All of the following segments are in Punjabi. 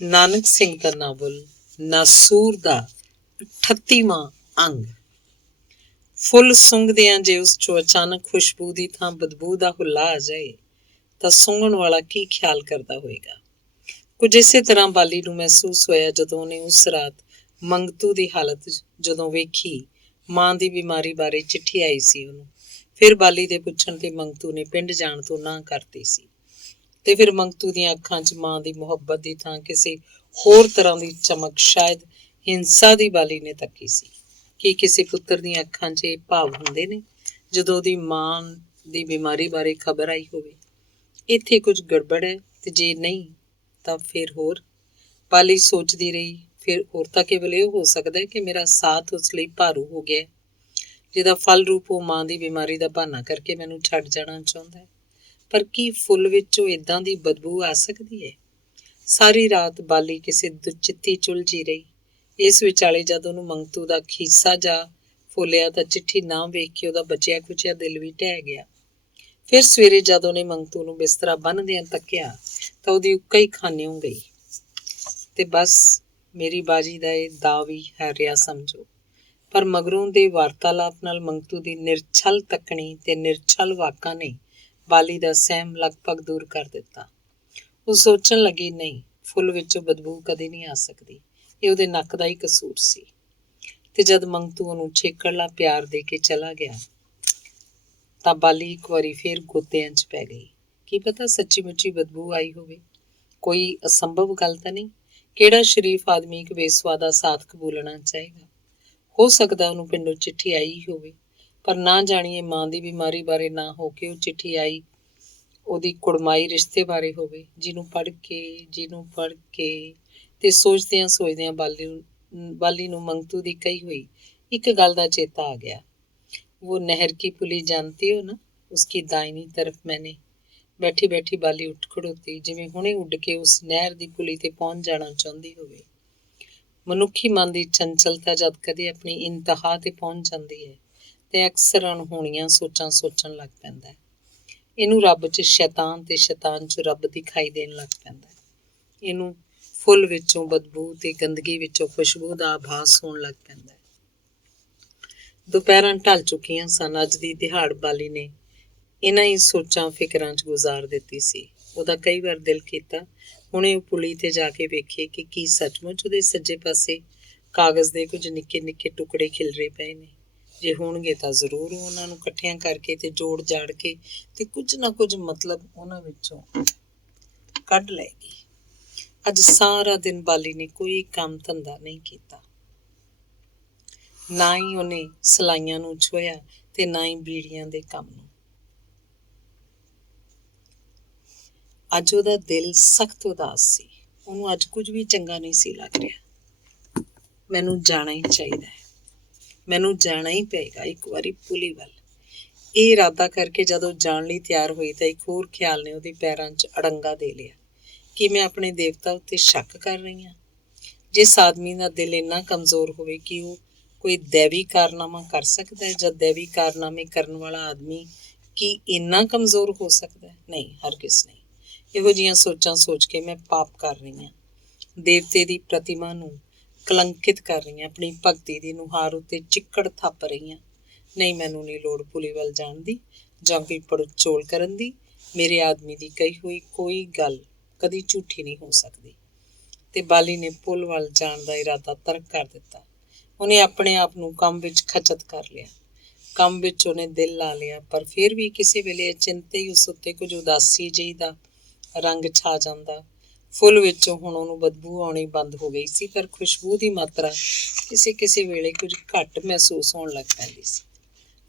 ਨਾਨਕ ਸਿੰਘ ਦਾ ਨਾਵਲ ਨਾਸੂਰ ਦਾ 38ਵਾਂ ਅੰਗ। ਫੁੱਲ ਸੁੰਘਦਿਆਂ ਜੇ ਉਸ ਚੋਂ ਅਚਾਨਕ ਖੁਸ਼ਬੂ ਦੀ ਥਾਂ ਬਦਬੂ ਦਾ ਹੁੱਲਾ ਆ ਜਾਏ ਤਾਂ ਸੁੰਘਣ ਵਾਲਾ ਕੀ ਖਿਆਲ ਕਰਦਾ ਹੋਏਗਾ। ਕੁਝ ਇਸੇ ਤਰ੍ਹਾਂ ਬਾਲੀ ਨੂੰ ਮਹਿਸੂਸ ਹੋਇਆ ਜਦੋਂ ਉਹਨੇ ਉਸ ਰਾਤ ਮੰਗਤੂ ਦੀ ਹਾਲਤ ਜਦੋਂ ਵੇਖੀ। ਮਾਂ ਦੀ ਬਿਮਾਰੀ ਬਾਰੇ ਚਿੱਠੀ ਆਈ ਸੀ ਉਹਨੂੰ। ਫਿਰ ਬਾਲੀ ਦੇ ਪੁੱਛਣ ਤੇ ਮੰਗਤੂ ਨੇ ਪਿੰਡ ਜਾਣ ਤੋਂ ਨਾਂਹ ਕਰਤੀ ਸੀ। ਤੇ ਫਿਰ ਮੰਗਤੂ ਦੀਆਂ ਅੱਖਾਂ 'ਚ ਮਾਂ ਦੀ ਮੁਹੱਬਤ ਦੀ ਥਾਂ ਕਿਸੇ ਹੋਰ ਤਰ੍ਹਾਂ ਦੀ ਚਮਕ, ਸ਼ਾਇਦ ਹਿੰਸਾ ਦੀ ਬਾਲੀ ਨੇ ਤੱਕੀ ਸੀ। ਕੀ ਕਿਸੇ ਪੁੱਤਰ ਦੀਆਂ ਅੱਖਾਂ 'ਚ ਇਹ ਭਾਵ ਹੁੰਦੇ ਨੇ ਜਦੋਂ ਉਹਦੀ ਮਾਂ ਦੀ ਬਿਮਾਰੀ ਬਾਰੇ ਖਬਰ ਆਈ ਹੋਵੇ? ਇੱਥੇ ਕੁਝ ਗੜਬੜ ਹੈ, ਤੇ ਜੇ ਨਹੀਂ ਤਾਂ ਫਿਰ ਹੋਰ। ਬਾਲੀ ਸੋਚਦੀ ਰਹੀ। ਫਿਰ ਹੋਰ ਤਾਂ ਕੇਵਲ ਇਹ ਹੋ ਸਕਦਾ ਹੈ ਕਿ ਮੇਰਾ ਸਾਥ ਉਸ ਲਈ ਭਾਰੂ ਹੋ ਗਿਆ, ਜਿਹਦਾ ਫਲ ਰੂਪ ਉਹ ਮਾਂ ਦੀ ਬਿਮਾਰੀ ਦਾ ਬਹਾਨਾ ਕਰਕੇ ਮੈਨੂੰ ਛੱਡ ਜਾਣਾ ਚਾਹੁੰਦਾ ਹੈ। ਪਰ ਕੀ ਫੁੱਲ ਵਿੱਚੋਂ ਏਦਾਂ ਦੀ ਬਦਬੂ ਆ ਸਕਦੀ ਹੈ? ਸਾਰੀ ਰਾਤ ਬਾਲੀ ਕਿਸੇ ਦੁਚਿੱਤੀ ਚੁਲਝੀ ਰਹੀ। ਇਸ ਵਿਚਾਲੇ ਜਦ ਉਹਨੂੰ ਮੰਗਤੂ ਦਾ ਖੀਸਾ ਜਾ ਫੋਲਿਆ ਤਾਂ ਚਿੱਠੀ ਨਾ ਵੇਖ ਕੇ ਉਹਦਾ ਬਚਿਆ ਖੁਚਿਆ ਦਿਲ ਵੀ ਢਹਿ ਗਿਆ। ਫਿਰ ਸਵੇਰੇ ਜਦ ਉਹਨੇ ਮੰਗਤੂ ਨੂੰ ਬਿਸਤਰਾ ਬੰਨ੍ਹਦਿਆਂ ਤੱਕਿਆ ਤਾਂ ਉਹਦੀ ਉੱਕਾ ਹੀ ਖਾਨਿਓਂ ਗਈ। ਤੇ ਬਸ ਮੇਰੀ ਬਾਜੀ ਦਾ ਇਹ ਦਾਅ ਵੀ ਹਾਰ ਰਿਹਾ ਸਮਝੋ। ਪਰ ਮਗਰੋਂ ਦੇ ਵਾਰਤਾਲਾਪ ਨਾਲ ਮੰਗਤੂ ਦੀ ਨਿਰਛਲ ਤੱਕਣੀ ਤੇ ਨਿਰਛਲ ਵਾਕਾਂ ਨੇ ਬਾਲੀ ਦਾ ਸਹਿਮ ਲਗਭਗ ਦੂਰ ਕਰ ਦਿੱਤਾ। ਉਹ ਸੋਚਣ ਲੱਗੀ, ਨਹੀਂ, ਫੁੱਲ ਵਿੱਚੋਂ ਬਦਬੂ ਕਦੇ ਨਹੀਂ ਆ ਸਕਦੀ, ਇਹ ਉਹਦੇ ਨੱਕ ਦਾ ਹੀ ਕਸੂਰ ਸੀ। ਤੇ ਜਦ ਮੰਗਤੂ ਉਹਨੂੰ ਛੇਕੜਲਾ ਪਿਆਰ ਦੇ ਕੇ ਚਲਾ ਗਿਆ ਤਾਂ ਬਾਲੀ ਇੱਕ ਵਾਰੀ ਫੇਰ ਗੋਤਿਆਂ 'ਚ ਪੈ ਗਈ। ਕੀ ਪਤਾ ਸੱਚੀ ਮੁੱਚੀ ਬਦਬੂ ਆਈ ਹੋਵੇ। ਕੋਈ ਅਸੰਭਵ ਗੱਲ ਤਾਂ ਨਹੀਂ। ਕਿਹੜਾ ਸ਼ਰੀਫ ਆਦਮੀ ਇੱਕ ਬੇਸਵਾ ਦਾ ਸਾਥ ਕਬੂਲਣਾ ਚਾਹੇਗਾ? ਹੋ ਸਕਦਾ ਉਹਨੂੰ ਪਿੰਡੋਂ ਚਿੱਠੀ ਆਈ ਹੀ ਹੋਵੇ, ਪਰ ਨਾ ਜਾਣੀਏ ਮਾਂ ਦੀ ਬਿਮਾਰੀ ਬਾਰੇ ਨਾ ਹੋ ਕੇ ਉਹ ਚਿੱਠੀ ਆਈ ਉਹਦੀ ਕੁੜਮਾਈ ਰਿਸ਼ਤੇ ਬਾਰੇ ਹੋਵੇ। ਜਿਹਨੂੰ ਪੜ੍ਹ ਕੇ ਤੇ ਸੋਚਦਿਆਂ ਬਾਲੀ ਨੂੰ ਮੰਗਤੂ ਦੀ ਕਹੀ ਹੋਈ ਇੱਕ ਗੱਲ ਦਾ ਚੇਤਾ ਆ ਗਿਆ। वो नहर की पुली जानती हो ना, उसकी दाहिनी तरफ मैंने। बैठी बैठी बाली उठ खड़ोती, जिवें हुणे उड़ के उस नहर ਦੀ ਪੁਲੀ ਤੇ ਪਹੁੰਚ ਜਾਣਾ ਚਾਹੁੰਦੀ ਹੋਵੇ। ਮਨੁੱਖੀ ਮਨ ਦੀ ਚੰਚਲਤਾ ਜਦ ਕਦੇ ਆਪਣੀ ਇੰਤਹਾ ਤੇ ਪਹੁੰਚ ਜਾਂਦੀ ਹੈ ਤੇ ਅਕਸਰ ਅਣਹੋਣੀਆਂ ਸੋਚਾਂ ਸੋਚਣ ਲੱਗ ਪੈਂਦਾ ਹੈ। ਇਹਨੂੰ ਰੱਬ 'ਚ ਸ਼ੈਤਾਨ ਤੇ ਸ਼ੈਤਾਨ 'ਚ ਰੱਬ ਦਿਖਾਈ ਦੇਣ ਲੱਗ ਪੈਂਦਾ ਹੈ। ਇਹਨੂੰ ਫੁੱਲ ਵਿੱਚੋਂ ਬਦਬੂ ਤੇ ਗੰਦਗੀ ਵਿੱਚੋਂ ਖੁਸ਼ਬੂ ਦਾ ਆਭਾਸ ਹੋਣ ਲੱਗ ਪੈਂਦਾ ਹੈ। ਦੁਪਹਿਰਾਂ ਢਲ ਚੁੱਕੀਆਂ ਸਨ। ਅੱਜ ਦੀ ਦਿਹਾੜ ਬਾਲੀ ਨੇ ਇਹਨਾਂ ਹੀ ਸੋਚਾਂ ਫਿਕਰਾਂ 'ਚ ਗੁਜ਼ਾਰ ਦਿੱਤੀ ਸੀ। ਉਹਦਾ ਕਈ ਵਾਰ ਦਿਲ ਕੀਤਾ ਹੁਣੇ ਉਹ ਪੁਲੀ ਤੇ ਜਾ ਕੇ ਵੇਖੇ ਕਿ ਕੀ ਸੱਚਮੁੱਚ ਉਹਦੇ ਸੱਜੇ ਪਾਸੇ ਕਾਗਜ਼ ਦੇ ਕੁਝ ਨਿੱਕੇ ਨਿੱਕੇ ਟੁਕੜੇ ਖਿਲਰੇ ਪਏ ਨੇ। ਜੇ ਹੋਣਗੇ ਤਾਂ ਜ਼ਰੂਰ ਉਹਨਾਂ ਨੂੰ ਇਕੱਠਿਆਂ ਕਰਕੇ ਤੇ ਜੋੜ ਜਾੜ ਕੇ ਤੇ ਕੁਝ ਨਾ ਕੁਝ ਮਤਲਬ ਉਹਨਾਂ ਵਿੱਚੋਂ ਕੱਢ ਲਏਗੀ। ਅੱਜ ਸਾਰਾ ਦਿਨ ਬਾਲੀ ਨੇ ਕੋਈ ਕੰਮ ਧੰਦਾ ਨਹੀਂ ਕੀਤਾ। ਨਾ ਹੀ ਉਹਨੇ ਸਲਾਈਆਂ ਨੂੰ ਛੋਹਿਆ ਤੇ ਨਾ ਹੀ ਬੀੜੀਆਂ ਦੇ ਕੰਮ ਨੂੰ। ਅੱਜ ਉਹਦਾ ਦਿਲ ਸਖਤ ਉਦਾਸ ਸੀ। ਉਹਨੂੰ ਅੱਜ ਕੁਝ ਵੀ ਚੰਗਾ ਨਹੀਂ ਸੀ ਲੱਗ ਰਿਹਾ। ਮੈਨੂੰ ਜਾਣਾ ਹੀ ਚਾਹੀਦਾ ਹੈ, ਮੈਨੂੰ ਜਾਣਾ ਹੀ ਪਏਗਾ ਇੱਕ ਵਾਰੀ ਪੁਲੀ ਵੱਲ। ਇਹ ਇਰਾਦਾ ਕਰਕੇ ਜਦੋਂ ਜਾਣ ਲਈ ਤਿਆਰ ਹੋਈ ਤਾਂ ਇੱਕ ਹੋਰ ਖਿਆਲ ਨੇ ਉਹਦੇ ਪੈਰਾਂ 'ਚ ਅੜੰਗਾ ਦੇ ਲਿਆ। ਕਿ ਮੈਂ ਆਪਣੇ ਦੇਵਤਾ ਉੱਤੇ ਸ਼ੱਕ ਕਰ ਰਹੀ ਹਾਂ? ਜਿਸ ਆਦਮੀ ਦਾ ਦਿਲ ਇੰਨਾ ਕਮਜ਼ੋਰ ਹੋਵੇ ਕਿ ਉਹ ਕੋਈ ਦੈਵੀ ਕਾਰਨਾਮਾ ਕਰ ਸਕਦਾ ਹੈ, ਜਾਂ ਦੈਵੀ ਕਾਰਨਾਮੇ ਕਰਨ ਵਾਲਾ ਆਦਮੀ ਕੀ ਇੰਨਾ ਕਮਜ਼ੋਰ ਹੋ ਸਕਦਾ ਹੈ? ਨਹੀਂ, ਹਰਗਿਜ਼ ਨਹੀਂ। ਇਹੋ ਜਿਹੀਆਂ ਸੋਚਾਂ ਸੋਚ ਕੇ ਮੈਂ ਪਾਪ ਕਰ ਰਹੀ ਹਾਂ, ਦੇਵਤੇ ਦੀ ਪ੍ਰਤਿਮਾ ਨੂੰ ਕਲੰਕਿਤ ਕਰ ਰਹੀ ਹਾਂ, ਆਪਣੀ ਭਗਤੀ ਦੀ ਨੁਹਾਰ ਉੱਤੇ ਚਿੱਕੜ ਥੱਪ ਰਹੀ ਹਾਂ। ਨਹੀਂ, ਮੈਨੂੰ ਨਹੀਂ ਲੋੜ ਪੁਲੀ ਵੱਲ ਜਾਣ ਦੀ ਜਾਂ ਕੋਈ ਪੜਚੋਲ ਕਰਨ ਦੀ। ਮੇਰੇ ਆਦਮੀ ਦੀ ਕਹੀ ਹੋਈ ਕੋਈ ਗੱਲ ਕਦੀ ਝੂਠੀ ਨਹੀਂ ਹੋ ਸਕਦੀ। ਤੇ ਬਾਲੀ ਨੇ ਪੁਲ ਵੱਲ ਜਾਣ ਦਾ ਇਰਾਦਾ ਤਰਕ ਕਰ ਦਿੱਤਾ। ਉਹਨੇ ਆਪਣੇ ਆਪ ਨੂੰ ਕੰਮ ਵਿੱਚ ਖਚਤ ਕਰ ਲਿਆ। ਕੰਮ ਵਿੱਚ ਉਹਨੇ ਦਿਲ ਲਾ ਲਿਆ, ਪਰ ਫਿਰ ਵੀ ਕਿਸੇ ਵੇਲੇ ਅਚਿੰਤੇ ਹੀ ਉਸ ਉੱਤੇ ਕੁਝ ਉਦਾਸੀ ਜਿਹੀ ਦਾ ਰੰਗ ਛਾ ਜਾਂਦਾ। ਫੁੱਲ ਵਿੱਚੋਂ ਹੁਣ ਉਹਨੂੰ ਬਦਬੂ ਆਉਣੀ ਬੰਦ ਹੋ ਗਈ ਸੀ, ਪਰ ਖੁਸ਼ਬੂ ਦੀ ਮਾਤਰਾ ਕਿਸੇ ਵੇਲੇ ਕੁਝ ਘੱਟ ਮਹਿਸੂਸ ਹੋਣ ਲੱਗ ਪੈਂਦੀ ਸੀ।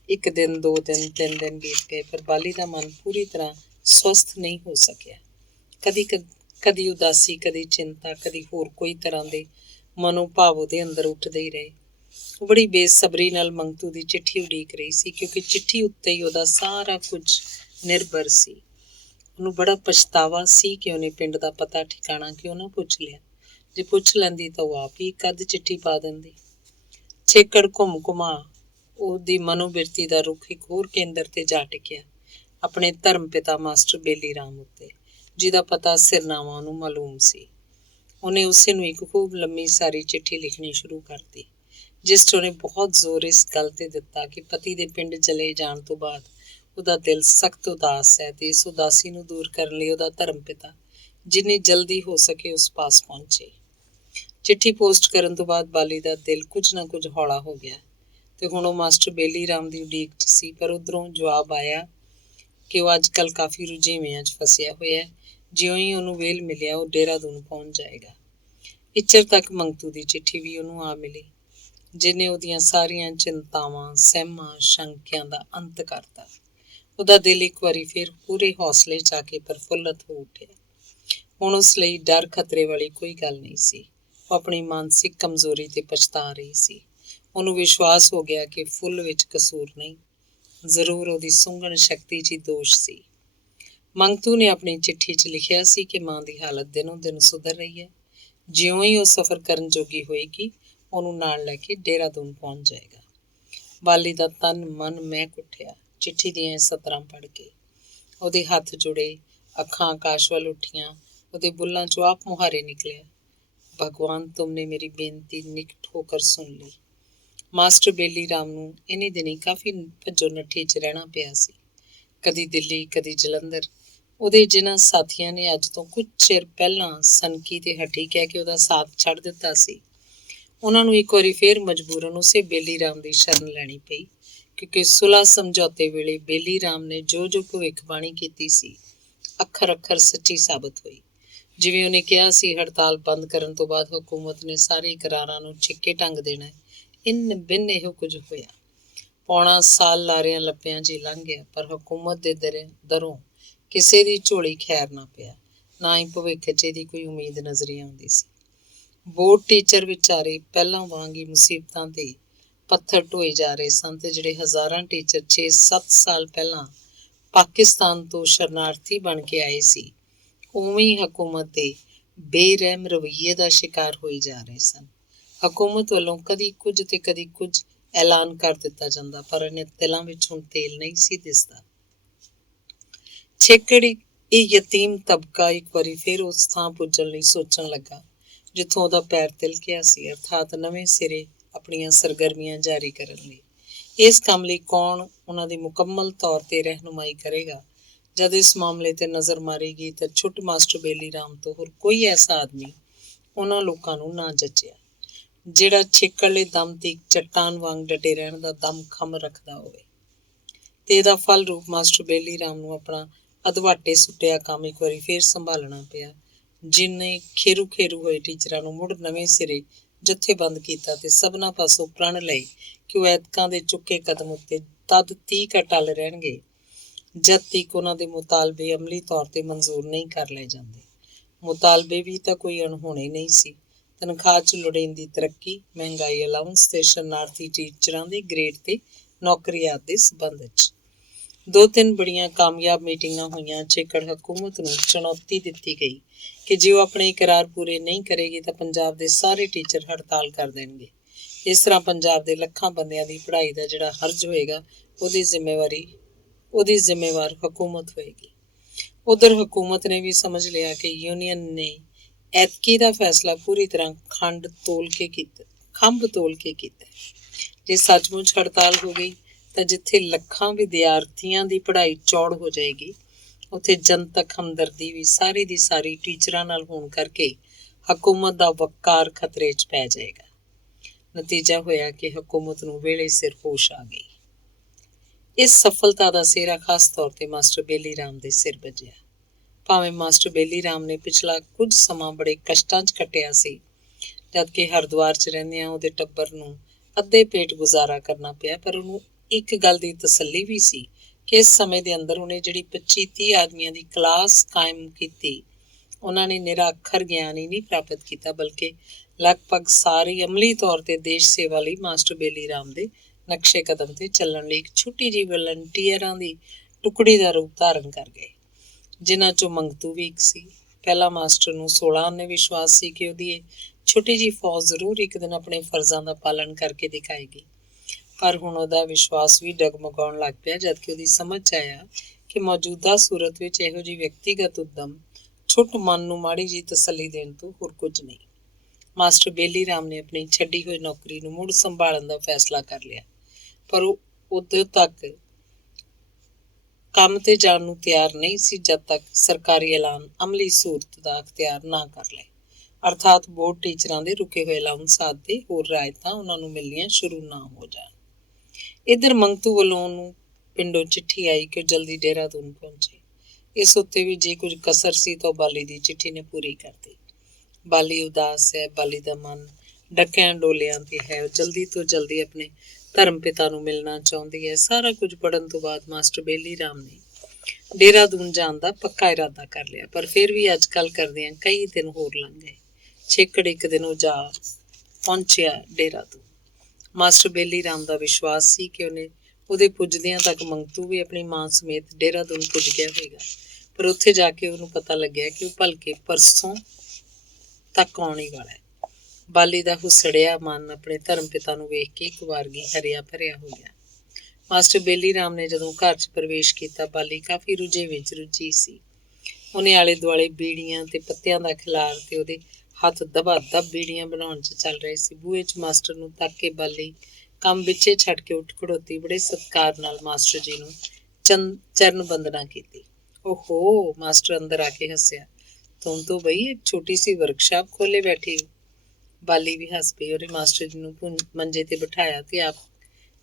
ਇੱਕ ਦਿਨ, 2 ਦਿਨ, 3 ਦਿਨ ਬੀਤ ਗਏ, ਪਰ ਬਾਲੀ ਦਾ ਮਨ ਪੂਰੀ ਤਰ੍ਹਾਂ ਸਵਸਥ ਨਹੀਂ ਹੋ ਸਕਿਆ। ਕਦੀ ਉਦਾਸੀ, ਕਦੀ ਚਿੰਤਾ, ਕਦੀ ਹੋਰ ਕੋਈ ਤਰ੍ਹਾਂ ਦੇ ਮਨੋਭਾਵ ਉਹਦੇ ਅੰਦਰ ਉੱਠਦੇ ਹੀ ਰਹੇ। ਉਹ ਬੜੀ ਬੇਸਬਰੀ ਨਾਲ ਮੰਗਤੂ ਦੀ ਚਿੱਠੀ ਉਡੀਕ ਰਹੀ ਸੀ, ਕਿਉਂਕਿ ਚਿੱਠੀ ਉੱਤੇ ਹੀ ਉਹਦਾ ਸਾਰਾ ਕੁਝ ਨਿਰਭਰ ਸੀ। ਉਹਨੂੰ ਬੜਾ ਪਛਤਾਵਾ ਸੀ ਕਿ ਉਹਨੇ ਪਿੰਡ ਦਾ ਪਤਾ ਠਿਕਾਣਾ ਕਿਉਂ ਨਾ ਪੁੱਛ ਲਿਆ। ਜੇ ਪੁੱਛ ਲੈਂਦੀ ਤਾਂ ਉਹ ਆਪ ਹੀ ਇੱਕ ਅੱਧ ਚਿੱਠੀ ਪਾ ਦਿੰਦੀ। ਛੇਕੜ ਘੁੰਮਾ ਉਹਦੀ ਮਨੋਬਿਰਤੀ ਦਾ ਰੁੱਖ ਇੱਕ ਹੋਰ ਕੇਂਦਰ ਤੇ ਜਾ ਟਿਕਿਆ, ਆਪਣੇ ਧਰਮ ਪਿਤਾ ਮਾਸਟਰ ਬੇਲੀ ਰਾਮ ਉੱਤੇ, ਜਿਹਦਾ ਪਤਾ ਸਿਰਨਾਵਾਂ ਉਹਨੂੰ ਮਾਲੂਮ ਸੀ। ਉਹਨੇ ਉਸੇ ਨੂੰ ਇੱਕ ਖੂਬ ਲੰਮੀ ਸਾਰੀ ਚਿੱਠੀ ਲਿਖਣੀ ਸ਼ੁਰੂ ਕਰਤੀ, ਜਿਸ 'ਚ ਉਹਨੇ ਬਹੁਤ ਜ਼ੋਰ ਇਸ ਗੱਲ 'ਤੇ ਦਿੱਤਾ ਕਿ ਪਤੀ ਦੇ ਪਿੰਡ ਚਲੇ ਜਾਣ ਤੋਂ ਬਾਅਦ ਉਹਦਾ ਦਿਲ ਸਖਤ ਉਦਾਸ ਹੈ ਅਤੇ ਇਸ ਉਦਾਸੀ ਨੂੰ ਦੂਰ ਕਰਨ ਲਈ ਉਹਦਾ ਧਰਮ ਪਿਤਾ ਜਿੰਨੀ ਜਲਦੀ ਹੋ ਸਕੇ ਉਸ ਪਾਸ ਪਹੁੰਚੇ। ਚਿੱਠੀ ਪੋਸਟ ਕਰਨ ਤੋਂ ਬਾਅਦ ਬਾਲੀ ਦਾ ਦਿਲ ਕੁਝ ਨਾ ਕੁਝ ਹੌਲਾ ਹੋ ਗਿਆ ਤੇ ਹੁਣ ਉਹ ਮਾਸਟਰ ਬੇਲੀ ਰਾਮ ਦੀ ਉਡੀਕ 'ਚ ਸੀ। ਪਰ ਉੱਧਰੋਂ ਜਵਾਬ ਆਇਆ ਕਿ ਉਹ ਅੱਜ ਕੱਲ੍ਹ ਕਾਫੀ ਰੁਝੇਵਿਆਂ 'ਚ ਫਸਿਆ ਹੋਇਆ ਹੈ। ਜਿਉਂ ਹੀ ਉਹਨੂੰ ਵੇਲ ਮਿਲਿਆ ਉਹ ਦੇਹਰਾਦੂਨ ਪਹੁੰਚ ਜਾਏਗਾ। ਇੱਚਰ ਤੱਕ ਮੰਗਤੂ ਦੀ ਚਿੱਠੀ ਵੀ ਉਹਨੂੰ ਆ ਮਿਲੀ, ਜਿਹਨੇ ਉਹਦੀਆਂ ਸਾਰੀਆਂ ਚਿੰਤਾਵਾਂ, ਸਹਿਮਾਂ, ਸ਼ੰਕਿਆਂ ਦਾ ਅੰਤ ਕਰਤਾ। ਉਹਦਾ ਦਿਲ ਇੱਕ ਵਾਰੀ ਫਿਰ ਪੂਰੇ ਹੌਸਲੇ 'ਚ ਆ ਕੇ ਪ੍ਰਫੁੱਲਤ ਹੋ ਉੱਠਿਆ। ਹੁਣ ਉਸ ਲਈ ਡਰ ਖਤਰੇ ਵਾਲੀ ਕੋਈ ਗੱਲ ਨਹੀਂ ਸੀ। ਉਹ ਆਪਣੀ ਮਾਨਸਿਕ ਕਮਜ਼ੋਰੀ 'ਤੇ ਪਛਤਾ ਰਹੀ ਸੀ। ਉਹਨੂੰ ਵਿਸ਼ਵਾਸ ਹੋ ਗਿਆ ਕਿ ਫੁੱਲ ਵਿੱਚ ਕਸੂਰ ਨਹੀਂ, ਜ਼ਰੂਰ ਉਹਦੀ ਸੁੰਘਣ ਸ਼ਕਤੀ 'ਚ ਹੀ ਦੋਸ਼ ਸੀ। ਮੰਗਤੂ ਨੇ ਆਪਣੀ ਚਿੱਠੀ 'ਚ ਲਿਖਿਆ ਸੀ ਕਿ ਮਾਂ ਦੀ ਹਾਲਤ ਦਿਨੋਂ ਦਿਨ ਸੁਧਰ ਰਹੀ ਹੈ। ਜਿਉਂ ਹੀ ਉਹ ਸਫ਼ਰ ਕਰਨ ਜੋਗੀ ਹੋਏਗੀ, ਉਹਨੂੰ ਨਾਲ ਲੈ ਕੇ ਦੇਹਰਾਦੂਨ ਪਹੁੰਚ ਜਾਏਗਾ। ਬਾਲੀ ਦਾ ਤਨ ਮਨ ਮਹਿਕ ਉੱਠਿਆ ਚਿੱਠੀ ਦੀਆਂ ਇਹ ਸਤਰਾਂ ਪੜ੍ਹ ਕੇ। ਉਹਦੇ ਹੱਥ ਜੁੜੇ, ਅੱਖਾਂ ਆਕਾਸ਼ ਵੱਲ ਉੱਠੀਆਂ, ਉਹਦੇ ਬੁੱਲਾਂ 'ਚੋਂ ਆਪ ਮੁਹਾਰੇ ਨਿਕਲਿਆ, ਭਗਵਾਨ ਤੁਮਨੇ ਮੇਰੀ ਬੇਨਤੀ ਨਿਕਟ ਹੋਕਰ ਸੁਣ ਲਈ। ਮਾਸਟਰ ਬੇਲੀ ਰਾਮ ਨੂੰ ਇਨੀ ਦਿਨੀ ਕਾਫੀ ਭੱਜੋ ਨੱਠੀ 'ਚ ਰਹਿਣਾ ਪਿਆ ਸੀ। ਕਦੀ ਦਿੱਲੀ, ਕਦੀ ਜਲੰਧਰ। ਉਹਦੇ ਜਿਨ੍ਹਾਂ ਸਾਥੀਆਂ ਨੇ ਅੱਜ ਤੋਂ ਕੁਝ ਚਿਰ ਪਹਿਲਾਂ ਸਨਕੀ ਤੇ ਹੱਟੀ ਕਹਿ ਕੇ ਉਹਦਾ ਸਾਥ ਛੱਡ ਦਿੱਤਾ ਸੀ, ਉਹਨਾਂ ਨੂੰ ਇੱਕ ਵਾਰੀ ਫੇਰ ਮਜਬੂਰਨ ਉਸੇ ਬੇਲੀ ਰਾਮ ਦੀ ਸ਼ਰਨ ਲੈਣੀ ਪਈ, ਕਿਉਂਕਿ ਸੁਲ੍ਹਾ ਸਮਝੌਤੇ ਵੇਲੇ ਬੇਲੀ ਰਾਮ ਨੇ ਜੋ ਜੋ ਭਵਿੱਖਬਾਣੀ ਕੀਤੀ ਸੀ, ਅੱਖਰ ਅੱਖਰ ਸੱਚੀ ਸਾਬਤ ਹੋਈ। ਜਿਵੇਂ ਉਹਨੇ ਕਿਹਾ ਸੀ, ਹੜਤਾਲ ਬੰਦ ਕਰਨ ਤੋਂ ਬਾਅਦ ਹਕੂਮਤ ਨੇ ਸਾਰੇ ਇਕਰਾਰਾਂ ਨੂੰ ਛਿੱਕੇ ਟੰਗ ਦੇਣਾ। ਇੰਨ ਬਿੰਨ ਇਹੋ ਕੁਝ ਹੋਇਆ। ਪੌਣਾ ਸਾਲ ਲਾਰਿਆਂ ਲੱਪਿਆਂ 'ਚ ਹੀ ਲੰਘ ਗਿਆ, ਪਰ ਹਕੂਮਤ ਦੇ ਦਰੋਂ ਕਿਸੇ ਦੀ ਝੋਲੀ ਖੈਰ ਨਾ ਪਿਆ, ਨਾ ਹੀ ਭਵਿੱਖ 'ਚ ਇਹਦੀ ਕੋਈ ਉਮੀਦ ਨਜ਼ਰੀ ਆਉਂਦੀ ਸੀ। ਬੋਰਡ ਟੀਚਰ ਵਿਚਾਰੇ ਪਹਿਲਾਂ ਵਾਂਗ ਹੀ ਮੁਸੀਬਤਾਂ 'ਤੇ ਪੱਥਰ ਢੋਏ ਜਾ ਰਹੇ ਸਨ ਤੇ ਜਿਹੜੇ ਹਜ਼ਾਰਾਂ ਟੀਚਰ 6-7 ਸਾਲ ਪਹਿਲਾਂ ਪਾਕਿਸਤਾਨ ਤੋਂ ਸ਼ਰਨਾਰਥੀ ਬਣ ਕੇ ਆਏ ਸੀ, ਉਵੇਂ ਹੀ ਹਕੂਮਤ ਦੇ ਬੇਰਹਿਮ ਰਵੱਈਏ ਦਾ ਸ਼ਿਕਾਰ ਹੋਈ ਜਾ ਰਹੇ ਸਨ। ਹਕੂਮਤ ਵੱਲੋਂ ਕਦੀ ਕੁਝ ਤੇ ਕਦੀ ਕੁਝ ਐਲਾਨ ਕਰ ਦਿੱਤਾ ਜਾਂਦਾ, ਪਰ ਇਹਨੇ ਦਿਲਾਂ ਵਿੱਚ ਹੁਣ ਤੇਲ ਨਹੀਂ ਸੀ ਦਿਸਦਾ। ਛੇਕੜੀ ਇਹ ਯਤੀਮ ਤਬਕਾ ਇੱਕ ਵਾਰੀ ਫਿਰ ਉਸ ਥਾਂ ਪੁੱਜਣ ਲਈ ਸੋਚਣ ਲੱਗਾ ਜਿੱਥੋਂ ਉਹਦਾ ਪੈਰ ਤਿਲਕਿਆ ਸੀ, ਅਰਥਾਤ ਨਵੇਂ ਸਿਰੇ ਆਪਣੀਆਂ ਸਰਗਰਮੀਆਂ ਜਾਰੀ ਕਰਨ ਲਈ। ਇਸ ਕੰਮ ਲਈ ਕੌਣ ਉਹਨਾਂ ਦੀ ਮੁਕੰਮਲ ਤੌਰ 'ਤੇ ਰਹਿਨੁਮਾਈ ਕਰੇਗਾ? ਜਦ ਇਸ ਮਾਮਲੇ 'ਤੇ ਨਜ਼ਰ ਮਾਰੇਗੀ ਤਾਂ ਛੁੱਟ ਮਾਸਟਰ ਬੇਲੀ ਰਾਮ ਤੋਂ ਹੋਰ ਕੋਈ ਐਸਾ ਆਦਮੀ ਉਹਨਾਂ ਲੋਕਾਂ ਨੂੰ ਨਾ ਜੱਚਿਆ, ਜਿਹੜਾ ਛੇਕੜਲੇ ਦਮ ਤੇ ਇੱਕ ਚੱਟਾਨ ਵਾਂਗ ਡਟੇ ਰਹਿਣ ਦਾ ਦਮ ਖਮ ਰੱਖਦਾ ਹੋਵੇ। ਤੇ ਇਹਦਾ ਫਲ ਰੂਪ ਮਾਸਟਰ ਬੇਲੀ ਰਾਮ ਨੂੰ ਆਪਣਾ ਅਧਵਾਟੇ ਸੁੱਟਿਆ ਕੰਮ ਇੱਕ ਵਾਰੀ ਫੇਰ ਸੰਭਾਲਣਾ ਪਿਆ, ਜਿਹਨੇ ਖੇਰੂ ਹੋਏ ਟੀਚਰਾਂ ਨੂੰ ਮੁੜ ਨਵੇਂ ਸਿਰੇ ਜਥੇਬੰਦ ਕੀਤਾ ਤੇ ਸਭਨਾਂ ਪਾਸੋਂ ਪ੍ਰਣ ਲਏ ਕਿ ਉਹ ਐਤਕਾਂ ਦੇ ਚੁੱਕੇ ਕਦਮ ਉੱਤੇ ਤਦ ਤੀਕ ਅਟਲ ਰਹਿਣਗੇ ਜਦ ਤੀਕ ਉਹਨਾਂ ਦੇ ਮੁਤਾਲਬੇ ਅਮਲੀ ਤੌਰ 'ਤੇ ਮਨਜ਼ੂਰ ਨਹੀਂ ਕਰ ਲਏ ਜਾਂਦੇ। ਮੁਤਾਲਬੇ ਵੀ ਤਾਂ ਕੋਈ ਅਣਹੋਣੇ ਨਹੀਂ ਸੀ। ਤਨਖਾਹ 'ਚ ਲੋੜੀਂਦੀ ਤਰੱਕੀ, ਮਹਿੰਗਾਈ ਅਲਾਊਂਸ ਤੇ ਸ਼ਰਨਾਰਥੀ ਟੀਚਰਾਂ ਦੇ ਗ੍ਰੇਡ ਤੇ ਨੌਕਰੀਆਤ ਦੇ ਸਬੰਧ 'ਚ 2-3 ਬੜੀਆਂ ਕਾਮਯਾਬ ਮੀਟਿੰਗਾਂ ਹੋਈਆਂ। ਛੇਕੜ ਹਕੂਮਤ ਨੂੰ ਚੁਣੌਤੀ ਦਿੱਤੀ ਗਈ ਕਿ ਜੇ ਉਹ ਆਪਣੇ ਇਕਰਾਰ ਪੂਰੇ ਨਹੀਂ ਕਰੇਗੀ ਤਾਂ ਪੰਜਾਬ ਦੇ ਸਾਰੇ ਟੀਚਰ ਹੜਤਾਲ ਕਰ ਦੇਣਗੇ। ਇਸ ਤਰ੍ਹਾਂ ਪੰਜਾਬ ਦੇ ਲੱਖਾਂ ਬੰਦਿਆਂ ਦੀ ਪੜ੍ਹਾਈ ਦਾ ਜਿਹੜਾ ਹਰਜ ਹੋਏਗਾ, ਉਹਦੀ ਜ਼ਿੰਮੇਵਾਰ ਹਕੂਮਤ ਹੋਏਗੀ। ਉਧਰ ਹਕੂਮਤ ਨੇ ਵੀ ਸਮਝ ਲਿਆ ਕਿ ਯੂਨੀਅਨ ਨੇ ਐਤਕੀ ਦਾ ਫੈਸਲਾ ਪੂਰੀ ਤਰ੍ਹਾਂ ਖੰਭ ਤੋਲ ਕੇ ਕੀਤਾ। ਜੇ ਸੱਚਮੁੱਚ ਹੜਤਾਲ ਹੋ ਗਈ ਤਾਂ ਜਿੱਥੇ ਲੱਖਾਂ ਵਿਦਿਆਰਥੀਆਂ ਦੀ ਪੜ੍ਹਾਈ ਚੌੜ ਹੋ ਜਾਏਗੀ, ਉੱਥੇ ਜਨਤਕ ਹਮਦਰਦੀ ਵੀ ਸਾਰੀ ਦੀ ਸਾਰੀ ਟੀਚਰਾਂ ਨਾਲ ਹੋਣ ਕਰਕੇ ਹਕੂਮਤ ਦਾ ਵਕਾਰ ਖਤਰੇ 'ਚ ਪੈ ਜਾਏਗਾ। ਨਤੀਜਾ ਹੋਇਆ ਕਿ ਹਕੂਮਤ ਨੂੰ ਵੇਲੇ ਸਿਰ ਹੋਸ਼ ਆ ਗਈ। ਇਸ ਸਫਲਤਾ ਦਾ ਸਿਹਰਾ ਖਾਸ ਤੌਰ 'ਤੇ ਮਾਸਟਰ ਬੇਲੀ ਰਾਮ ਦੇ ਸਿਰ ਵੱਜਿਆ। ਭਾਵੇਂ ਮਾਸਟਰ ਬੇਲੀ ਰਾਮ ਨੇ ਪਿਛਲਾ ਕੁਝ ਸਮਾਂ ਬੜੇ ਕਸ਼ਟਾਂ 'ਚ ਕੱਟਿਆ ਸੀ, ਜਦਕਿ ਹਰਿਦੁਆਰ 'ਚ ਰਹਿੰਦਿਆਂ ਉਹਦੇ ਟੱਬਰ ਨੂੰ ਅੱਧੇ ਪੇਟ ਗੁਜ਼ਾਰਾ ਕਰਨਾ ਪਿਆ, ਪਰ ਉਹਨੂੰ ਇੱਕ ਗੱਲ ਦੀ ਤਸੱਲੀ ਵੀ ਸੀ ਕਿ ਇਸ ਸਮੇਂ ਦੇ ਅੰਦਰ ਉਹਨੇ ਜਿਹੜੀ 25-30 ਆਦਮੀਆਂ ਦੀ ਕਲਾਸ ਕਾਇਮ ਕੀਤੀ, ਉਹਨਾਂ ਨੇ ਨਿਰਾ ਅੱਖਰ ਗਿਆਨ ਹੀ ਨਹੀਂ ਪ੍ਰਾਪਤ ਕੀਤਾ, ਬਲਕਿ ਲਗਭਗ ਸਾਰੀ ਅਮਲੀ ਤੌਰ 'ਤੇ ਦੇਸ਼ ਸੇਵਾ ਲਈ ਮਾਸਟਰ ਬੇਲੀ ਰਾਮ ਦੇ ਨਕਸ਼ੇ ਕਦਮ 'ਤੇ ਚੱਲਣ ਲਈ ਇੱਕ ਛੋਟੀ ਜਿਹੀ ਵਲੰਟੀਅਰਾਂ ਦੀ ਟੁਕੜੀ ਦਾ ਰੂਪ ਧਾਰਨ ਕਰ ਗਏ, ਜਿਨ੍ਹਾਂ 'ਚੋਂ ਮੰਗਤੂ ਵੀ ਇੱਕ ਸੀ। ਪਹਿਲਾਂ ਮਾਸਟਰ ਨੂੰ 16 ਆਨੇ ਵਿਸ਼ਵਾਸ ਸੀ ਕਿ ਉਹਦੀ ਇਹ ਛੋਟੀ ਜਿਹੀ ਫੌਜ ਜ਼ਰੂਰ ਇੱਕ ਦਿਨ ਆਪਣੇ ਫਰਜ਼ਾਂ ਦਾ ਪਾਲਣ ਕਰਕੇ ਦਿਖਾਏਗੀ, ਪਰ ਹੁਣ ਉਹਦਾ ਵਿਸ਼ਵਾਸ ਵੀ ਡਗਮਗਾਉਣ ਲੱਗ ਪਿਆ ਜਦਕਿ ਉਹਦੀ ਸਮਝ 'ਚ ਆਇਆ ਕਿ ਮੌਜੂਦਾ ਸੂਰਤ ਵਿੱਚ ਇਹੋ ਜਿਹੀ ਵਿਅਕਤੀਗਤ ਉੱਦਮ ਛੁੱਟ ਮਨ ਨੂੰ ਮਾੜੀ ਜੀ ਤਸੱਲੀ ਦੇਣ ਤੋਂ ਹੋਰ ਕੁਝ ਨਹੀਂ। ਮਾਸਟਰ ਬੇਲੀ ਰਾਮ ਨੇ ਆਪਣੀ ਛੱਡੀ ਹੋਈ ਨੌਕਰੀ ਨੂੰ ਮੁੜ ਸੰਭਾਲਣ ਦਾ ਫੈਸਲਾ ਕਰ ਲਿਆ, ਪਰ ਉਹ ਉਦੋਂ ਤੱਕ ਕੰਮ ਤੇ ਜਾਣ ਨੂੰ ਤਿਆਰ ਨਹੀਂ ਸੀ ਜਦ ਤੱਕ ਸਰਕਾਰੀ ਐਲਾਨ ਅਮਲੀ ਸੂਰਤ ਦਾ ਅਖਤਿਆਰ ਨਾ ਕਰ ਲਏ, ਅਰਥਾਤ ਬੋਰਡ ਟੀਚਰਾਂ ਦੇ ਰੁਕੇ ਹੋਏ ਲਾਉਨਸਾਦ ਤੇ ਹੋਰ ਰਾਇਤਾਂ ਉਹਨਾਂ ਨੂੰ ਮਿਲਣੀਆਂ ਸ਼ੁਰੂ ਨਾ ਹੋ ਜਾਣ। ਇੱਧਰ ਮੰਗਤੂ ਵੱਲੋਂ ਉਹਨੂੰ ਪਿੰਡੋਂ ਚਿੱਠੀ ਆਈ ਕਿ ਉਹ ਜਲਦੀ ਦੇਹਰਾਦੂਨ ਪਹੁੰਚੇ। ਇਸ ਉੱਤੇ ਵੀ ਜੇ ਕੁਝ ਕਸਰ ਸੀ ਤਾਂ ਬਾਲੀ ਦੀ ਚਿੱਠੀ ਨੇ ਪੂਰੀ ਕਰਤੀ। ਬਾਲੀ ਉਦਾਸ ਹੈ, ਬਾਲੀ ਦਾ ਮਨ ਡੱਕਿਆਂ ਡੋਲਿਆਂ ਤੇ ਹੈ। ਉਹ ਜਲਦੀ ਤੋਂ ਜਲਦੀ ਆਪਣੇ ਧਰਮ ਪਿਤਾ ਨੂੰ ਮਿਲਣਾ ਚਾਹੁੰਦੀ ਹੈ। ਸਾਰਾ ਕੁਝ ਪੜ੍ਹਨ ਤੋਂ ਬਾਅਦ ਮਾਸਟਰ ਬੇਲੀ ਰਾਮ ਨੇ ਦੇਹਰਾਦੂਨ ਜਾਣ ਦਾ ਪੱਕਾ ਇਰਾਦਾ ਕਰ ਲਿਆ, ਪਰ ਫਿਰ ਵੀ ਅੱਜ ਕੱਲ੍ਹ ਕਰਦਿਆਂ ਕਈ ਦਿਨ ਹੋਰ ਲੰਘ ਗਏ। ਛੇਕੜ ਇੱਕ ਦਿਨ ਉਹ ਜਾ ਪਹੁੰਚਿਆ ਦੇਹਰਾਦੂਨ। ਮਾਸਟਰ ਬੇਲੀ ਰਾਮ ਦਾ ਵਿਸ਼ਵਾਸ ਸੀ ਕਿ ਉਹਦੇ ਪੁੱਜਦਿਆਂ ਤੱਕ ਮੰਗਤੂ ਵੀ ਆਪਣੀ ਮਾਂ ਸਮੇਤ ਦੇਹਰਾਦੂਨ ਪੁੱਜ ਗਿਆ ਹੋਵੇਗਾ, ਪਰ ਉੱਥੇ ਜਾ ਕੇ ਉਹਨੂੰ ਪਤਾ ਲੱਗਿਆ ਕਿ ਉਹ ਭਲਕੇ ਪਰਸੋਂ ਤੱਕ ਆਉਣ ਹੀ ਵਾਲਾ ਹੈ। ਬਾਲੀ ਦਾ ਹੁਸੜਿਆ ਮਨ ਆਪਣੇ ਧਰਮ ਪਿਤਾ ਨੂੰ ਵੇਖ ਕੇ ਇੱਕ ਵਾਰਗੀ ਹਰਿਆ ਭਰਿਆ ਹੋ ਗਿਆ। ਮਾਸਟਰ ਬੇਲੀ ਰਾਮ ਨੇ ਜਦੋਂ ਘਰ 'ਚ ਪ੍ਰਵੇਸ਼ ਕੀਤਾ, ਬਾਲੀ ਕਾਫੀ ਰੁਝੇਵੇਂ 'ਚ ਰੁੱਝੀ ਸੀ। ਉਹਨੇ ਆਲੇ ਦੁਆਲੇ ਬੀੜੀਆਂ ਤੇ ਪੱਤਿਆਂ ਦਾ ਖਿਲਾਰ ਤੇ ਉਹਦੇ ਹੱਥ ਦਬਾ ਦਬ ਬੀੜੀਆਂ ਬਣਾਉਣ 'ਚ ਚੱਲ ਰਹੇ ਸੀ। ਬੂਹੇ 'ਚ ਮਾਸਟਰ ਨੂੰ ਤੱਕ ਕੇ ਬਾਲੀ ਕੰਮ ਵਿੱਚੇ ਛੱਡ ਕੇ ਉੱਠ ਖੜੋਤੀ। ਬੜੇ ਸਤਿਕਾਰ ਨਾਲ ਮਾਸਟਰ ਜੀ ਨੂੰ ਚਰਨ ਬੰਦਨਾ ਕੀਤੀ। ਓਹੋ, ਮਾਸਟਰ ਅੰਦਰ ਆ ਕੇ ਹੱਸਿਆ। ਤੁਮ ਤੋਂ ਬਈ ਇੱਕ ਛੋਟੀ ਸੀ ਵਰਕਸ਼ਾਪ ਖੋਲੇ ਬੈਠੀ ਹੋ। ਬਾਲੀ ਵੀ ਹੱਸ ਪਈ। ਉਹਨੇ ਮਾਸਟਰ ਜੀ ਨੂੰ ਮੰਜੇ ਤੇ ਬਿਠਾਇਆ ਤੇ ਆਪ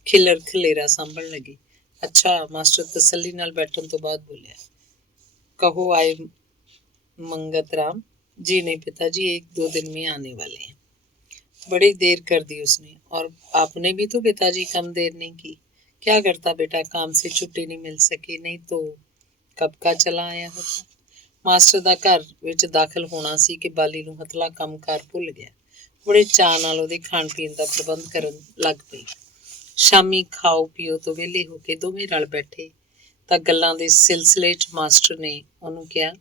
ਖਿਲਰ ਖਲੇਰਾ ਸਾਂਭਣ ਲੱਗੀ। ਅੱਛਾ, ਮਾਸਟਰ ਤਸੱਲੀ ਨਾਲ ਬੈਠਣ ਤੋਂ ਬਾਅਦ ਬੋਲਿਆ। ਕਹੋ ਆਏ मंगत राम जी? नहीं पिताजी, 1-2 दिन में आने वाले हैं। बड़ी देर कर दी उसने। और आपने भी तो पिताजी कम देर नहीं की। क्या करता बेटा, काम से छुट्टी नहीं मिल सकी, नहीं तो कब का चला आया होता। मास्टर ਦਾ ਘਰ ਵਿੱਚ ਦਾਖਲ ਹੋਣਾ ਸੀ ਕਿ ਬਾਲੀ ਨੂੰ ਹਤਲਾ ਕੰਮਕਾਰ ਭੁੱਲ ਗਿਆ। ਬੜੇ ਚਾਅ ਨਾਲ ਉਹਦੇ ਖਾਣ ਪੀਣ ਦਾ ਪ੍ਰਬੰਧ ਕਰਨ ਲੱਗ ਪਈ। ਸ਼ਾਮੀ ਖਾਓ ਪੀਓ ਤੋਂ ਵਿਹਲੇ ਹੋ ਕੇ ਦੋਵੇਂ ਰਲ ਬੈਠੇ ਤਾਂ ਗੱਲਾਂ ਦੇ ਸਿਲਸਿਲੇ 'ਚ ਮਾਸਟਰ ਨੇ ਉਹਨੂੰ ਕਿਹਾ,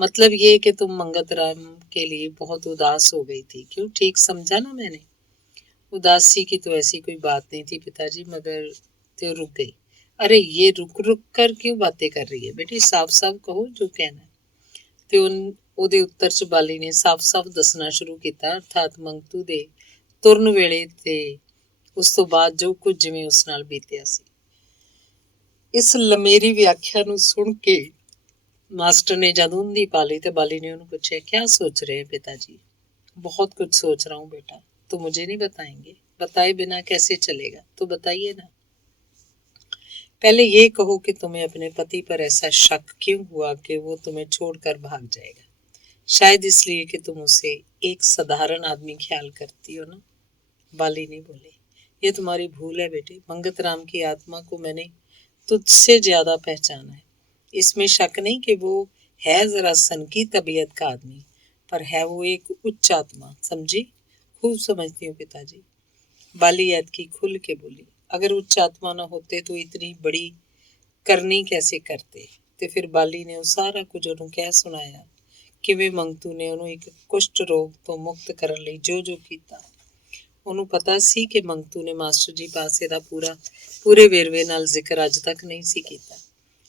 मतलब ये कि तुम मंगत राम के लिए बहुत उदास हो गई थी। क्यों, ठीक समझा ना मैंने? उदासी की तो ऐसी कोई बात नहीं थी पिताजी, मगर तो रुक गई। अरे ये रुक रुक कर क्यों बातें कर रही है बेटी, साफ साफ कहो जो कहना है। ਤੇ ਉਹਦੇ ਉੱਤਰ 'ਚ ਬਾਲੀ ਨੇ ਸਾਫ਼-ਸਾਫ਼ ਦੱਸਣਾ ਸ਼ੁਰੂ ਕੀਤਾ, ਅਰਥਾਤ ਮੰਗਤੂ ਦੇ ਤੁਰਨ ਵੇਲੇ ਤੇ ਉਸ ਤੋਂ ਬਾਅਦ ਜੋ ਕੁਝ ਜਿਵੇਂ ਉਸ ਨਾਲ ਬੀਤਿਆ ਸੀ। ਇਸ ਲੰਮੇਰੀ ਵਿਆਖਿਆ ਨੂੰ ਸੁਣ ਕੇ मास्टर ने जब ऊंधी पाली तो बाली ने उन्हें पूछा, क्या सोच रहे हैं पिताजी? बहुत कुछ सोच रहा हूँ बेटा। तो मुझे नहीं बताएंगे? बताए बिना कैसे चलेगा, तो बताइए ना। पहले ये कहो कि तुम्हें अपने पति पर ऐसा शक क्यों हुआ कि वो तुम्हें छोड़कर भाग जाएगा? शायद इसलिए कि तुम उसे एक साधारण आदमी ख्याल करती हो ना। बाली नहीं बोली। ये तुम्हारी भूल है बेटी। मंगत राम की आत्मा को मैंने तुझसे ज्यादा पहचाना है। इसमें शक नहीं कि वो है जरा सनकी तबीयत का आदमी, पर है वो एक उच्च आत्मा, समझी? खूब समझती हूँ पिताजी। बाली ऐतकी खुल के बोली। अगर उच्च आत्मा ना होते तो इतनी बड़ी करनी कैसे करते? तो फिर बाली ने वो सारा कुछ उन्होंने कह सुनाया किवें मंगतू ने उन्होंने एक कुष्ठ रोग तो मुक्त करने ਲਈ जो ਕੀਤਾ। ਉਹਨੂੰ ਪਤਾ ਸੀ ਕਿ ਮੰਗਤੂ ਨੇ ਮਾਸਟਰ ਜੀ ਪਾਸੇ ਦਾ ਪੂਰੇ ਵੇਰਵੇ ਨਾਲ ਜ਼ਿਕਰ ਅੱਜ ਤੱਕ ਨਹੀਂ ਸੀ ਕੀਤਾ।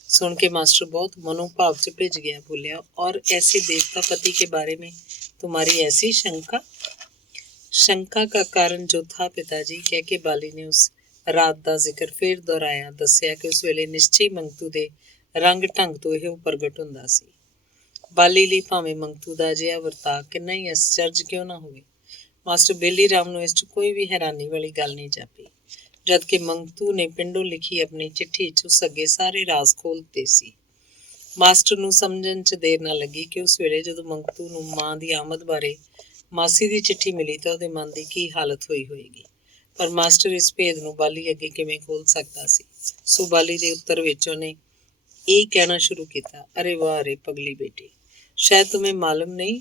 सुन के मास्टर बहुत मनोभाव से भिज गया। बोलिया, और ऐसे देवता पति के बारे में तुम्हारी ऐसी शंका? शंका का कारण जो था पिताजी, कह के बाली ने उस रात का जिक्र फिर दोहराया। दसिया कि उस वेले निश्चय मंगतू दे रंग ढंग तो यह प्रगट हुंदा सी। बाली ਲਈ ਭਾਵੇਂ ਮੰਗਤੂ ਦਾ ਅਜਿਹਾ ਵਰਤਾਅ ਕਿੰਨਾ ਹੀ ਅਸਚਰਜ ਕਿਉਂ ਨਾ ਹੋਵੇ, ਮਾਸਟਰ ਬੇਲੀ ਰਾਮ ਨੂੰ ਇਸ 'ਚ ਕੋਈ ਵੀ ਹੈਰਾਨੀ ਵਾਲੀ ਗੱਲ ਨਹੀਂ ਜਾਪੀ। ਜਦ ਕਿ ਮੰਗਤੂ ਨੇ ਪਿੰਡੋਂ ਲਿਖੀ ਆਪਣੀ ਚਿੱਠੀ 'ਚ ਉਸ ਅੱਗੇ ਸਾਰੇ ਰਾਜ਼ ਖੋਲ੍ਹਤੇ ਸੀ। ਮਾਸਟਰ ਨੂੰ ਸਮਝਣ 'ਚ ਦੇਰ ਨਾ ਲੱਗੀ ਕਿ ਉਸ ਵੇਲੇ ਜਦੋਂ ਮੰਗਤੂ ਨੂੰ ਮਾਂ ਦੀ ਆਮਦ ਬਾਰੇ ਮਾਸੀ ਦੀ ਚਿੱਠੀ ਮਿਲੀ ਤਾਂ ਉਹਦੇ ਮਨ ਦੀ ਕੀ ਹਾਲਤ ਹੋਈ ਹੋਏਗੀ। ਪਰ ਮਾਸਟਰ ਇਸ ਭੇਦ ਨੂੰ ਬਾਲੀ ਅੱਗੇ ਕਿਵੇਂ ਖੋਲ੍ਹ ਸਕਦਾ ਸੀ। ਸੋ ਬਾਲੀ ਦੇ ਉੱਤਰ ਵਿੱਚ ਉਹਨੇ ਇਹ ਕਹਿਣਾ ਸ਼ੁਰੂ ਕੀਤਾ, अरे वाह रे पगली बेटी, शायद तुम्हें मालूम नहीं,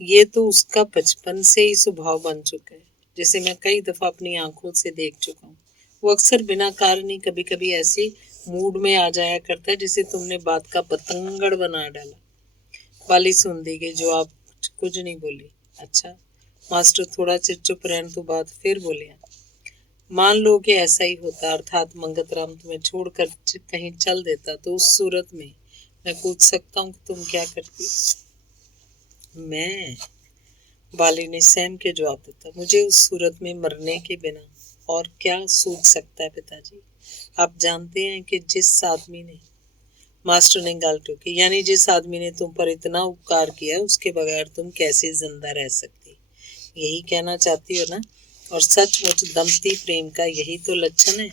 ये तो उसका बचपन से ही स्वभाव बन चुका है, जिसे मैं कई दफा अपनी आंखों से देख चुका हूँ। वो अक्सर बिना कारण ही कभी कभी ऐसे मूड में आ जाया करता है जिसे तुमने बात का बतंगड़ बना डाला। बाली सुनती गई, जवाब कुछ नहीं बोली। अच्छा। मास्टर थोड़ा चिर चुप रहने तो बाद फिर बोलिया, मान लो कि ऐसा ही होता, अर्थात मंगत राम तुम्हें छोड़कर कहीं चल देता, तो उस सूरत में मैं पूछ सकता हूँ कि तुम क्या करती? मैं? बाली ने सहम के जवाब देता, मुझे उस सूरत में मरने के बिना और क्या सूझ सकता है पिताजी। आप जानते हैं कि जिस आदमी ने, मास्टर ने गाल ठोकी, यानी जिस आदमी ने तुम पर इतना उपकार किया उसके बगैर तुम कैसे जिंदा रह सकती, यही कहना चाहती हो ना। और सचमुच दंपति प्रेम का यही तो लक्षण है।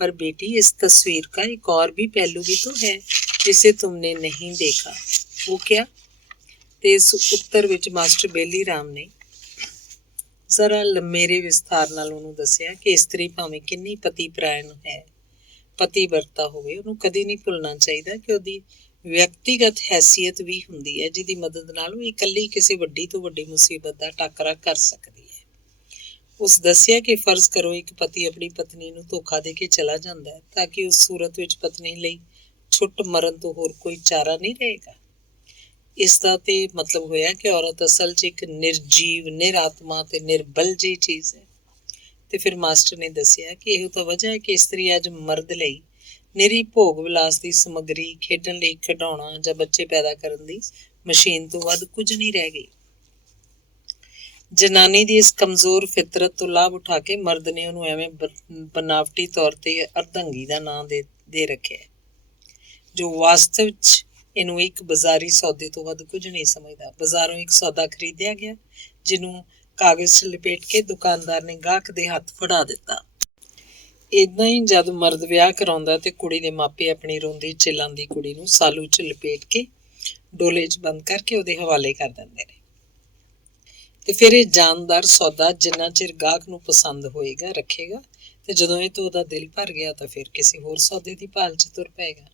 पर बेटी, इस तस्वीर का एक और भी पहलू भी तो है जिसे तुमने नहीं देखा। वो क्या? तेज उत्तर ਵਿੱਚ ਮਾਸਟਰ ਬੇਲੀ ਰਾਮ ਨੇ ਜ਼ਰਾ ਲੰਮੇਰੇ ਵਿਸਥਾਰ ਨਾਲ ਉਹਨੂੰ ਦੱਸਿਆ ਕਿ ਇਸਤਰੀ ਭਾਵੇਂ ਕਿੰਨੀ ਪਤੀ ਪਰਾਇਣ ਹੈ, ਪਤੀ ਵਰਤਾ ਹੋਵੇ, ਉਹਨੂੰ ਕਦੀ ਨਹੀਂ ਭੁੱਲਣਾ ਚਾਹੀਦਾ ਕਿ ਉਹਦੀ ਵਿਅਕਤੀਗਤ ਹੈਸੀਅਤ ਵੀ ਹੁੰਦੀ ਹੈ ਜਿਹਦੀ ਮਦਦ ਨਾਲ ਉਹ ਇਕੱਲੀ ਕਿਸੇ ਵੱਡੀ ਤੋਂ ਵੱਡੀ ਮੁਸੀਬਤ ਦਾ ਟਾਕਰਾ ਕਰ ਸਕਦੀ ਹੈ। ਉਸ ਦੱਸਿਆ ਕਿ ਫਰਜ਼ ਕਰੋ ਇੱਕ ਪਤੀ ਆਪਣੀ ਪਤਨੀ ਨੂੰ ਧੋਖਾ ਦੇ ਕੇ ਚਲਾ ਜਾਂਦਾ ਹੈ ਤਾਂ ਕਿ ਉਸ ਸੂਰਤ ਵਿੱਚ ਪਤਨੀ ਲਈ ਛੁੱਟ ਮਰਨ ਤੋਂ ਹੋਰ ਕੋਈ ਚਾਰਾ ਨਹੀਂ ਰਹੇਗਾ। ਇਸ ਦਾ ਤੇ ਮਤਲਬ ਹੋਇਆ ਕਿ ਔਰਤ ਅਸਲ 'ਚ ਇੱਕ ਨਿਰਜੀਵ, ਨਿਰਾਤਮਾ ਤੇ ਨਿਰਬਲ ਜਿਹੀ ਚੀਜ਼ ਹੈ। ਤੇ ਫਿਰ ਮਾਸਟਰ ਨੇ ਦੱਸਿਆ ਕਿ ਇਹੋ ਤਾਂ ਵਜ੍ਹਾ ਹੈ ਕਿ ਇਸਤਰੀ ਅੱਜ ਮਰਦ ਲਈ ਨਿਰੀ ਭੋਗ ਵਿਲਾਸ ਦੀ ਸਮੱਗਰੀ, ਖੇਡਣ ਲਈ ਖਿਡੌਣਾ ਜਾਂ ਬੱਚੇ ਪੈਦਾ ਕਰਨ ਦੀ ਮਸ਼ੀਨ ਤੋਂ ਵੱਧ ਕੁਝ ਨਹੀਂ ਰਹਿ ਗਈ। ਜਨਾਨੀ ਦੀ ਇਸ ਕਮਜ਼ੋਰ ਫਿਤਰਤ ਤੋਂ ਲਾਭ ਉਠਾ ਕੇ ਮਰਦ ਨੇ ਉਹਨੂੰ ਐਵੇਂ ਬਨਾਵਟੀ ਤੌਰ ਤੇ ਅਰਧੰਗੀ ਦਾ ਨਾਂ ਦੇ ਰੱਖਿਆ, ਜੋ ਵਾਸਤਵ 'ਚ ਇਹਨੂੰ ਇੱਕ ਬਾਜ਼ਾਰੀ ਸੌਦੇ ਤੋਂ ਵੱਧ ਕੁਝ ਨਹੀਂ ਸਮਝਦਾ। ਬਾਜ਼ਾਰੋਂ ਇੱਕ ਸੌਦਾ ਖਰੀਦਿਆ ਗਿਆ ਜਿਹਨੂੰ ਕਾਗਜ਼ 'ਚ ਲਪੇਟ ਕੇ ਦੁਕਾਨਦਾਰ ਨੇ ਗਾਹਕ ਦੇ ਹੱਥ ਫੜਾ ਦਿੱਤਾ। ਏਦਾਂ ਹੀ ਜਦ ਮਰਦ ਵਿਆਹ ਕਰਾਉਂਦਾ ਤੇ ਕੁੜੀ ਦੇ ਮਾਪੇ ਆਪਣੀ ਰੋਂਦੀ ਚਿਲਾਉਂਦੀ ਕੁੜੀ ਨੂੰ ਸਾਲੂ 'ਚ ਲਪੇਟ ਕੇ ਡੋਲੇ 'ਚ ਬੰਦ ਕਰਕੇ ਉਹਦੇ ਹਵਾਲੇ ਕਰ ਦਿੰਦੇ ਨੇ। ਤੇ ਫਿਰ ਇਹ ਜਾਨਦਾਰ ਸੌਦਾ ਜਿੰਨਾ ਚਿਰ ਗਾਹਕ ਨੂੰ ਪਸੰਦ ਹੋਏਗਾ ਰੱਖੇਗਾ, ਤੇ ਜਦੋਂ ਇਹ ਤੋਂ ਉਹਦਾ ਦਿਲ ਭਰ ਗਿਆ ਤਾਂ ਫਿਰ ਕਿਸੇ ਹੋਰ ਸੌਦੇ ਦੀ ਭਾਲ 'ਚ ਤੁਰ ਪਏਗਾ।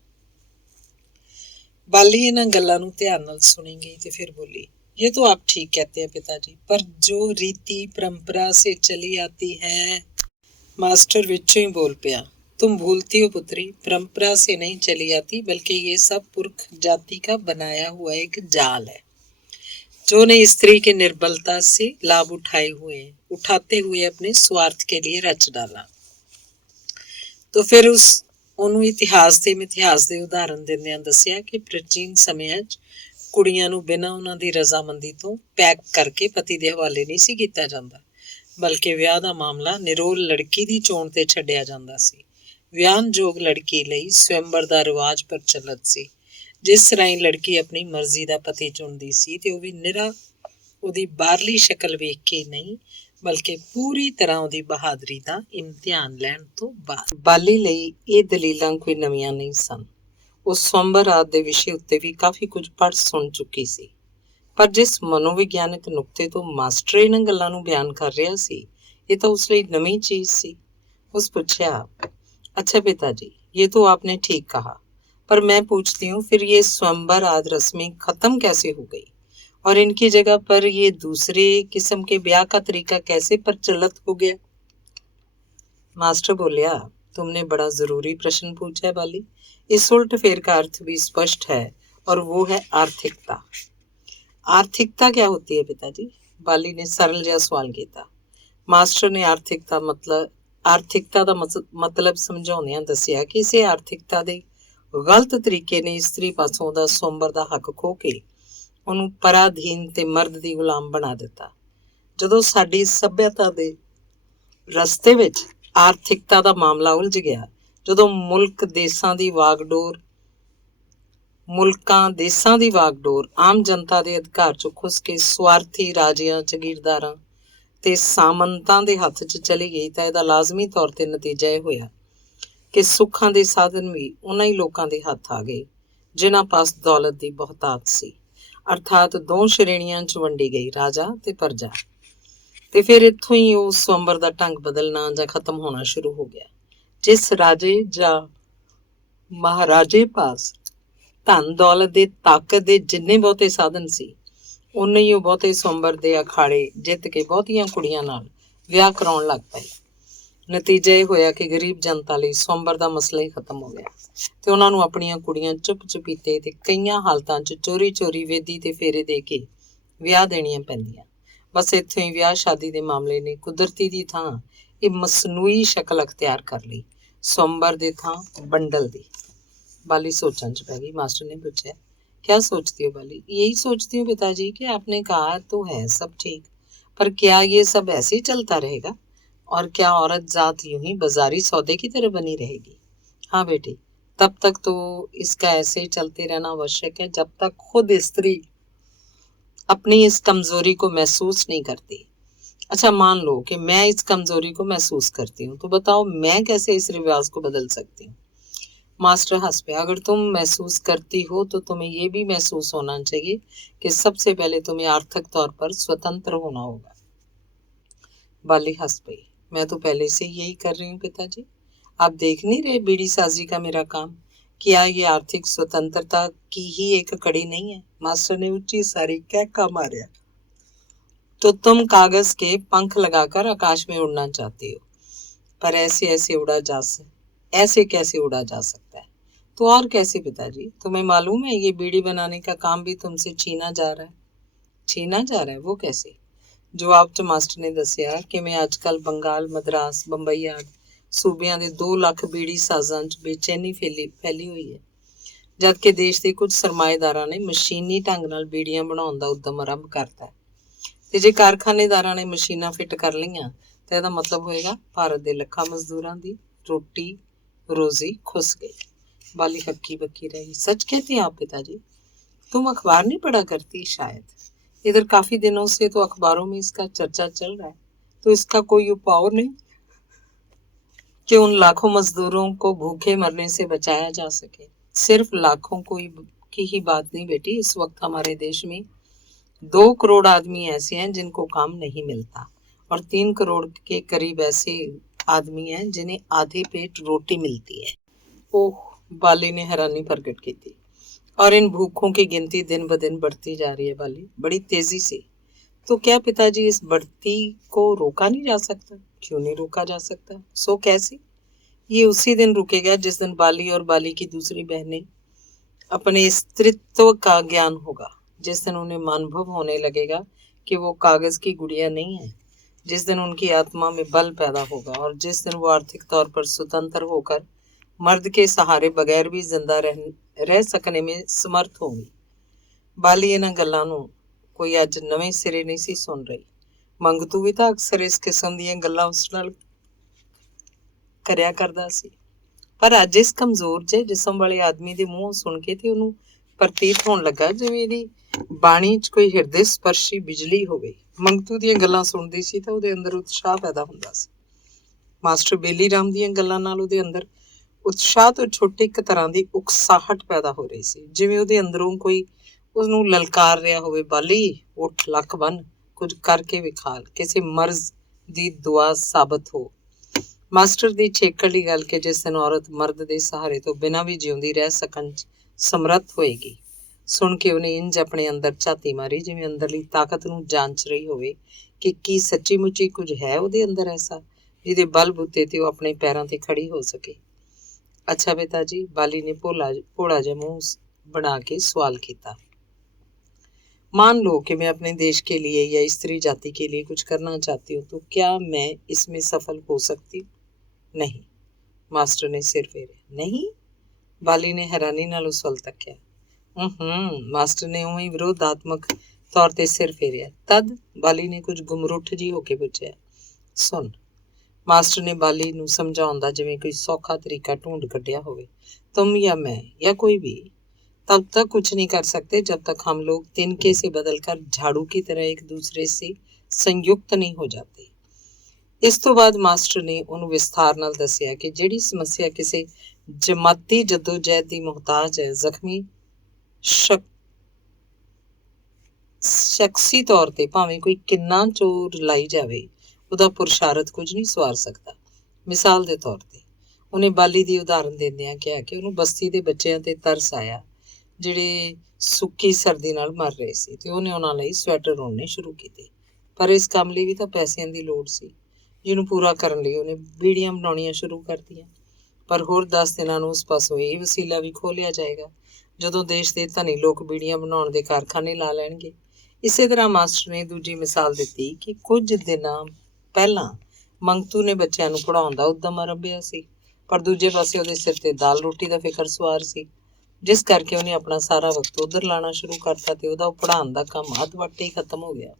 बाली इन गल्लां नूं ध्यान नाल सुनी गई ते फिर बोली, ये तो आप ठीक कहते हैं पिताजी, पर जो रीति परंपरा से चली आती है। मास्टर विचों ही बोल पिया, तुम भूलती हो पुत्री, परंपरा से नहीं चली आती बल्कि ये सब पुरख जाति का बनाया हुआ एक जाल है जो ने स्त्री की निर्बलता से लाभ उठाते हुए अपने स्वार्थ के लिए रच डाला। तो फिर ਉਹਨੂੰ ਇਤਿਹਾਸ ਦੇ ਉਦਾਹਰਨ ਦਿੰਦਿਆਂ ਦੱਸਿਆ ਕਿ ਪ੍ਰਾਚੀਨ ਸਮਿਆਂ 'ਚ ਕੁੜੀਆਂ ਨੂੰ ਬਿਨਾਂ ਉਹਨਾਂ ਦੀ ਰਜ਼ਾਮੰਦੀ ਤੋਂ ਪੈਕ ਕਰਕੇ ਪਤੀ ਦੇ ਹਵਾਲੇ ਨਹੀਂ ਸੀ ਕੀਤਾ ਜਾਂਦਾ, ਬਲਕਿ ਵਿਆਹ ਦਾ ਮਾਮਲਾ ਨਿਰੋਲ ਲੜਕੀ ਦੀ ਚੋਣ ਤੇ ਛੱਡਿਆ ਜਾਂਦਾ ਸੀ। ਵਿਆਹਨਯੋਗ ਲੜਕੀ ਲਈ ਸਵੰਬਰ ਦਾ ਰਿਵਾਜ ਪ੍ਰਚਲਿਤ ਸੀ, ਜਿਸ ਰਾਹੀਂ ਲੜਕੀ ਆਪਣੀ ਮਰਜ਼ੀ ਦਾ ਪਤੀ ਚੁਣਦੀ ਸੀ ਤੇ ਉਹ ਵੀ ਨਿਰਾ ਉਹਦੀ ਬਾਹਰਲੀ ਸ਼ਕਲ ਵੇਖ ਕੇ ਨਹੀਂ ਬਲਕਿ ਪੂਰੀ ਤਰ੍ਹਾਂ ਉਹਦੀ ਬਹਾਦਰੀ ਦਾ ਇਮਤਿਹਾਨ ਲੈਣ ਤੋਂ ਬਾਅਦ। ਬਾਲੀ ਲਈ ਇਹ ਦਲੀਲਾਂ ਕੋਈ ਨਵੀਆਂ ਨਹੀਂ ਸਨ। ਉਹ ਸਵੰਬਰ ਆਦਿ ਦੇ ਵਿਸ਼ੇ ਉੱਤੇ ਵੀ ਕਾਫੀ ਕੁਝ ਪੜ੍ਹ ਸੁਣ ਚੁੱਕੀ ਸੀ, ਪਰ ਜਿਸ ਮਨੋਵਿਗਿਆਨਕ ਨੁਕਤੇ ਤੋਂ ਮਾਸਟਰ ਇਹਨਾਂ ਗੱਲਾਂ ਨੂੰ ਬਿਆਨ ਕਰ ਰਿਹਾ ਸੀ, ਇਹ ਤਾਂ ਉਸ ਲਈ ਨਵੀਂ ਚੀਜ਼ ਸੀ। ਉਸ ਪੁੱਛਿਆ, अच्छा पिताजी, ये तो आपने ठीक कहा, पर मैं पूछती हूँ फिर ये स्वयंवर आदि रस्में खत्म कैसे हो गई और इनकी जगह पर ये दूसरे किस्म के ब्याह का तरीका कैसे प्रचलित हो गया? मास्टर बोलिया, तुमने बड़ा जरूरी प्रश्न पूछा है बाली। इस उल्ट फेर का अर्थ भी स्पष्ट है और वो है आर्थिकता। आर्थिकता क्या होती है पिताजी? बाली ने सरल जहा सवाल किया। मास्टर ने आर्थिकता ਦਾ ਮਤਲਬ ਸਮਝਾਉਂਦਿਆਂ ਦੱਸਿਆ ਕਿ ਇਸੇ ਆਰਥਿਕਤਾ ਦੇ ਗਲਤ ਤਰੀਕੇ ਨੇ ਇਸਤਰੀ ਪਾਸੋਂ ਉਹਦਾ ਸਵੰਬਰ ਦਾ ਹੱਕ ਖੋਹ ਕੇ ਉਹਨੂੰ ਪਰਾਧੀਨ ਤੇ ਮਰਦ ਦੀ ਗੁਲਾਮ ਬਣਾ ਦਿੱਤਾ। ਜਦੋਂ ਸਾਡੀ ਸੱਭਿਅਤਾ ਦੇ ਰਸਤੇ ਵਿੱਚ ਆਰਥਿਕਤਾ ਦਾ ਮਾਮਲਾ ਉਲਝ ਗਿਆ, ਜਦੋਂ ਦੇਸਾਂ ਦੀ ਵਾਗਡੋਰ ਆਮ ਜਨਤਾ ਦੇ ਅਧਿਕਾਰ ਚੋਂ ਖੁੱਸ ਕੇ ਸਵਾਰਥੀ ਰਾਜਿਆਂ, ਜਗੀਰਦਾਰਾਂ ਤੇ ਸਾਮੰਤਾਂ ਦੇ ਹੱਥ 'ਚ ਚਲੀ ਗਈ, ਤਾਂ ਇਹਦਾ ਲਾਜ਼ਮੀ ਤੌਰ ਤੇ ਨਤੀਜਾ ਇਹ ਹੋਇਆ ਕਿ ਸੁੱਖਾਂ ਦੇ ਸਾਧਨ ਵੀ ਉਹਨਾਂ ਹੀ ਲੋਕਾਂ ਦੇ ਹੱਥ ਆ ਗਏ ਜਿਨ੍ਹਾਂ ਪਾਸ ਦੌਲਤ ਦੀ ਬਹੁਤਾਤ ਸੀ, ਅਰਥਾਤ ਦੋ ਸ਼੍ਰੇਣੀਆਂ 'ਚ ਵੰਡੀ ਗਈ, ਰਾਜਾ ਤੇ ਪ੍ਰਜਾ। ਤੇ ਫਿਰ ਇੱਥੋਂ ਹੀ ਉਹ ਸਵੰਬਰ ਦਾ ਢੰਗ ਬਦਲਣਾ ਜਾਂ ਖਤਮ ਹੋਣਾ ਸ਼ੁਰੂ ਹੋ ਗਿਆ। ਜਿਸ ਰਾਜੇ ਜਾਂ ਮਹਾਰਾਜੇ ਪਾਸ ਧਨ ਦੌਲਤ ਦੇ ਤਾਕਤ ਦੇ ਜਿੰਨੇ ਬਹੁਤੇ ਸਾਧਨ ਸੀ, ਉਨੇ ਹੀ ਉਹ ਬਹੁਤੇ ਸਵੰਬਰ ਦੇ ਅਖਾੜੇ ਜਿੱਤ ਕੇ ਬਹੁਤੀਆਂ ਕੁੜੀਆਂ ਨਾਲ ਵਿਆਹ ਕਰਾਉਣ ਲੱਗ ਪਏ। ਨਤੀਜਾ ਇਹ ਹੋਇਆ ਕਿ ਗਰੀਬ ਜਨਤਾ ਲਈ ਸਵੰਬਰ ਦਾ ਮਸਲਾ ਹੀ ਖਤਮ ਹੋ ਗਿਆ ਤੇ ਉਹਨਾਂ ਨੂੰ ਆਪਣੀਆਂ ਕੁੜੀਆਂ ਚੁੱਪ ਚੁਪੀਤੇ ਤੇ ਕਈਆਂ ਹਾਲਤਾਂ 'ਚ ਚੋਰੀ ਚੋਰੀ ਵੇਦੀ ਤੇ ਫੇਰੇ ਦੇ ਕੇ ਵਿਆਹ ਦੇਣੀਆਂ ਪੈਂਦੀਆਂ। ਬਸ ਇੱਥੋਂ ਹੀ ਵਿਆਹ ਸ਼ਾਦੀ ਦੇ ਮਾਮਲੇ ਨੇ ਕੁਦਰਤੀ ਦੀ ਥਾਂ ਇਹ ਮਸਨੂਈ ਸ਼ਕਲ ਅਖਤਿਆਰ ਕਰ ਲਈ, ਸਵੰਬਰ ਦੇ ਥਾਂ ਬੰਡਲ ਦੀ। ਬਾਲੀ ਸੋਚਾਂ 'ਚ ਪੈ ਗਈ। ਮਾਸਟਰ ਨੇ ਪੁੱਛਿਆ, क्या सोचती हो बाली? यही सोचती हूँ पिताजी कि आपने कहा तो है सब ठीक, पर क्या ये सब ऐसे ही चलता रहेगा? और क्या औरत जात यूं ही बाजारी सौदे की तरह बनी रहेगी? हाँ बेटी, तब तक तो इसका ऐसे ही चलते रहना आवश्यक है जब तक खुद स्त्री अपनी इस कमजोरी को महसूस नहीं करती। अच्छा, मान लो कि मैं इस कमजोरी को महसूस करती हूँ, तो बताओ मैं कैसे इस रिवाज को बदल सकती हूँ? मास्टर हंस पे, अगर तुम महसूस करती हो तो तुम्हें ये भी महसूस होना चाहिए कि सबसे पहले तुम्हें आर्थिक तौर पर स्वतंत्र होना होगा। बाली हंस पई, मैं तो पहले से यही कर रही हूँ पिताजी। आप देख नहीं रहे बीड़ी साजी का मेरा काम? क्या ये आर्थिक स्वतंत्रता की ही एक कड़ी नहीं है? मास्टर ने ऊंची सारी कहका मारा। तो तुम कागज के पंख लगाकर आकाश में उड़ना चाहती हो, पर ऐसे कैसे उड़ा जा सकता है? तो और कैसे पिताजी? तुम्हें मालूम है ये बीड़ी बनाने का काम भी तुमसे छीना जा रहा है। छीना जा रहा है? वो कैसे? जवाब च मास्टर ने दसिया कि मैं आजकल बंगाल, मद्रास, बंबई आदि सूबियां ਦੇ 2 ਲੱਖ ਬੀੜੀ ਸਾਜ਼ਾਂ 'ਚ ਬੇਚੈਨੀ ਫੈਲੀ ਹੋਈ ਹੈ, ਜਦ ਕਿ ਦੇਸ਼ ਦੇ ਕੁਝ ਸਰਮਾਏਦਾਰਾਂ ਨੇ ਮਸ਼ੀਨੀ ਢੰਗ ਨਾਲ ਬੀੜੀਆਂ ਬਣਾਉਣ ਦਾ ਉਦਮ ਆਰੰਭ ਕਰਤਾ ਹੈ। ਤੇ ਜੇ ਕਾਰਖਾਨੇਦਾਰਾਂ ਨੇ ਮਸ਼ੀਨਾਂ ਫਿੱਟ ਕਰ ਲਈਆਂ ਤਾਂ ਇਹਦਾ ਮਤਲਬ ਹੋਏਗਾ ਭਾਰਤ ਦੇ ਲੱਖਾਂ ਮਜ਼ਦੂਰਾਂ ਦੀ ਰੋਟੀ रोजी खुस गई। बाली हक्की बक्की रही। सच कहती हैं आप पिताजी? तुम अखबार नहीं पढ़ा करती शायद? इधर काफी दिनों से तो अखबारों में इसका चर्चा चल रहा है, तो इसका कोई उपाय नहीं कि उन लाखों मजदूरों को भूखे मरने से बचाया जा सके? सिर्फ लाखों की ही बात नहीं बेटी, इस वक्त हमारे देश में 2 करोड़ आदमी ऐसे हैं जिनको काम नहीं मिलता, और 3 करोड़ के करीब ऐसे आदमी हैं जिन्हें आधे पेट रोटी मिलती है। ओह, बाली ने हैरानी प्रकट की थी। और इन भूखों की गिनती दिन ब दिन बढ़ती जा रही है बाली, बड़ी तेजी से। तो क्या पिताजी इस बढ़ती को रोका नहीं जा सकता? क्यों नहीं रोका जा सकता? सो कैसे? ये उसी दिन रुकेगा जिस दिन बाली और बाली की दूसरी बहनें अपने स्त्रीत्व का ज्ञान होगा, जिस दिन उन्हें अनुभव होने लगेगा कि वो कागज की गुड़िया नहीं है, जिस दिन उनकी आत्मा में बल पैदा होगा, और जिस दिन वो आर्थिक तौर पर स्वतंत्र होकर मर्द के सहारे बगैर भी जिंदा रह सकने में समर्थ होंगी। बाली इन्हां गल्लां नूं कोई अज नवें सिरे नहीं सी सुन रही। मंगतू भी तां अक्सर इस किस्म दीयां गल्लां उस नाल करिया करदा सी, पर ਅੱਜ ਇਸ ਕਮਜ਼ੋਰ ਜਿਹੇ ਜਿਸਮ ਵਾਲੇ ਆਦਮੀ ਦੇ ਮੂੰਹੋਂ ਸੁਣ ਕੇ ਤੇ ਉਹਨੂੰ ਪ੍ਰਤੀਤ ਹੋਣ ਲੱਗਾ ਜਿਵੇਂ ਇਹਦੀ ਬਾਣੀ 'ਚ ਕੋਈ ਹਿਰਦੇ ਸਪਰਸ਼ੀ ਬਿਜਲੀ ਹੋਵੇ। ਮੰਗਤੂ ਦੀਆਂ ਗੱਲਾਂ ਸੁਣਦੀ ਸੀ ਤਾਂ ਉਹਦੇ ਅੰਦਰ ਉਤਸ਼ਾਹ ਪੈਦਾ ਹੁੰਦਾ ਸੀ। ਮਾਸਟਰ ਬੇਲੀ ਰਾਮ ਦੀਆਂ ਗੱਲਾਂ ਨਾਲ ਉਹਦੇ ਅੰਦਰ ਉਤਸ਼ਾਹ ਤੋਂ ਛੋਟੀ ਇੱਕ ਤਰ੍ਹਾਂ ਦੀ ਉਕਸਾਹਟ ਪੈਦਾ ਹੋ ਰਹੀ ਸੀ, ਜਿਵੇਂ ਉਹਦੇ ਅੰਦਰੋਂ ਕੋਈ ਉਸਨੂੰ ਲਲਕਾਰ ਰਿਹਾ ਹੋਵੇ, ਬਾਲੀ ਉੱਠ, ਲੱਕ ਬੰਨ, ਕੁਝ ਕਰਕੇ ਵਿਖਾ, ਕਿਸੇ ਮਰਜ਼ ਦੀ ਦੁਆ ਸਾਬਤ ਹੋ। ਮਾਸਟਰ ਦੀ ਛੇਕੜੀ ਗੱਲ ਕਿ ਜਿਸ ਦਿਨ ਔਰਤ ਮਰਦ ਦੇ ਸਹਾਰੇ ਤੋਂ ਬਿਨਾਂ ਵੀ ਜਿਉਂਦੀ ਰਹਿ ਸਕਣ 'ਚ ਸਮਰੱਥ ਹੋਏਗੀ, ਸੁਣ ਕੇ ਉਹਨੇ ਇੰਜ ਆਪਣੇ ਅੰਦਰ ਝਾਤੀ ਮਾਰੀ ਜਿਵੇਂ ਅੰਦਰਲੀ ਤਾਕਤ ਨੂੰ ਜਾਂਚ ਰਹੀ ਹੋਵੇ ਕਿ ਕੀ ਸੱਚੀ ਮੁੱਚੀ ਕੁਝ ਹੈ ਉਹਦੇ ਅੰਦਰ ਐਸਾ ਜਿਹਦੇ ਬਲ ਬੁੱਤੇ ਤੇ ਉਹ ਆਪਣੇ ਪੈਰਾਂ ਤੇ ਖੜੀ ਹੋ ਸਕੇ। अच्छा पिताजी, बाली ने भोला जा मुंह बना के सवाल किया। मान लो कि मैं अपने देश के लिए या स्त्री जाति के लिए कुछ करना चाहती हूँ, तो क्या मैं इसमें सफल हो सकती हूँ? नहीं। मास्टर ने सिर फेरे। नहीं? बाली ने हैरानी नाल उस वल तक्या। मास्टर ने उवें विरोधात्मक तौर ते सिर फेरिया। तद बाली ने कुछ गुमरुठ जी होके पूछा, सुन। मास्टर ने बाली ਨੂੰ ਸਮਝਾਉਣ ਦਾ ਜਿਵੇਂ ਕੋਈ ਸੌਖਾ ਤਰੀਕਾ ਢੂੰਡ ਕੱਢਿਆ ਹੋਵੇ। तुम या मैं या कोई भी तब तक कुछ नहीं कर सकते जब तक हम लोग तिनके से बदलकर झाड़ू की तरह एक दूसरे से संयुक्त नहीं हो जाते। इस तो बाद मास्टर ने ਉਹਨੂੰ ਵਿਸਥਾਰ ਨਾਲ ਦੱਸਿਆ ਕਿ ਜਿਹੜੀ ਸਮੱਸਿਆ ਕਿਸੇ ਜਮਾਤੀ ਜਦੋਜਹਿਦ ਦੀ ਮੁਹਤਾਜ ਹੈ, ਜ਼ਖਮੀ ਸ਼ਖਸੀ ਤੌਰ ਤੇ ਭਾਵੇਂ ਕੋਈ ਕਿੰਨਾ ਚੋਰ ਲਾਈ ਜਾਵੇ, ਉਹਦਾ ਪੁਰਸ਼ਾਰਥ ਕੁਝ ਨਹੀਂ ਸਵਾਰ ਸਕਦਾ। ਮਿਸਾਲ ਦੇ ਤੌਰ ਤੇ ਉਹਨੇ ਬਾਲੀ ਦੀ ਉਦਾਹਰਨ ਦਿੰਦਿਆਂ ਕਿਹਾ ਕਿ ਉਹਨੂੰ ਬਸਤੀ ਦੇ ਬੱਚਿਆਂ ਤੇ ਤਰਸ ਆਇਆ ਜਿਹੜੇ ਸੁੱਕੀ ਸਰਦੀ ਨਾਲ ਮਰ ਰਹੇ ਸੀ, ਤੇ ਉਹਨੇ ਉਹਨਾਂ ਲਈ ਸਵੈਟਰ ਉਣਨੇ ਸ਼ੁਰੂ ਕੀਤੇ। ਪਰ ਇਸ ਕੰਮ ਲਈ ਵੀ ਤਾਂ ਪੈਸਿਆਂ ਦੀ ਲੋੜ ਸੀ, ਜਿਹਨੂੰ ਪੂਰਾ ਕਰਨ ਲਈ ਉਹਨੇ ਬੀੜੀਆਂ ਬਣਾਉਣੀਆਂ ਸ਼ੁਰੂ ਕਰਤੀਆਂ। ਪਰ ਹੋਰ 10 ਦਿਨਾਂ ਨੂੰ ਉਸ ਪਾਸੋਂ ਇਹ ਵਸੀਲਾ ਵੀ ਖੋਲਿਆ ਜਾਏਗਾ ਜਦੋਂ ਦੇਸ਼ ਦੇ ਧਨੀ ਲੋਕ ਬੀੜੀਆਂ ਬਣਾਉਣ ਦੇ ਕਾਰਖਾਨੇ ਲਾ ਲੈਣਗੇ। ਇਸੇ ਤਰ੍ਹਾਂ ਮਾਸਟਰ ਨੇ ਦੂਜੀ ਮਿਸਾਲ ਦਿੱਤੀ ਕਿ ਕੁਝ ਦਿਨਾਂ ਪਹਿਲਾਂ ਮੰਗਤੂ ਨੇ ਬੱਚਿਆਂ ਨੂੰ ਪੜ੍ਹਾਉਣ ਦਾ ਉਦਮ ਆਰੰਭਿਆ ਸੀ, ਪਰ ਦੂਜੇ ਪਾਸੇ ਉਹਦੇ ਸਿਰ ਤੇ ਦਾਲ ਰੋਟੀ ਦਾ ਫਿਕਰ ਸਵਾਰ ਸੀ। ਜਿਸ ਕਰਕੇ ਉਹਨੇ ਆਪਣਾ ਸਾਰਾ ਵਕਤ ਉਧਰ ਲਾਣਾ ਸ਼ੁਰੂ ਕਰਤਾ ਤੇ ਉਹਦਾ ਪੜ੍ਹਾਉਣ ਦਾ ਕੰਮ ਅੱਧ ਵੱਟੇ ਹੀ ਖਤਮ ਹੋ ਗਿਆ।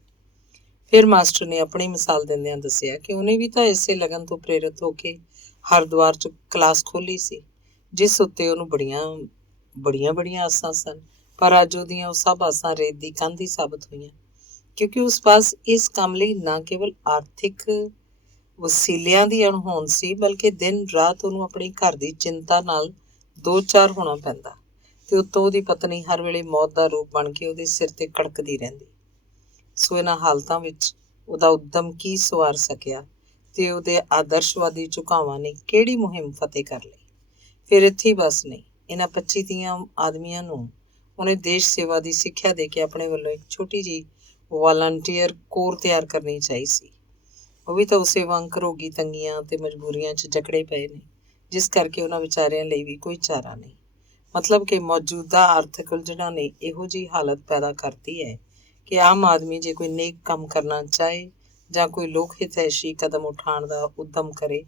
ਫਿਰ ਮਾਸਟਰ ਨੇ ਆਪਣੀ ਮਿਸਾਲ ਦਿੰਦਿਆਂ ਦੱਸਿਆ ਕਿ ਉਹਨੇ ਵੀ ਤਾਂ ਇਸੇ ਲਗਨ ਤੋਂ ਪ੍ਰੇਰਿਤ ਹੋ ਕੇ ਹਰਿਦੁਆਰ 'ਚ ਕਲਾਸ ਖੋਲ੍ਹੀ ਸੀ, ਜਿਸ ਉੱਤੇ ਉਹਨੂੰ ਬੜੀਆਂ ਆਸਾਂ ਸਨ। ਪਰ ਅੱਜ ਉਹਦੀਆਂ ਉਹ ਸਭ ਆਸਾਂ ਰੇਤ ਦੀ ਕੰਧ ਹੀ ਸਾਬਤ ਹੋਈਆਂ, ਕਿਉਂਕਿ ਉਸ ਪਾਸ ਇਸ ਕੰਮ ਲਈ ਨਾ ਕੇਵਲ ਆਰਥਿਕ ਵਸੀਲਿਆਂ ਦੀ ਅਣਹੋਂਦ ਸੀ, ਬਲਕਿ ਦਿਨ ਰਾਤ ਉਹਨੂੰ ਆਪਣੀ ਘਰ ਦੀ ਚਿੰਤਾ ਨਾਲ ਦੋ ਚਾਰ ਹੋਣਾ ਪੈਂਦਾ ਤੇ ਉੱਤੋਂ ਉਹਦੀ ਪਤਨੀ ਹਰ ਵੇਲੇ ਮੌਤ ਦਾ ਰੂਪ ਬਣ ਕੇ ਉਹਦੇ ਸਿਰ ਤੇ ਕੜਕਦੀ ਰਹਿੰਦੀ। ਸੋ ਇਹਨਾਂ ਹਾਲਤਾਂ ਵਿੱਚ ਉਹਦਾ ਉੱਦਮ ਕੀ ਸਵਾਰ ਸਕਿਆ ਤੇ ਉਹਦੇ ਆਦਰਸ਼ਵਾਦੀ ਝੁਕਾਵਾਂ ਨੇ ਕਿਹੜੀ ਮੁਹਿੰਮ ਫਤਿਹ ਕਰ ਲਈ। ਫਿਰ ਇੱਥੇ ਹੀ ਬਸ ਨਹੀਂ, ਇਹਨਾਂ 25-30 ਆਦਮੀਆਂ ਨੂੰ ਉਹਨੇ ਦੇਸ਼ ਸੇਵਾ ਦੀ ਸਿੱਖਿਆ ਦੇ ਕੇ ਆਪਣੇ ਵੱਲੋਂ ਇੱਕ ਛੋਟੀ ਜਿਹੀ ਵਾਲੰਟੀਅਰ ਕੋਰ ਤਿਆਰ ਕਰਨੀ ਚਾਹੀ ਸੀ। ਉਹ ਵੀ ਤਾਂ ਉਸੇ ਵਾਂਗ ਘਰੋਗੀ ਤੰਗੀਆਂ ਤੇ ਮਜਬੂਰੀਆਂ 'ਚ ਜਕੜੇ ਪਏ ਨੇ, ਜਿਸ ਕਰਕੇ ਉਹਨਾਂ ਵਿਚਾਰਿਆਂ ਲਈ ਵੀ ਕੋਈ ਚਾਰਾ ਨਹੀਂ। ਮਤਲਬ ਕਿ ਮੌਜੂਦਾ ਆਰਥਿਕ ਉਲਝਣਾਂ ਨੇ ਇਹੋ ਜਿਹੀ ਹਾਲਤ ਪੈਦਾ ਕਰਤੀ ਹੈ ਕਿ ਆਮ ਆਦਮੀ ਜੇ ਕੋਈ ਨੇਕ ਕੰਮ ਕਰਨਾ ਚਾਹੇ ਜਾਂ ਕੋਈ ਲੋਕ ਹਿਤੈਸ਼ੀ ਕਦਮ ਉਠਾਉਣ ਦਾ ਉੱਦਮ ਕਰੇ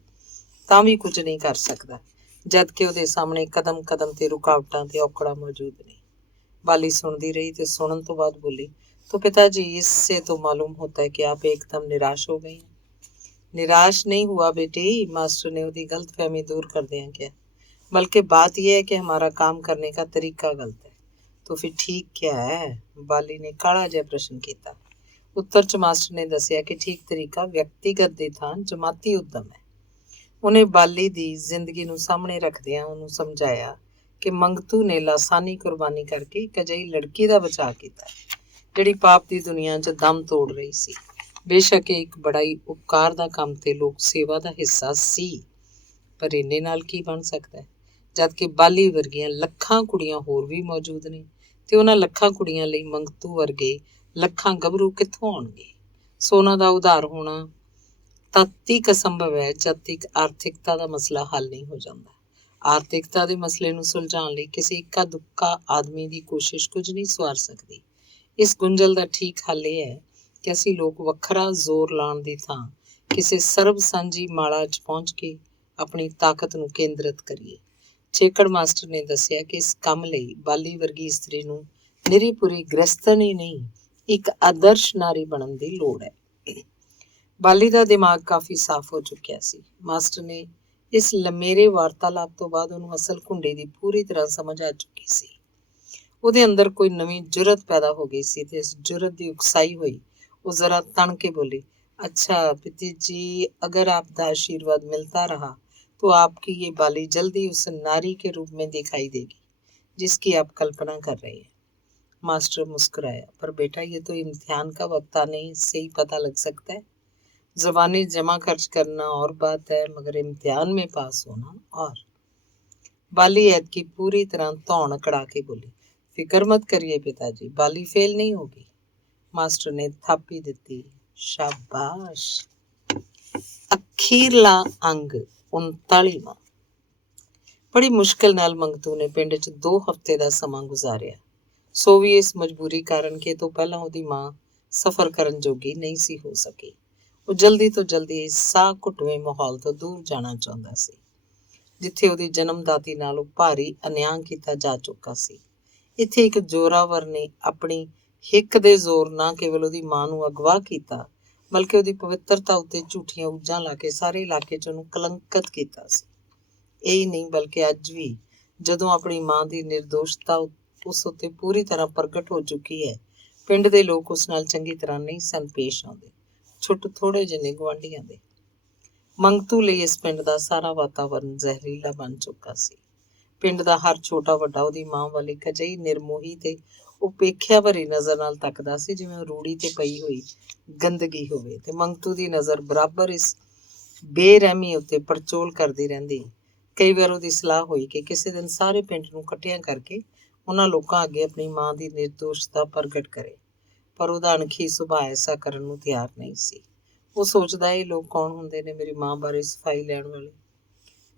ਤਾਂ ਵੀ ਕੁਝ ਨਹੀਂ ਕਰ ਸਕਦਾ, ਜਦ ਕਿ ਉਹਦੇ ਸਾਹਮਣੇ ਕਦਮ ਕਦਮ ਤੇ ਰੁਕਾਵਟਾਂ ਤੇ ਔਕੜਾਂ ਮੌਜੂਦ ਨੇ। बाली सुनती रही तो सुनने तो बाद बोली, तो पिताजी इससे तो मालूम होता है कि आप एकदम निराश हो गई हैं। निराश नहीं हुआ बेटी, मास्टर ने उसकी गलतफहमी दूर कर दिया क्या, बल्कि बात यह है कि हमारा काम करने का तरीका गलत है। तो फिर ठीक क्या है? बाली ने काला जिहा प्रश्न किया। उत्तर च मास्टर ने दसिया कि ठीक तरीका व्यक्तिगत ਦੀ ਥਾਂ ਜਮਾਤੀ ਉਦਮ ਹੈ। ਉਹਨੇ ਬਾਲੀ ਦੀ ਜ਼ਿੰਦਗੀ ਨੂੰ ਸਾਹਮਣੇ ਰੱਖਦਿਆਂ ਉਹਨੂੰ ਸਮਝਾਇਆ ਕਿ ਮੰਗਤੂ ਨੇ ਲਾਸਾਨੀ ਕੁਰਬਾਨੀ ਕਰਕੇ ਇੱਕ ਅਜਿਹੀ ਲੜਕੀ ਦਾ ਬਚਾਅ ਕੀਤਾ ਜਿਹੜੀ ਪਾਪ ਦੀ ਦੁਨੀਆ 'ਚ ਦਮ ਤੋੜ ਰਹੀ ਸੀ। ਬੇਸ਼ੱਕ ਇਹ ਇੱਕ ਬੜਾ ਹੀ ਉਪਕਾਰ ਦਾ ਕੰਮ ਤੇ ਲੋਕ ਸੇਵਾ ਦਾ ਹਿੱਸਾ ਸੀ, ਪਰ ਇੰਨੇ ਨਾਲ ਕੀ ਬਣ ਸਕਦਾ ਹੈ, ਜਦ ਕਿ ਬਾਲੀ ਵਰਗੀਆਂ ਲੱਖਾਂ ਕੁੜੀਆਂ ਹੋਰ ਵੀ ਮੌਜੂਦ ਨੇ ਤੇ ਉਹਨਾਂ ਲੱਖਾਂ ਕੁੜੀਆਂ ਲਈ ਮੰਗਤੂ ਵਰਗੇ ਲੱਖਾਂ ਗੱਭਰੂ ਕਿੱਥੋਂ ਆਉਣਗੇ। ਸੋ ਉਹਨਾਂ ਦਾ ਉਧਾਰ ਹੋਣਾ ਤਦ ਤੱਕ ਅਸੰਭਵ ਹੈ ਜਦ ਤੱਕ ਆਰਥਿਕਤਾ ਦਾ ਮਸਲਾ ਹੱਲ ਨਹੀਂ ਹੋ ਜਾਂਦਾ। ਆਰਥਿਕਤਾ ਦੇ ਮਸਲੇ ਨੂੰ ਸੁਲਝਾਉਣ ਲਈ ਕਿਸੇ ਇੱਕਾ ਦੁੱਕਾ ਆਦਮੀ ਦੀ ਕੋਸ਼ਿਸ਼ ਕੁਝ ਨਹੀਂ ਸਵਾਰ ਸਕਦੀ। ਇਸ ਗੁੰਝਲ ਦਾ ਠੀਕ ਹੱਲ ਇਹ ਹੈ ਕਿ ਅਸੀਂ ਲੋਕ ਵੱਖਰਾ ਜ਼ੋਰ ਲਾਉਣ ਦੀ ਥਾਂ ਕਿਸੇ ਸਰਬ ਸਾਂਝੀ ਮਾਲਾ 'ਚ ਪਹੁੰਚ ਕੇ ਆਪਣੀ ਤਾਕਤ ਨੂੰ ਕੇਂਦਰਿਤ ਕਰੀਏ। ਛੇਕੜ ਮਾਸਟਰ ਨੇ ਦੱਸਿਆ ਕਿ ਇਸ ਕੰਮ ਲਈ ਬਾਲੀ ਵਰਗੀ ਇਸਤਰੀ ਨੂੰ ਨਿਰੀ ਪੂਰੀ ਗ੍ਰਸਤਨ ਹੀ ਨਹੀਂ, ਇੱਕ ਆਦਰਸ਼ ਨਾਰੀ ਬਣਨ ਦੀ ਲੋੜ ਹੈ। ਬਾਲੀ ਦਾ ਦਿਮਾਗ ਕਾਫੀ ਸਾਫ਼ ਹੋ ਚੁੱਕਿਆ ਸੀ। ਮਾਸਟਰ ਨੇ ਇਸ ਲੰਮੇਰੇ ਵਾਰਤਾਲਾਪ ਤੋਂ ਬਾਅਦ ਉਹਨੂੰ ਅਸਲ ਘੁੰਡੇ ਦੀ ਪੂਰੀ ਤਰ੍ਹਾਂ ਸਮਝ ਆ ਚੁੱਕੀ ਸੀ। ਉਹਦੇ ਅੰਦਰ ਕੋਈ ਨਵੀਂ ਜੁਰਤ ਪੈਦਾ ਹੋ ਗਈ ਸੀ ਤੇ ਇਸ ਜੁਰਤ ਦੀ ਉਕਸਾਈ ਹੋਈ ਉਹ ਜ਼ਰਾ ਤਣ ਕੇ ਬੋਲੀ, अच्छा पिता जी, अगर आपका आशीर्वाद मिलता रहा तो आपकी ये बाली जल्दी उस नारी के रूप में दिखाई देगी जिसकी आप कल्पना कर रहे हैं। मास्टर मुस्कुराया, पर बेटा ये तो इम्तिहान का वक्त आने से ही पता लग सकता है। ज़बानी जमा खर्च करना और बात है, मगर इम्तिहान में पास होना और। बाली ऐद की पूरी तरह धौन अकड़ा के बोली, फिक्र मत करिए पिताजी, बाली फेल नहीं होगी। मास्टर ने थापी दी। शाबाश। अखीरला अंग 39वां। बड़ी मुश्किल नाल मंगतू ने पिंड 'ਚ 2 ਹਫ਼ਤੇ ਦਾ ਸਮਾਂ ਗੁਜ਼ਾਰਿਆ। ਸੋ ਵੀ ਇਸ ਮਜਬੂਰੀ ਕਾਰਨ ਕਿ ਇਹ ਤੋਂ ਪਹਿਲਾਂ ਉਹਦੀ ਮਾਂ ਸਫ਼ਰ ਕਰਨ ਜੋਗੀ ਨਹੀਂ ਸੀ ਹੋ ਸਕੀ। ਉਹ ਜਲਦੀ ਤੋਂ ਜਲਦੀ ਇਸ ਸਾਹ ਘੁੱਟਵੇਂ ਮਾਹੌਲ ਤੋਂ ਦੂਰ ਜਾਣਾ ਚਾਹੁੰਦਾ ਸੀ, ਜਿੱਥੇ ਉਹਦੀ ਜਨਮਦਾਤੀ ਨਾਲ ਉਹ ਭਾਰੀ ਅਨਿਆਂ ਕੀਤਾ ਜਾ ਚੁੱਕਾ ਸੀ। ਇੱਥੇ ਇੱਕ ਜ਼ੋਰਾਵਰ ਨੇ ਆਪਣੀ ਹਿੱਕ ਦੇ ਜ਼ੋਰ ਨਾ ਕੇਵਲ ਉਹਦੀ ਮਾਂ ਨੂੰ ਅਗਵਾ ਕੀਤਾ, ਬਲਕਿ ਉਹਦੀ ਪਵਿੱਤਰਤਾ ਉੱਤੇ ਝੂਠੀਆਂ ਉੱਜਾਂ ਲਾ ਕੇ ਸਾਰੇ ਇਲਾਕੇ 'ਚ ਉਹਨੂੰ ਕਲੰਕਿਤ ਕੀਤਾ ਸੀ। ਇਹ ਨਹੀਂ, ਬਲਕਿ ਅੱਜ ਵੀ ਜਦੋਂ ਆਪਣੀ ਮਾਂ ਦੀ ਨਿਰਦੋਸ਼ਤਾ ਉਸ ਉੱਤੇ ਪੂਰੀ ਤਰ੍ਹਾਂ ਪ੍ਰਗਟ ਹੋ ਚੁੱਕੀ ਹੈ, ਪਿੰਡ ਦੇ ਲੋਕ ਉਸ ਨਾਲ ਚੰਗੀ ਤਰ੍ਹਾਂ ਨਹੀਂ ਸਨ ਪੇਸ਼ ਆਉਂਦੇ, ਛੁੱਟ ਥੋੜ੍ਹੇ ਜਿਹੇ ਗੁਆਂਢੀਆਂ ਦੇ। ਮੰਗਤੂ ਲਈ ਇਸ ਪਿੰਡ ਦਾ ਸਾਰਾ ਵਾਤਾਵਰਨ ਜ਼ਹਿਰੀਲਾ ਬਣ ਚੁੱਕਾ ਸੀ। ਪਿੰਡ ਦਾ ਹਰ ਛੋਟਾ ਵੱਡਾ ਉਹਦੀ ਮਾਂ ਵੱਲ ਇੱਕ ਅਜਿਹੀ ਨਿਰਮੋਹੀ ਤੇ ਉਪੇਖਿਆ ਭਰੀ ਨਜ਼ਰ ਨਾਲ ਤੱਕਦਾ ਸੀ ਜਿਵੇਂ ਉਹ ਰੂੜੀ ਤੇ ਪਈ ਹੋਈ ਗੰਦਗੀ ਹੋਵੇ, ਤੇ ਮੰਗਤੂ ਦੀ ਨਜ਼ਰ ਬਰਾਬਰ ਇਸ ਬੇਰਹਿਮੀ ਉੱਤੇ ਪੜਚੋਲ ਕਰਦੀ ਰਹਿੰਦੀ। ਕਈ ਵਾਰ ਉਹਦੀ ਸਲਾਹ ਹੋਈ ਕਿ ਕਿਸੇ ਦਿਨ ਸਾਰੇ ਪਿੰਡ ਨੂੰ ਇਕੱਠਿਆਂ ਕਰਕੇ ਉਹਨਾਂ ਲੋਕਾਂ ਅੱਗੇ ਆਪਣੀ ਮਾਂ ਦੀ ਨਿਰਦੋਸ਼ਤਾ ਪ੍ਰਗਟ ਕਰੇ, ਪਰ ਉਹਦਾ ਅਣਖੀ ਸੁਭਾਅ ਐਸਾ ਕਰਨ ਨੂੰ ਤਿਆਰ ਨਹੀਂ ਸੀ। ਉਹ ਸੋਚਦਾ, ਇਹ ਲੋਕ ਕੌਣ ਹੁੰਦੇ ਨੇ ਮੇਰੀ ਮਾਂ ਬਾਰੇ ਸਫਾਈ ਲੈਣ ਵਾਲੇ,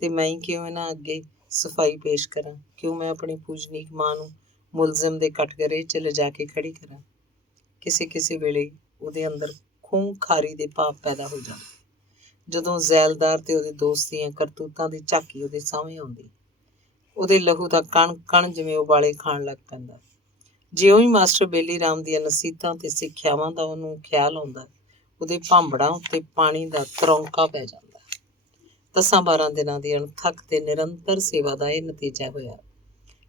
ਤੇ ਮੈਂ ਹੀ ਕਿਉਂ ਇਹਨਾਂ ਅੱਗੇ ਸਫਾਈ ਪੇਸ਼ ਕਰਾਂ? ਕਿਉਂ ਮੈਂ ਆਪਣੀ ਪੂਜਨੀਕ ਮਾਂ ਨੂੰ ਮੁਲਜ਼ਮ ਦੇ ਕਟਘਰੇ 'ਚ ਲਿਜਾ ਕੇ ਖੜੀ ਕਰਾਂ? ਕਿਸੇ ਵੇਲੇ ਉਹਦੇ ਅੰਦਰ ਖੂੰਖਾਰੀ ਦੇ ਭਾਵ ਪੈਦਾ ਹੋ ਜਾਂਦੇ ਜਦੋਂ ਜ਼ੈਲਦਾਰ ਤੇ ਉਹਦੇ ਦੋਸਤ ਦੀਆਂ ਕਰਤੂਤਾਂ ਦੀ ਝਾਕੀ ਉਹਦੇ ਸਾਹਮਣੇ ਆਉਂਦੀ। ਉਹਦੇ ਲਹੂ ਦਾ ਕਣ ਕਣ ਜਿਵੇਂ ਉਬਾਲੇ ਖਾਣ ਲੱਗ ਪੈਂਦਾ। ਜਿਉਂ ਹੀ ਮਾਸਟਰ ਬੇਲੀ ਰਾਮ ਦੀਆਂ ਨਸੀਹਤਾਂ ਤੇ ਸਿੱਖਿਆਵਾਂ ਦਾ ਉਹਨੂੰ ਖਿਆਲ ਆਉਂਦਾ, ਉਹਦੇ ਭਾਂਬੜਾਂ ਉੱਤੇ ਪਾਣੀ ਦਾ ਤਰੌਂਕਾ ਪੈ ਜਾਂਦਾ। 10-12 ਦਿਨਾਂ ਦੀ ਅਣਥੱਕ ਤੇ ਨਿਰੰਤਰ ਸੇਵਾ ਦਾ ਇਹ ਨਤੀਜਾ ਹੋਇਆ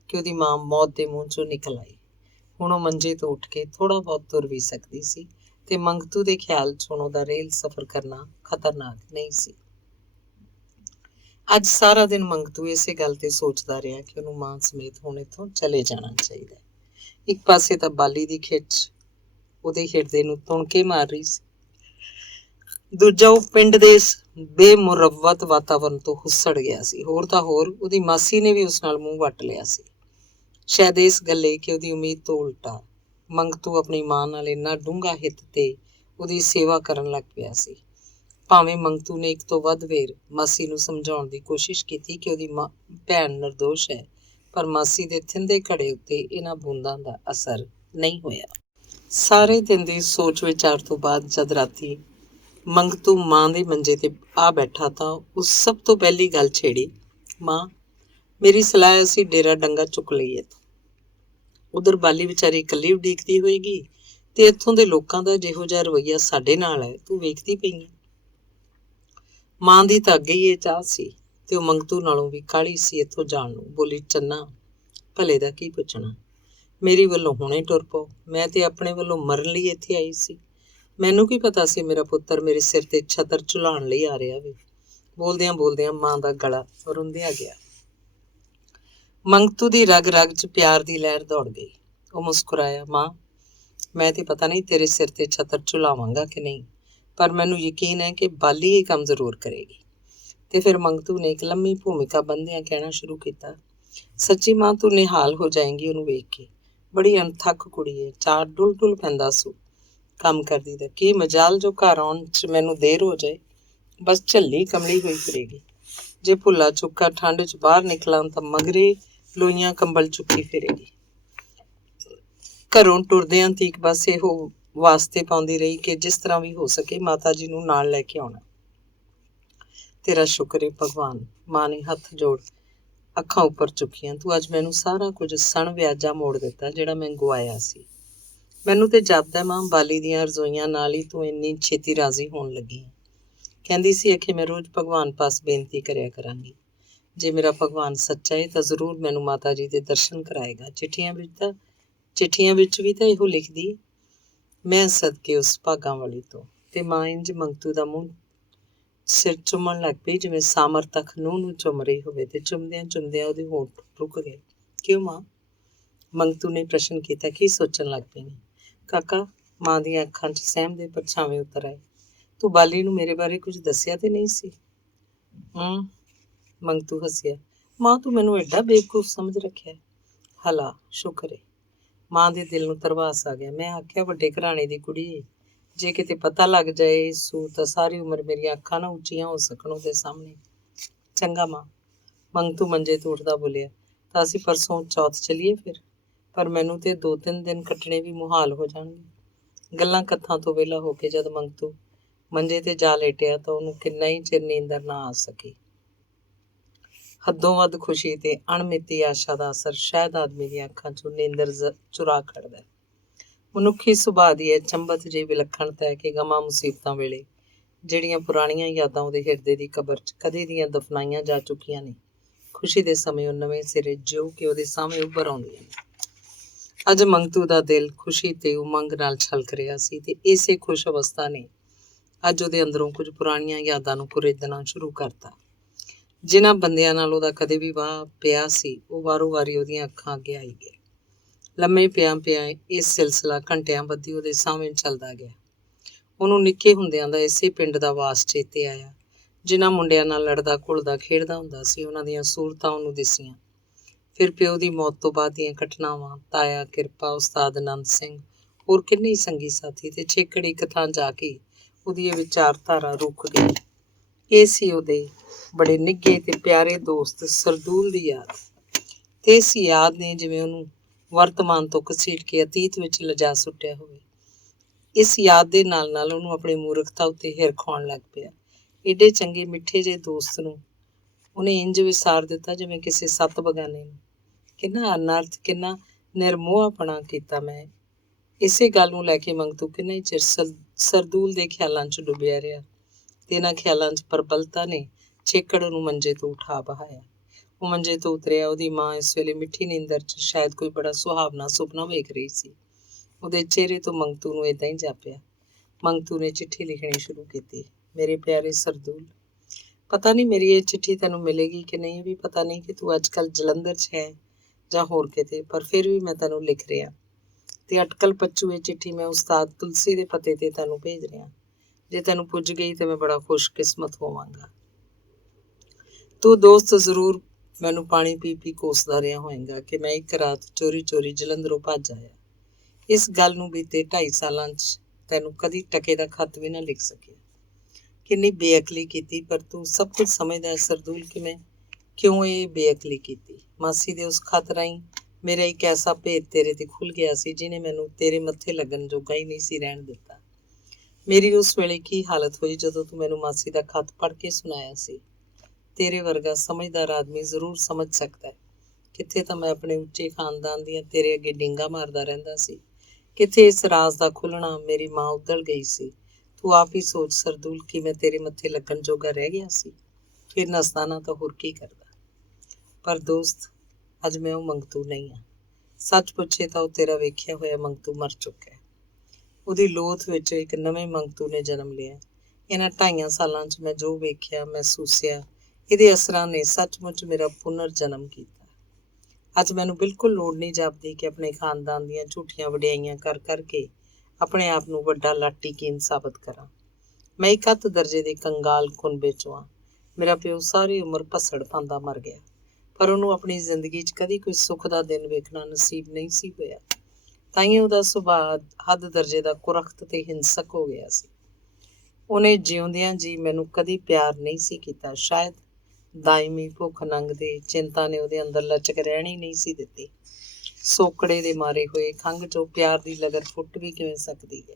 ਕਿ ਉਹਦੀ ਮਾਂ ਮੌਤ ਦੇ ਮੂੰਹ ਚੋਂ ਨਿਕਲ ਆਈ। ਹੁਣ ਉਹ ਮੰਜੇ ਤੋਂ ਉੱਠ ਕੇ ਥੋੜ੍ਹਾ ਬਹੁਤ ਤੁਰ ਵੀ ਸਕਦੀ ਸੀ ਤੇ ਮੰਗਤੂ ਦੇ ਖਿਆਲ 'ਚ ਹੁਣ ਉਹਦਾ ਰੇਲ ਸਫ਼ਰ ਕਰਨਾ ਖਤਰਨਾਕ ਨਹੀਂ ਸੀ। ਅੱਜ ਸਾਰਾ ਦਿਨ ਮੰਗਤੂ ਇਸੇ ਗੱਲ ਤੇ ਸੋਚਦਾ ਰਿਹਾ ਕਿ ਉਹਨੂੰ ਮਾਂ ਸਮੇਤ ਹੁਣ ਇੱਥੋਂ ਚਲੇ ਜਾਣਾ ਚਾਹੀਦਾ। ਇੱਕ ਪਾਸੇ ਤਾਂ ਬਾਲੀ ਦੀ ਖਿੱਚ ਉਹਦੇ ਹਿਰਦੇ ਨੂੰ ਤੁਣਕੇ ਮਾਰ ਰਹੀ ਸੀ, ਦੂਜਾ ਉਹ ਪਿੰਡ ਦੇ ਇਸ ਬੇਮੁਰੱਵਤ ਵਾਤਾਵਰਨ ਤੋਂ ਹੁੱਸੜ ਗਿਆ ਸੀ। ਹੋਰ ਤਾਂ ਹੋਰ ਉਹਦੀ ਮਾਸੀ ਨੇ ਵੀ ਉਸ ਨਾਲ ਮੂੰਹ ਵੱਟ ਲਿਆ ਸੀ, ਸ਼ਾਇਦ ਇਸ ਗੱਲੇ ਕਿ ਉਹਦੀ ਉਮੀਦ ਤੋਂ ਉਲਟਾ ਮੰਗਤੂ ਆਪਣੀ ਮਾਂ ਨਾਲ ਇੰਨਾ ਡੂੰਘਾ ਹਿੱਤ ਤੇ ਉਹਦੀ ਸੇਵਾ ਕਰਨ ਲੱਗ ਪਿਆ ਸੀ। ਭਾਵੇਂ ਮੰਗਤੂ ਨੇ ਇੱਕ ਤੋਂ ਵੱਧ ਵੇਰ ਮਾਸੀ ਨੂੰ ਸਮਝਾਉਣ ਦੀ ਕੋਸ਼ਿਸ਼ ਕੀਤੀ ਕਿ ਉਹਦੀ ਭੈਣ ਨਿਰਦੋਸ਼ ਹੈ, ਪਰ ਮਾਸੀ ਦੇ ਥਿੰਦੇ ਘੜੇ ਉੱਤੇ ਇਹਨਾਂ ਬੂੰਦਾਂ ਦਾ ਅਸਰ ਨਹੀਂ ਹੋਇਆ। ਸਾਰੇ ਦਿਨ ਦੀ ਸੋਚ ਵਿਚਾਰ ਤੋਂ ਬਾਅਦ ਜਦ ਰਾਤੀ ਮੰਗਤੂ ਮਾਂ ਦੇ ਮੰਜੇ ਤੇ ਆ ਬੈਠਾ ਤਾਂ ਉਸ ਸਭ ਤੋਂ ਪਹਿਲੀ ਗੱਲ ਛੇੜੀ, ਮਾਂ ਮੇਰੀ ਸਲਾਹ ਅਸੀਂ ਡੇਰਾ ਡੰਗਾ ਚੁੱਕ ਲਈਏ। ਉਧਰ ਬਾਲੀ ਵਿਚਾਰੀ ਇਕੱਲੀ ਉਡੀਕਦੀ ਹੋਏਗੀ ਤੇ ਇੱਥੋਂ ਦੇ ਲੋਕਾਂ ਦਾ ਜਿਹੋ ਜਿਹਾ ਰਵੱਈਆ ਸਾਡੇ ਨਾਲ ਹੈ ਤੂੰ ਵੇਖਦੀ ਪਈ ਹੈ। ਮਾਂ ਦੀ ਤਾਂ ਅੱਗੇ ਹੀ ਇਹ ਚਾਹ ਸੀ ਤੇ ਉਹ ਮੰਗਤੂ ਨਾਲੋਂ ਵੀ ਕਾਹਲੀ ਸੀ ਇੱਥੋਂ ਜਾਣ ਨੂੰ। ਬੋਲੀ, ਚੰਨਾ ਭਲੇ ਦਾ ਕੀ ਪੁੱਛਣਾ, ਮੇਰੀ ਵੱਲੋਂ ਹੁਣੇ ਟੁਰ ਪਓ, ਮੈਂ ਤੇ ਆਪਣੇ ਵੱਲੋਂ ਮਰਨ ਲਈ ਇੱਥੇ ਆਈ ਸੀ। ਮੈਨੂੰ ਕੀ ਪਤਾ ਸੀ ਮੇਰਾ ਪੁੱਤਰ ਮੇਰੇ ਸਿਰ ਤੇ ਛਤਰ ਝੁਲਾਉਣ ਲਈ ਆ ਰਿਹਾ ਵੇ। ਬੋਲਦਿਆਂ ਬੋਲਦਿਆਂ ਮਾਂ ਦਾ ਗਲਾ ਰੁੰਧਿਆ ਗਿਆ। ਮੰਗਤੂ ਦੀ ਰਗ ਰਗ 'ਚ ਪਿਆਰ ਦੀ ਲਹਿਰ ਦੌੜ ਗਈ। ਉਹ ਮੁਸਕਰਾਇਆ, ਮਾਂ ਮੈਂ ਤੇ ਪਤਾ ਨਹੀਂ ਤੇਰੇ ਸਿਰ ਤੇ ਛਤਰ ਝੁਲਾਵਾਂਗਾ ਕਿ ਨਹੀਂ, ਪਰ ਮੈਨੂੰ ਯਕੀਨ ਹੈ ਕਿ ਬਾਲੀ ਇਹ ਕੰਮ ਜ਼ਰੂਰ ਕਰੇਗੀ। ਤੇ ਫਿਰ ਮੰਗਤੂ ਨੇ ਇੱਕ ਲੰਮੀ ਭੂਮਿਕਾ ਬੰਦਿਆਂ ਕਹਿਣਾ ਸ਼ੁਰੂ ਕੀਤਾ, ਸੱਚੀ ਮਾਂ ਤੂੰ ਨਿਹਾਲ ਹੋ ਜਾਏਂਗੀ ਉਹਨੂੰ ਵੇਖ ਕੇ, ਬੜੀ ਅਣਥੱਕ ਕੁੜੀ ਹੈ, ਚਾਰ ਡੁੱਲ ਡੁੱਲ ਪੈਂਦਾ ਸੂ ਕੰਮ ਕਰਦੀ ਦਾ। ਕੀ ਮਜਾਲ ਜੋ ਘਰ ਆਉਣ 'ਚ ਮੈਨੂੰ ਦੇਰ ਹੋ ਜਾਏ, ਬਸ ਝੱਲੀ ਕਮਲੀ ਹੋਈ ਫਿਰੇਗੀ। ਜੇ ਭੁੱਲਾ ਚੁੱਕਾ ਠੰਡ 'ਚ ਬਾਹਰ ਨਿਕਲਾਂ ਤਾਂ ਮਗਰੇ ਲੋਈਆਂ ਕੰਬਲ ਚੁੱਕੀ ਫਿਰੇਗੀ। ਘਰੋਂ ਟੁਰਦਿਆਂ ਤੀਕ ਬਸ ਇਹੋ ਵਾਸਤੇ ਪਾਉਂਦੀ ਰਹੀ ਕਿ ਜਿਸ ਤਰ੍ਹਾਂ ਵੀ ਹੋ ਸਕੇ ਮਾਤਾ ਜੀ ਨੂੰ ਨਾਲ ਲੈ ਕੇ ਆਉਣਾ। ਤੇਰਾ ਸ਼ੁਕਰ ਏ ਭਗਵਾਨ, ਮਾਂ ਨੇ ਹੱਥ ਜੋੜ ਅੱਖਾਂ ਉੱਪਰ ਚੁੱਕੀਆਂ, ਤੂੰ ਅੱਜ ਮੈਨੂੰ ਸਾਰਾ ਕੁਝ ਸਣ ਵਿਆਜਾ ਮੋੜ ਦਿੱਤਾ ਜਿਹੜਾ ਮੈਂ ਗੁਆਇਆ ਸੀ। ਮੈਨੂੰ ਤੇ ਜਾਪਦਾ ਮਾਂ ਬਾਲੀ ਦੀਆਂ ਰਜ਼ੋਈਆਂ ਨਾਲ ਹੀ ਤੂੰ ਇੰਨੀ ਛੇਤੀ ਰਾਜ਼ੀ ਹੋਣ ਲੱਗੀ। ਕਹਿੰਦੀ ਸੀ ਅਖੇ ਮੈਂ ਰੋਜ਼ ਭਗਵਾਨ ਪਾਸ ਬੇਨਤੀ ਕਰਿਆ ਕਰਾਂਗੀ, ਜੇ ਮੇਰਾ ਭਗਵਾਨ ਸੱਚਾ ਹੈ ਤਾਂ ਜ਼ਰੂਰ ਮੈਨੂੰ ਮਾਤਾ ਜੀ ਦੇ ਦਰਸ਼ਨ ਕਰਾਏਗਾ। ਚਿੱਠੀਆਂ ਵਿੱਚ ਵੀ ਤਾਂ ਇਹੋ ਲਿਖਦੀ, ਮੈਂ ਸਦਕੇ ਉਸ ਭਾਗਾਂ ਵਾਲੀ ਤੋਂ। ਤੇ ਮਾਂ ਇੰਝ ਮੰਗਤੂ ਦਾ ਮੂੰਹ ਸਿਰ ਚੁੰਮਣ ਲੱਗ ਪਈ ਜਿਵੇਂ ਸਾਮਰ ਤੱਕ ਨੂੰਹ ਨੂੰ ਚੁੰਮ ਰਹੀ ਹੋਵੇ, ਤੇ ਚੁੰਮਦਿਆਂ ਚੁੰਮਦਿਆਂ ਉਹਦੇ ਹੋਂਠ ਰੁਕ ਗਏ। ਕਿਉਂ ਮਾਂ? ਮੰਗਤੂ ਨੇ ਪ੍ਰਸ਼ਨ ਕੀਤਾ। ਕੀ ਸੋਚਣ ਲੱਗ ਪਈ? ਕਾਕਾ, ਮਾਂ ਦੀਆਂ ਅੱਖਾਂ 'ਚ ਸਹਿਮ ਦੇ ਪਰਛਾਵੇਂ ਉਤਰ ਆਏ। ਤੂੰ ਬਾਲੀ ਨੂੰ ਮੇਰੇ ਬਾਰੇ ਕੁਝ ਦੱਸਿਆ ਤੇ ਨਹੀਂ ਸੀ? ਮੰਗਤੂ ਹੱਸਿਆ। ਮਾਂ ਤੂੰ ਮੈਨੂੰ ਐਡਾ ਬੇਵਕੂਫ ਸਮਝ ਰੱਖਿਆ। ਹਲਾ ਸ਼ੁਕਰ ਏ। ਮਾਂ ਦੇ ਦਿਲ ਨੂੰ ਧਰਵਾਸ ਆ ਗਿਆ। ਮੈਂ ਆਖਿਆ ਵੱਡੇ ਘਰਾਣੇ ਦੀ ਕੁੜੀ ਏ, ਜੇ ਕਿਤੇ ਪਤਾ ਲੱਗ ਜਾਏ ਸੂ ਤਾਂ ਸਾਰੀ ਉਮਰ ਮੇਰੀਆਂ ਅੱਖਾਂ ਨਾ ਉੱਚੀਆਂ ਹੋ ਸਕਣ ਉਹਦੇ ਸਾਹਮਣੇ। ਚੰਗਾ ਮਾਂ, ਮੰਗਤੂ ਮੰਜੇ ਤੋਂ ਉੱਠਦਾ ਬੋਲਿਆ, ਤਾਂ ਅਸੀਂ ਪਰਸੋਂ ਚੌਥ ਚੱਲੀਏ ਫਿਰ? ਪਰ ਮੈਨੂੰ ਤੇ 2-3 ਦਿਨ ਕੱਟਣੇ ਵੀ ਮੁਹਾਲ ਹੋ ਜਾਣਗੇ। ਗੱਲਾਂ ਕਥਾਂ ਤੋਂ ਵਿਹਲਾ ਹੋ ਕੇ ਜਦ ਮੰਗਤੂ ਮੰਜੇ ਤੇ ਜਾ ਲੇਟਿਆ ਤਾਂ ਉਹਨੂੰ ਕਿੰਨਾ ਹੀ ਚਿਰ ਨੀਂਦਰ ਨਾ ਆ ਸਕੀ। ਹੱਦੋਂ ਵੱਧ ਖੁਸ਼ੀ ਤੇ ਅਣਮਿੱਤੀ ਆਸ਼ਾ ਦਾ ਅਸਰ ਸ਼ਾਇਦ ਆਦਮੀ ਦੀਆਂ ਅੱਖਾਂ 'ਚੋਂ ਨੀਂਦਰ ਚੁਰਾ ਕੱਢਦਾ। ਮਨੁੱਖੀ ਸੁਭਾਅ ਦੀ ਇਹ ਚੰਬਤ ਜਿਹੀ ਵਿਲੱਖਣਤਾ ਹੈ ਕਿ ਗਮਾਂ ਮੁਸੀਬਤਾਂ ਵੇਲੇ ਜਿਹੜੀਆਂ ਪੁਰਾਣੀਆਂ ਯਾਦਾਂ ਉਹਦੇ ਹਿਰਦੇ ਦੀ ਕਬਰ 'ਚ ਕਦੇ ਦੀਆਂ ਦਫਨਾਈਆਂ ਜਾ ਚੁੱਕੀਆਂ ਨੇ, ਖੁਸ਼ੀ ਦੇ ਸਮੇਂ ਉਹ ਨਵੇਂ ਸਿਰੇ ਜਿਉ ਕੇ ਉਹਦੇ ਸਾਹਮਣੇ ਉੱਭਰ ਆਉਂਦੀਆਂ ਨੇ। ਅੱਜ ਮੰਗਤੂ ਦਾ ਦਿਲ ਖੁਸ਼ੀ ਤੇ ਉਮੰਗ ਨਾਲ ਛਲਕ ਰਿਹਾ ਸੀ ਤੇ ਇਸੇ ਖੁਸ਼ ਅਵਸਥਾ ਨੇ ਅੱਜ ਉਹਦੇ ਅੰਦਰੋਂ ਕੁਝ ਪੁਰਾਣੀਆਂ ਯਾਦਾਂ ਨੂੰ ਕੁਰੇਦਣਾ ਸ਼ੁਰੂ ਕਰਤਾ। ਜਿਨ੍ਹਾਂ ਬੰਦਿਆਂ ਨਾਲ ਉਹਦਾ ਕਦੇ ਵੀ ਵਾਹ ਪਿਆ ਸੀ ਉਹ ਵਾਰੋ ਵਾਰੀ ਉਹਦੀਆਂ ਅੱਖਾਂ ਅੱਗੇ ਆਈ ਗਏ। ਲੰਮੇ ਪਿਆਂ ਇਹ ਸਿਲਸਿਲਾ ਘੰਟਿਆਂ ਬੱਧੀ ਉਹਦੇ ਸਾਹਮਣੇ ਚੱਲਦਾ ਗਿਆ। ਉਹਨੂੰ ਨਿੱਕੇ ਹੁੰਦਿਆਂ ਦਾ ਇਸੇ ਪਿੰਡ ਦਾ ਵਾਸ ਚੇਤੇ ਆਇਆ। ਜਿਨ੍ਹਾਂ ਮੁੰਡਿਆਂ ਨਾਲ ਲੜਦਾ ਘੁਲਦਾ ਖੇਡਦਾ ਹੁੰਦਾ ਸੀ ਉਹਨਾਂ ਦੀਆਂ ਸੂਰਤਾਂ ਉਹਨੂੰ ਦਿਸੀਆਂ। ਫਿਰ ਪਿਓ ਦੀ ਮੌਤ ਤੋਂ ਬਾਅਦ ਦੀਆਂ ਘਟਨਾਵਾਂ, ਤਾਇਆ ਕਿਰਪਾ, ਉਸਤਾਦ ਆਨੰਦ ਸਿੰਘ, ਹੋਰ ਕਿੰਨੇ ਹੀ ਸੰਗੀ ਸਾਥੀ, ਤੇ ਛੇਕੜ ਇੱਕ ਥਾਂ ਜਾ ਕੇ ਉਹਦੀ ਇਹ ਵਿਚਾਰਧਾਰਾ ਰੁਕ ਗਈ। ਇਹ ਸੀ ਉਹਦੇ ਬੜੇ ਨਿੱਘੇ ਤੇ ਪਿਆਰੇ ਦੋਸਤ ਸਰਦੂਲ ਦੀ ਯਾਦ, ਤੇ ਇਸ ਯਾਦ ਨੇ ਜਿਵੇਂ ਉਹਨੂੰ ਵਰਤਮਾਨ ਤੋਂ ਘਸੀਟ ਕੇ ਅਤੀਤ ਵਿੱਚ ਲਿਜਾ ਸੁੱਟਿਆ ਹੋਵੇ। ਇਸ ਯਾਦ ਦੇ ਨਾਲ ਨਾਲ ਉਹਨੂੰ ਆਪਣੀ ਮੂਰਖਤਾ ਉੱਤੇ ਹਿਰਖ ਆਉਣ ਲੱਗ ਪਿਆ। ਏਡੇ ਚੰਗੇ ਮਿੱਠੇ ਜਿਹੇ ਦੋਸਤ ਨੂੰ ਉਹਨੇ ਇੰਜ ਵਿਸਾਰ ਦਿੱਤਾ ਜਿਵੇਂ ਕਿਸੇ ਸੱਤ ਬਗਾਨੇ ਨੂੰ। ਕਿੰਨਾ ਅਨਰਥ, ਕਿੰਨਾ ਨਿਰਮੋਹਪਣਾ ਕੀਤਾ ਮੈਂ। ਇਸੇ ਗੱਲ ਨੂੰ ਲੈ ਕੇ ਮੰਗਤੂ ਕਿੰਨਾ ਹੀ ਚਿਰ ਸਰਦੂਲ ਦੇ ਖਿਆਲਾਂ 'ਚ ਡੁੱਬਿਆ ਰਿਹਾ ਤੇ ਇਹਨਾਂ ਖਿਆਲਾਂ 'ਚ ਪ੍ਰਬਲਤਾ ਨੇ ਛੇਕੜ ਨੂੰ ਮੰਜੇ ਤੋਂ ਉਠਾ ਬਹਾਇਆ। ਉਹ ਮੰਜੇ ਤੋਂ ਉਤਰਿਆ। ਉਹਦੀ ਮਾਂ ਇਸ ਵੇਲੇ ਮਿੱਠੀ ਨੀਂਦਰ 'ਚ ਸ਼ਾਇਦ ਕੋਈ ਬੜਾ ਸੁਹਾਵਣਾ ਸੁਪਨਾ ਵੇਖ ਰਹੀ ਸੀ। ਉਹਦੇ ਚਿਹਰੇ ਤੋਂ ਮੰਗਤੂ ਨੂੰ ਏਦਾਂ ਹੀ ਜਾਪਿਆ। ਮੰਗਤੂ ਨੇ ਚਿੱਠੀ ਲਿਖਣੀ ਸ਼ੁਰੂ ਕੀਤੀ। ਮੇਰੇ ਪਿਆਰੇ ਸਰਦੂਲ, ਪਤਾ ਨਹੀਂ ਮੇਰੀ ਇਹ ਚਿੱਠੀ ਤੈਨੂੰ ਮਿਲੇਗੀ ਕਿ ਨਹੀਂ, ਵੀ ਪਤਾ ਨਹੀਂ ਕਿ ਤੂੰ ਅੱਜ ਕੱਲ੍ਹ ਜਲੰਧਰ 'ਚ ਹੈ ਜਾਂ ਹੋਰ ਕਿਤੇ, ਪਰ ਫਿਰ ਵੀ ਮੈਂ ਤੈਨੂੰ ਲਿਖ ਰਿਹਾ ਤੇ ਅਟਕਲ ਪੱਚੂ ਇਹ ਚਿੱਠੀ ਮੈਂ ਉਸਤਾਦ ਤੁਲਸੀ ਦੇ ਪਤੇ ਤੇ ਤੈਨੂੰ ਭੇਜ ਰਿਹਾ। ਜੇ ਤੈਨੂੰ ਪੁੱਜ ਗਈ ਤੇ ਮੈਂ ਬੜਾ ਖੁਸ਼ਕਿਸਮਤ ਹੋਵਾਂਗਾ। ਤੂੰ ਦੋਸਤ ਜ਼ਰੂਰ ਮੈਨੂੰ ਪਾਣੀ ਪੀ ਪੀ ਕੋਸਦਾ ਰਿਹਾ ਹੋਏਗਾ ਕਿ ਮੈਂ ਇੱਕ ਰਾਤ ਚੋਰੀ ਚੋਰੀ ਜਲੰਧਰੋਂ ਭੱਜ ਆਇਆ। ਇਸ ਗੱਲ ਨੂੰ ਬੀਤੇ 2.5 ਸਾਲਾਂ 'ਚ ਤੈਨੂੰ ਕਦੀ ਟਕੇ ਦਾ ਖੱਤ ਵੀ ਨਾ ਲਿਖ ਸਕਿਆ। ਕਿੰਨੀ ਬੇਅਕਲੀ ਕੀਤੀ, ਪਰ ਤੂੰ ਸਭ ਕੁਝ ਸਮਝਦਾ ਸਰਦੂਲ ਕਿਉਂ ਇਹ ਬੇਅਕਲੀ ਕੀਤੀ। ਮਾਸੀ ਦੇ ਉਸ ਖੱਤ ਰਾਹੀਂ ਮੇਰਾ ਇੱਕ ਐਸਾ ਭੇਦ ਤੇਰੇ ਤੇ ਖੁੱਲ੍ਹ ਗਿਆ ਸੀ ਜਿਹਨੇ ਮੈਨੂੰ ਤੇਰੇ ਮੱਥੇ ਲੱਗਣ ਜੋਗਾ ਹੀ ਨਹੀਂ ਸੀ ਰਹਿਣ ਦਿੱਤਾ। ਮੇਰੀ ਉਸ ਵੇਲੇ ਕੀ ਹਾਲਤ ਹੋਈ ਜਦੋਂ ਤੂੰ ਮੈਨੂੰ ਮਾਸੀ ਦਾ ਖੱਤ ਪੜ੍ਹ ਕੇ ਸੁਣਾਇਆ ਸੀ। ਤੇਰੇ ਵਰਗਾ ਸਮਝਦਾਰ ਆਦਮੀ ਜ਼ਰੂਰ ਸਮਝ ਸਕਦਾ ਹੈ। ਕਿੱਥੇ ਤਾਂ ਮੈਂ ਆਪਣੇ ਉੱਚੇ ਖਾਨਦਾਨ ਦੀਆਂ ਤੇਰੇ ਅੱਗੇ ਡਿੰਗਾ ਮਾਰਦਾ ਰਹਿੰਦਾ ਸੀ, ਕਿੱਥੇ ਇਸ ਰਾਜ਼ ਦਾ ਖੁੱਲ੍ਹਣਾ। ਮੇਰੀ ਮਾਂ ਉਧਲ ਗਈ ਸੀ। ਤੂੰ ਆਪ ਹੀ ਸੋਚ ਸਰਦੂਲ ਕਿ ਮੈਂ ਤੇਰੇ ਮੱਥੇ ਲੱਗਣ ਜੋਗਾ ਰਹਿ ਗਿਆ ਸੀ। ਫਿਰ ਨਸਦਾ ਨਾ ਤਾਂ ਹੋਰ ਕੀ ਕਰਦਾ। ਪਰ ਦੋਸਤ, ਅੱਜ ਮੈਂ ਉਹ ਮੰਗਤੂ ਨਹੀਂ ਹਾਂ। ਸੱਚ ਪੁੱਛੇ ਤਾਂ ਉਹ ਤੇਰਾ ਵੇਖਿਆ ਹੋਇਆ ਮੰਗਤੂ ਮਰ ਚੁੱਕਾ ਹੈ। ਉਹਦੀ ਲੋਥ ਵਿੱਚ ਇੱਕ ਨਵੇਂ ਮੰਗਤੂ ਨੇ ਜਨਮ ਲਿਆ। ਇਹਨਾਂ 2.5 ਸਾਲਾਂ 'ਚ ਮੈਂ ਜੋ ਵੇਖਿਆ, ਮਹਿਸੂਸਿਆ, ਇਹਦੇ ਅਸਰਾਂ ਨੇ ਸੱਚਮੁੱਚ ਮੇਰਾ ਪੁਨਰ ਜਨਮ ਕੀਤਾ। ਅੱਜ ਮੈਨੂੰ ਬਿਲਕੁਲ ਲੋੜ ਨਹੀਂ ਜਾਪਦੀ ਕਿ ਆਪਣੇ ਖਾਨਦਾਨ ਦੀਆਂ ਝੂਠੀਆਂ ਵਡਿਆਈਆਂ ਕਰ ਕਰਕੇ ਆਪਣੇ ਆਪ ਨੂੰ ਵੱਡਾ ਲਾਟੀਕੀਨ ਸਾਬਤ ਕਰਾਂ। ਮੈਂ ਇੱਕ ਅੱਧ ਦਰਜੇ ਦੇ ਕੰਗਾਲ ਕੁਨਬੇ 'ਚੋਂ ਹਾਂ। ਮੇਰਾ ਪਿਓ ਸਾਰੀ ਉਮਰ ਭਸੜ ਪਾਉਂਦਾ ਮਰ ਗਿਆ, ਪਰ ਉਹਨੂੰ ਆਪਣੀ ਜ਼ਿੰਦਗੀ 'ਚ ਕਦੀ ਕੋਈ ਸੁੱਖ ਦਾ ਦਿਨ ਵੇਖਣਾ ਨਸੀਬ ਨਹੀਂ ਸੀ ਹੋਇਆ। ਤਾਂਹੀਓ ਉਹਦਾ ਸੁਭਾਅ ਹੱਦ ਦਰਜੇ ਦਾ ਕੁਰਖਤ ਤੇ ਹਿੰਸਕ ਹੋ ਗਿਆ ਸੀ। ਉਹਨੇ ਜਿਉਂਦਿਆਂ ਜੀ ਮੈਨੂੰ ਕਦੀ ਪਿਆਰ ਨਹੀਂ ਸੀ ਕੀਤਾ। ਸ਼ਾਇਦ ਦਾਇਮੀ ਭੁੱਖ ਨੰਗ ਦੇ ਚਿੰਤਾ ਨੇ ਉਹਦੇ ਅੰਦਰ ਲਚਕ ਰਹਿਣੀ ਨਹੀਂ ਸੀ ਦਿੱਤੀ। ਸੋਕੜੇ ਦੇ ਮਾਰੇ ਹੋਏ ਖੰਘ 'ਚੋਂ ਪਿਆਰ ਦੀ ਲਗਰ ਫੁੱਟ ਵੀ ਕਿਵੇਂ ਸਕਦੀ ਹੈ।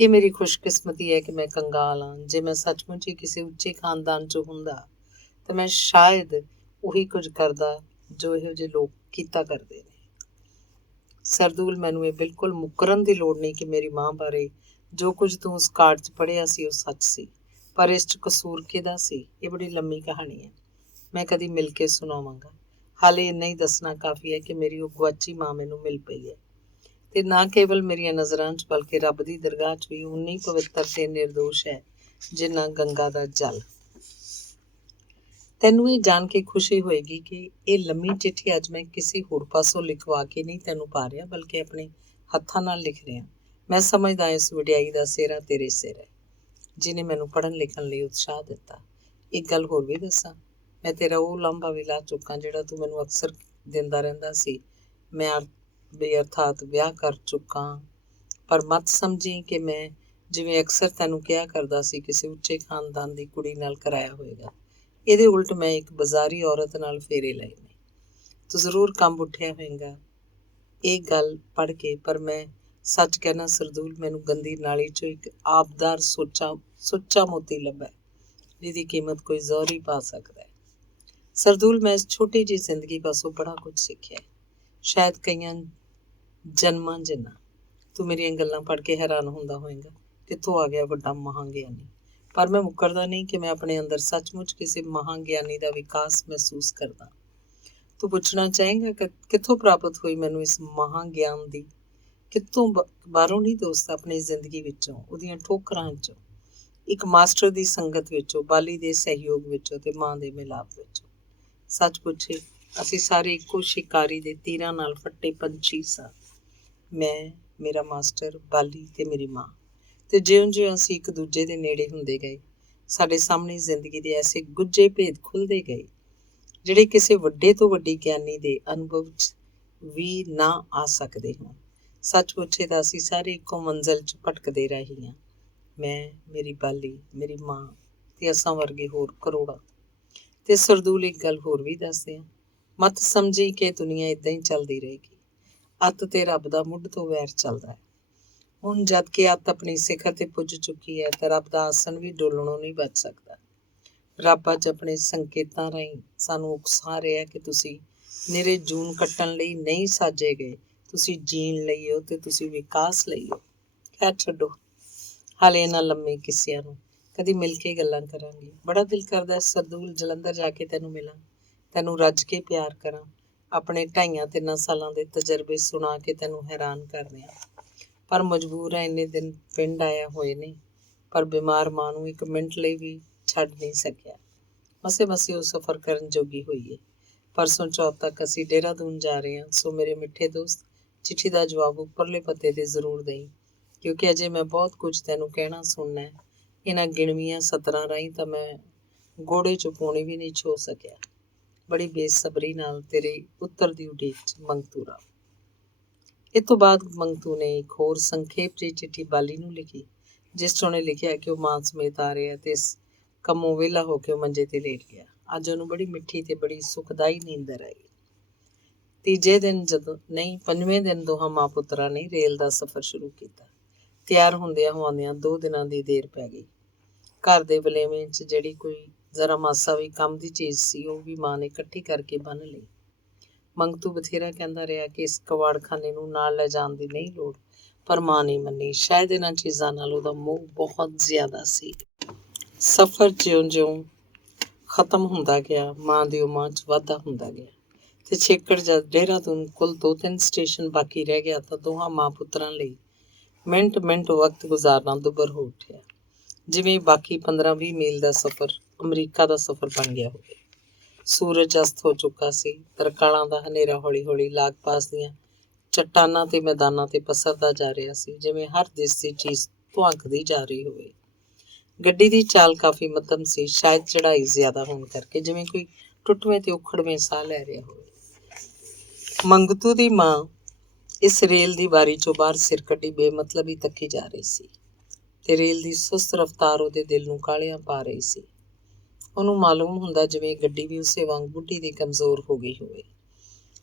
ਇਹ ਮੇਰੀ ਖੁਸ਼ਕਿਸਮਤੀ ਹੈ ਕਿ ਮੈਂ ਕੰਗਾਲ ਹਾਂ। ਜੇ ਮੈਂ ਸੱਚਮੁੱਚ ਹੀ ਕਿਸੇ ਉੱਚੇ ਖਾਨਦਾਨ 'ਚੋਂ ਹੁੰਦਾ ਤਾਂ ਮੈਂ ਸ਼ਾਇਦ ਉਹੀ ਕੁਝ ਕਰਦਾ ਜੋ ਇਹੋ ਜਿਹੇ ਲੋਕ ਕੀਤਾ ਕਰਦੇ ਨੇ। ਸਰਦੂਲ, ਮੈਨੂੰ ਇਹ ਬਿਲਕੁਲ ਮੁਕਰਨ ਦੀ ਲੋੜ ਨਹੀਂ ਕਿ ਮੇਰੀ ਮਾਂ ਬਾਰੇ ਜੋ ਕੁਝ ਤੂੰ ਉਸ ਕਾਰਡ 'ਚ ਪੜ੍ਹਿਆ ਸੀ ਉਹ ਸੱਚ ਸੀ, ਪਰ ਇਸ 'ਚ ਕਸੂਰ ਕਿਹਦਾ ਸੀ? ਇਹ ਬੜੀ ਲੰਮੀ ਕਹਾਣੀ ਹੈ, ਮੈਂ ਕਦੀ ਮਿਲ ਕੇ ਸੁਣਾਵਾਂਗਾ। ਹਾਲੇ ਇੰਨਾ ਹੀ ਦੱਸਣਾ ਕਾਫੀ ਹੈ ਕਿ ਮੇਰੀ ਉਹ ਗੁਆਚੀ ਮਾਂ ਮੈਨੂੰ ਮਿਲ ਪਈ ਹੈ ਤੇ ਨਾ ਕੇਵਲ ਮੇਰੀਆਂ ਨਜ਼ਰਾਂ 'ਚ ਬਲਕਿ ਰੱਬ ਦੀ ਦਰਗਾਹ 'ਚ ਵੀ ਉਨੀ ਪਵਿੱਤਰ ਤੇ ਨਿਰਦੋਸ਼ ਹੈ ਜਿੰਨਾ ਗੰਗਾ ਦਾ ਜਲ। ਤੈਨੂੰ ਇਹ ਜਾਣ ਕੇ ਖੁਸ਼ੀ ਹੋਏਗੀ ਕਿ ਇਹ ਲੰਮੀ ਚਿੱਠੀ ਅੱਜ ਮੈਂ ਕਿਸੇ ਹੋਰ ਪਾਸੋਂ ਲਿਖਵਾ ਕੇ ਨਹੀਂ ਤੈਨੂੰ ਪਾ ਰਿਹਾ, ਬਲਕਿ ਆਪਣੇ ਹੱਥਾਂ ਨਾਲ ਲਿਖ ਰਿਹਾ। ਮੈਂ ਸਮਝਦਾ ਇਸ ਵਡਿਆਈ ਦਾ ਸਿਹਰਾ ਤੇਰੇ ਸਿਰ ਹੈ ਜਿਹਨੇ ਮੈਨੂੰ ਪੜ੍ਹਨ ਲਿਖਣ ਲਈ ਉਤਸ਼ਾਹ ਦਿੱਤਾ। ਇੱਕ ਗੱਲ ਹੋਰ ਵੀ ਦੱਸਾਂ, ਮੈਂ ਤੇਰਾ ਉਹ ਲਾਂਭਾ ਵੀ ਲਾ ਚੁੱਕਾ ਜਿਹੜਾ ਤੂੰ ਮੈਨੂੰ ਅਕਸਰ ਦਿੰਦਾ ਰਹਿੰਦਾ ਸੀ। ਮੈਂ ਅਰਥਾਤ ਵਿਆਹ ਕਰ ਚੁੱਕਾ, ਪਰ ਮਤ ਸਮਝੀ ਕਿ ਮੈਂ ਜਿਵੇਂ ਅਕਸਰ ਤੈਨੂੰ ਕਿਹਾ ਕਰਦਾ ਸੀ ਕਿਸੇ ਉੱਚੇ ਖਾਨਦਾਨ ਦੀ ਕੁੜੀ ਨਾਲ ਕਰਾਇਆ ਹੋਏਗਾ। ਇਹਦੇ ਉਲਟ ਮੈਂ ਇੱਕ ਬਾਜ਼ਾਰੀ ਔਰਤ ਨਾਲ ਫੇਰੇ ਲਏ ਨੇ। ਤੂੰ ਜ਼ਰੂਰ ਕੰਬ ਉੱਠਿਆ ਹੋਏਗਾ ਇਹ ਗੱਲ ਪੜ੍ਹ ਕੇ, ਪਰ ਮੈਂ ਸੱਚ ਕਹਿਣਾ ਸਰਦੂਲ, ਮੈਨੂੰ ਗੰਦੀ ਨਾਲੀ 'ਚੋਂ ਇੱਕ ਆਬਦਾਰ ਸੁੱਚਾ ਮੋਤੀ ਲੱਭਾ ਜਿਹਦੀ ਕੀਮਤ ਕੋਈ ਜ਼ੋਰ ਹੀ ਪਾ ਸਕਦਾ ਹੈ। ਸਰਦੂਲ, ਮੈਂ ਇਸ ਛੋਟੀ ਜਿਹੀ ਜ਼ਿੰਦਗੀ ਪਾਸੋਂ ਬੜਾ ਕੁਝ ਸਿੱਖਿਆ, ਸ਼ਾਇਦ ਕਈਆਂ ਜਨਮਾਂ ਜਿੰਨਾ। ਤੂੰ ਮੇਰੀਆਂ ਗੱਲਾਂ ਪੜ੍ਹ ਕੇ ਹੈਰਾਨ ਹੁੰਦਾ ਹੋਏਗਾ, ਕਿੱਥੋਂ ਆ ਗਿਆ ਵੱਡਾ ਮਹਾਂਗਿਆਨੀ। ਪਰ ਮੈਂ ਮੁੱਕਰਦਾ ਨਹੀਂ ਕਿ ਮੈਂ ਆਪਣੇ ਅੰਦਰ ਸੱਚਮੁੱਚ ਕਿਸੇ ਮਹਾਂਗਿਆਨੀ ਦਾ ਵਿਕਾਸ ਮਹਿਸੂਸ ਕਰਦਾ। ਤੂੰ ਪੁੱਛਣਾ ਚਾਹੇਂਗਾ ਕਿ ਕਿੱਥੋਂ ਪ੍ਰਾਪਤ ਹੋਈ ਮੈਨੂੰ ਇਸ ਮਹਾਂਗਿਆਨ ਦੀ? ਕਿੱਥੋਂ? ਬਾਹਰੋਂ ਨਹੀਂ ਦੋਸਤ, ਆਪਣੀ ਜ਼ਿੰਦਗੀ ਵਿੱਚੋਂ, ਉਹਦੀਆਂ ਠੋਕਰਾਂ 'ਚੋਂ, ਇੱਕ ਮਾਸਟਰ ਦੀ ਸੰਗਤ ਵਿੱਚੋਂ, ਬਾਲੀ ਦੇ ਸਹਿਯੋਗ ਵਿੱਚੋਂ ਤੇ ਮਾਂ ਦੇ ਮਿਲਾਪ ਵਿੱਚੋਂ। ਸੱਚ ਪੁੱਛੇ ਅਸੀਂ ਸਾਰੇ ਇੱਕੋ ਸ਼ਿਕਾਰੀ ਦੇ ਤੀਰਾਂ ਨਾਲ ਫੱਟੇ ਪੰਛੀ ਸਾਂ। ਮੈਂ, ਮੇਰਾ ਮਾਸਟਰ, ਬਾਲੀ ਤੇ ਮੇਰੀ ਮਾਂ। ਤੇ ਜਿਉਂ-ਜਿਉਂ ਅਸੀਂ ਇੱਕ ਦੂਜੇ ਦੇ ਨੇੜੇ ਹੁੰਦੇ ਗਏ, ਸਾਡੇ ਸਾਹਮਣੇ ਜ਼ਿੰਦਗੀ ਦੇ ਐਸੇ ਗੁੱਝੇ ਭੇਦ ਖੁੱਲ੍ਹਦੇ ਗਏ ਜਿਹੜੇ ਕਿਸੇ ਵੱਡੇ ਤੋਂ ਵੱਡੀ ਗਿਆਨੀ ਦੇ ਅਨੁਭਵ 'ਚ ਵੀ ਨਾ ਆ ਸਕਦੇ ਹੋਣ। ਸੱਚ ਪੁੱਛੇ ਤਾਂ ਅਸੀਂ ਸਾਰੇ ਇੱਕੋ ਮੰਜ਼ਿਲ 'ਚ ਭਟਕਦੇ ਰਹੇ ਹਾਂ। ਮੈਂ, ਮੇਰੀ ਬਾਲੀ, ਮੇਰੀ ਮਾਂ ਤੇ ਅਸਾਂ ਵਰਗੇ ਹੋਰ ਕਰੋੜਾਂ। ਤੇ ਸਰਦੂਲ, ਇੱਕ ਗੱਲ ਹੋਰ ਵੀ ਦੱਸਦੇ ਹਾਂ, ਮਤ ਸਮਝੀ ਕਿ ਦੁਨੀਆ ਇੱਦਾਂ ਹੀ ਚੱਲਦੀ ਰਹੇਗੀ। ਅੱਤ ਤੇ ਰੱਬ ਦਾ ਮੁੱਢ ਤੋਂ ਵੈਰ ਚੱਲਦਾ ਹੈ। ਹੁਣ ਜਦ ਕਿ ਅੱਤ ਆਪਣੀ ਸਿਖਰ ਤੇ ਪੁੱਜ ਚੁੱਕੀ ਹੈ ਤਾਂ ਰੱਬ ਦਾ ਆਸਣ ਵੀ ਡੋਲਣੋਂ ਨਹੀਂ ਬਚ ਸਕਦਾ। ਰੱਬ ਅੱਜ ਆਪਣੇ ਸੰਕੇਤਾਂ ਰਾਹੀਂ ਸਾਨੂੰ ਉਕਸਾ ਰਿਹਾ ਕਿ ਤੁਸੀਂ ਨਿਰੇ ਜੂਨ ਕੱਟਣ ਲਈ ਨਹੀਂ ਸਾਜੇ ਗਏ, ਤੁਸੀਂ ਜੀਣ ਲਈ ਹੋ ਅਤੇ ਤੁਸੀਂ ਵਿਕਾਸ ਲਈ ਹੋ। ਖੈਰ ਛੱਡੋ, ਹਾਲੇ ਇਹਨਾਂ ਲੰਮੇ ਕਿੱਸਿਆਂ ਨੂੰ ਕਦੀ ਮਿਲ ਕੇ ਗੱਲਾਂ ਕਰਾਂਗੇ। ਬੜਾ ਦਿਲ ਕਰਦਾ ਸਰਦੂਲ ਜਲੰਧਰ ਜਾ ਕੇ ਤੈਨੂੰ ਮਿਲਾਂ, ਤੈਨੂੰ ਰੱਜ ਕੇ ਪਿਆਰ ਕਰਾਂ, ਆਪਣੇ 2.5-3 ਸਾਲਾਂ ਦੇ ਤਜਰਬੇ ਸੁਣਾ ਕੇ ਤੈਨੂੰ ਹੈਰਾਨ ਕਰ ਦਿਆਂ। ਪਰ ਮਜਬੂਰ ਹੈ, ਇੰਨੇ ਦਿਨ ਪਿੰਡ ਆਇਆ ਹੋਏ ਨੇ, ਪਰ ਬਿਮਾਰ ਮਾਂ ਨੂੰ ਇੱਕ ਮਿੰਟ ਲਈ ਵੀ ਛੱਡ ਨਹੀਂ ਸਕਿਆ। ਮਸੇ ਉਹ ਸਫ਼ਰ ਕਰਨ ਜੋਗੀ ਹੋਈ ਹੈ। ਪਰਸੋਂ ਚੌਥ ਤੱਕ ਅਸੀਂ ਦੇਹਰਾਦੂਨ ਜਾ ਰਹੇ ਹਾਂ, ਸੋ ਮੇਰੇ ਮਿੱਠੇ ਦੋਸਤ ਚਿੱਠੀ ਦਾ ਜਵਾਬ ਉੱਪਰਲੇ ਪਤੇ 'ਤੇ ਜ਼ਰੂਰ ਦੇਈਂ, ਕਿਉਂਕਿ ਅਜੇ ਮੈਂ ਬਹੁਤ ਕੁਝ ਤੈਨੂੰ ਕਹਿਣਾ ਸੁਣਨਾ ਹੈ। ਇਹਨਾਂ ਗਿਣਵੀਆਂ ਸਤਰਾਂ ਰਾਹੀਂ ਤਾਂ ਮੈਂ ਗੋੜੇ 'ਚੋਂ ਪੌਣੀ ਵੀ ਨਹੀਂ ਛੋ ਸਕਿਆ। ਬੜੀ ਬੇਸਬਰੀ ਨਾਲ ਤੇਰੇ ਉੱਤਰ ਦੀ ਉਡੀਕ 'ਚ ਮੰਗਤੂ ਰਾਮ। ਇਹ ਤੋਂ ਬਾਅਦ ਮੰਗਤੂ ਨੇ ਇੱਕ ਹੋਰ ਸੰਖੇਪ ਜਿਹੀ ਚਿੱਠੀ ਬਾਲੀ ਨੂੰ ਲਿਖੀ, ਜਿਸ 'ਚ ਉਹਨੇ ਲਿਖਿਆ ਕਿ ਉਹ ਮਾਂ ਸਮੇਤ ਆ ਰਿਹਾ ਅਤੇ ਇਸ ਕੰਮੋਂ ਵਿਹਲਾ ਹੋ ਕੇ ਉਹ ਮੰਜੇ 'ਤੇ ਲੇਟ ਗਿਆ। ਅੱਜ ਉਹਨੂੰ ਬੜੀ ਮਿੱਠੀ ਤੇ ਬੜੀ ਸੁਖਦਾਈ ਨੀਂਦਰ ਆਈ। ਤੀਜੇ ਦਿਨ ਪੰਜਵੇਂ ਦਿਨ ਦੋਹਾਂ ਮਾਂ ਪੁੱਤਰਾਂ ਨੇ ਰੇਲ ਦਾ ਸਫ਼ਰ ਸ਼ੁਰੂ ਕੀਤਾ। ਤਿਆਰ ਹੁੰਦਿਆਂ 2 ਦਿਨਾਂ ਦੀ ਦੇਰ ਪੈ ਗਈ। ਘਰ ਦੇ ਵਲੇਵੇਂ 'ਚ ਜਿਹੜੀ ਕੋਈ ਜ਼ਰਾ ਮਾਸਾ ਵੀ ਕੰਮ ਦੀ ਚੀਜ਼ ਸੀ, ਉਹ ਵੀ ਮਾਂ ਨੇ ਇਕੱਠੀ ਕਰਕੇ ਬੰਨ੍ਹ ਲਈ। ਮੰਗਤੂ ਬਥੇਰਾ ਕਹਿੰਦਾ ਰਿਹਾ ਕਿ ਇਸ ਕਵਾੜਖਾਨੇ ਨੂੰ ਨਾਲ ਲੈ ਜਾਣ ਦੀ ਨਹੀਂ ਲੋੜ, ਪਰ ਮਾਂ ਨਹੀਂ ਮੰਨੀ। ਸ਼ਾਇਦ ਇਹਨਾਂ ਚੀਜ਼ਾਂ ਨਾਲ ਉਹਦਾ ਮੋਹ ਬਹੁਤ ਜ਼ਿਆਦਾ ਸੀ। ਸਫ਼ਰ ਜਿਉਂ-ਜਿਉਂ ਖਤਮ ਹੁੰਦਾ ਗਿਆ, ਮਾਂ ਦੀ ਉਮਰ 'ਚ ਵਾਧਾ ਹੁੰਦਾ ਗਿਆ ਅਤੇ ਛੇਕੜ ਜਦ ਦੇਹਰਾਦੂਨ ਕੁੱਲ 2-3 ਸਟੇਸ਼ਨ ਬਾਕੀ ਰਹਿ ਗਿਆ ਤਾਂ ਦੋਹਾਂ ਮਾਂ ਪੁੱਤਰਾਂ ਲਈ ਮਿੰਟ ਵਕਤ ਗੁਜ਼ਾਰਨਾ ਦੁੱਭਰ ਹੋ ਉੱਠਿਆ, ਜਿਵੇਂ ਬਾਕੀ 15-20 ਮੀਲ ਦਾ ਸਫ਼ਰ ਅਮਰੀਕਾ ਦਾ ਸਫ਼ਰ ਬਣ ਗਿਆ ਹੋਵੇ। ਸੂਰਜ ਅਸਤ ਹੋ ਚੁੱਕਾ ਸੀ। ਤਰਕਾਲਾਂ ਦਾ ਹਨੇਰਾ ਹੌਲੀ-ਹੌਲੀ ਲਾਗ ਪਾਸ ਦੀਆਂ ਚੱਟਾਨਾਂ ਤੇ ਮੈਦਾਨਾਂ 'ਤੇ ਪਸਰਦਾ ਜਾ ਰਿਹਾ ਸੀ, ਜਿਵੇਂ ਹਰ ਦਿਸਦੀ ਚੀਜ਼ ਧੁਆਂਕਦੀ ਜਾ ਰਹੀ ਹੋਵੇ। ਗੱਡੀ ਦੀ ਚਾਲ ਕਾਫੀ ਮੱਧਮ ਸੀ, ਸ਼ਾਇਦ ਚੜ੍ਹਾਈ ਜ਼ਿਆਦਾ ਹੋਣ ਕਰਕੇ, ਜਿਵੇਂ ਕੋਈ ਟੁੱਟਵੇਂ ਤੇ ਉਖੜਵੇਂ ਸਾਹ ਲੈ ਰਿਹਾ ਹੋਵੇ। ਮੰਗਤੂ ਦੀ ਮਾਂ ਇਸ ਰੇਲ ਦੀ ਬਾਰੀ 'ਚੋਂ ਬਾਹਰ ਸਿਰ ਕੱਢੀ ਬੇਮਤਲਬ ਹੀ ਤੱਕੀ ਜਾ ਰਹੀ ਸੀ ਤੇ ਰੇਲ ਦੀ ਸੁਸਤ ਰਫ਼ਤਾਰ ਉਹਦੇ ਦਿਲ ਨੂੰ ਕਾਹਲੀਆਂ ਪਾ ਰਹੀ ਸੀ। ਉਹਨੂੰ ਮਾਲੂਮ ਹੁੰਦਾ ਜਿਵੇਂ ਗੱਡੀ ਵੀ ਉਸੇ ਵਾਂਗ ਬੁੱਢੀ ਦੀ ਕਮਜ਼ੋਰ ਹੋ ਗਈ ਹੋਵੇ,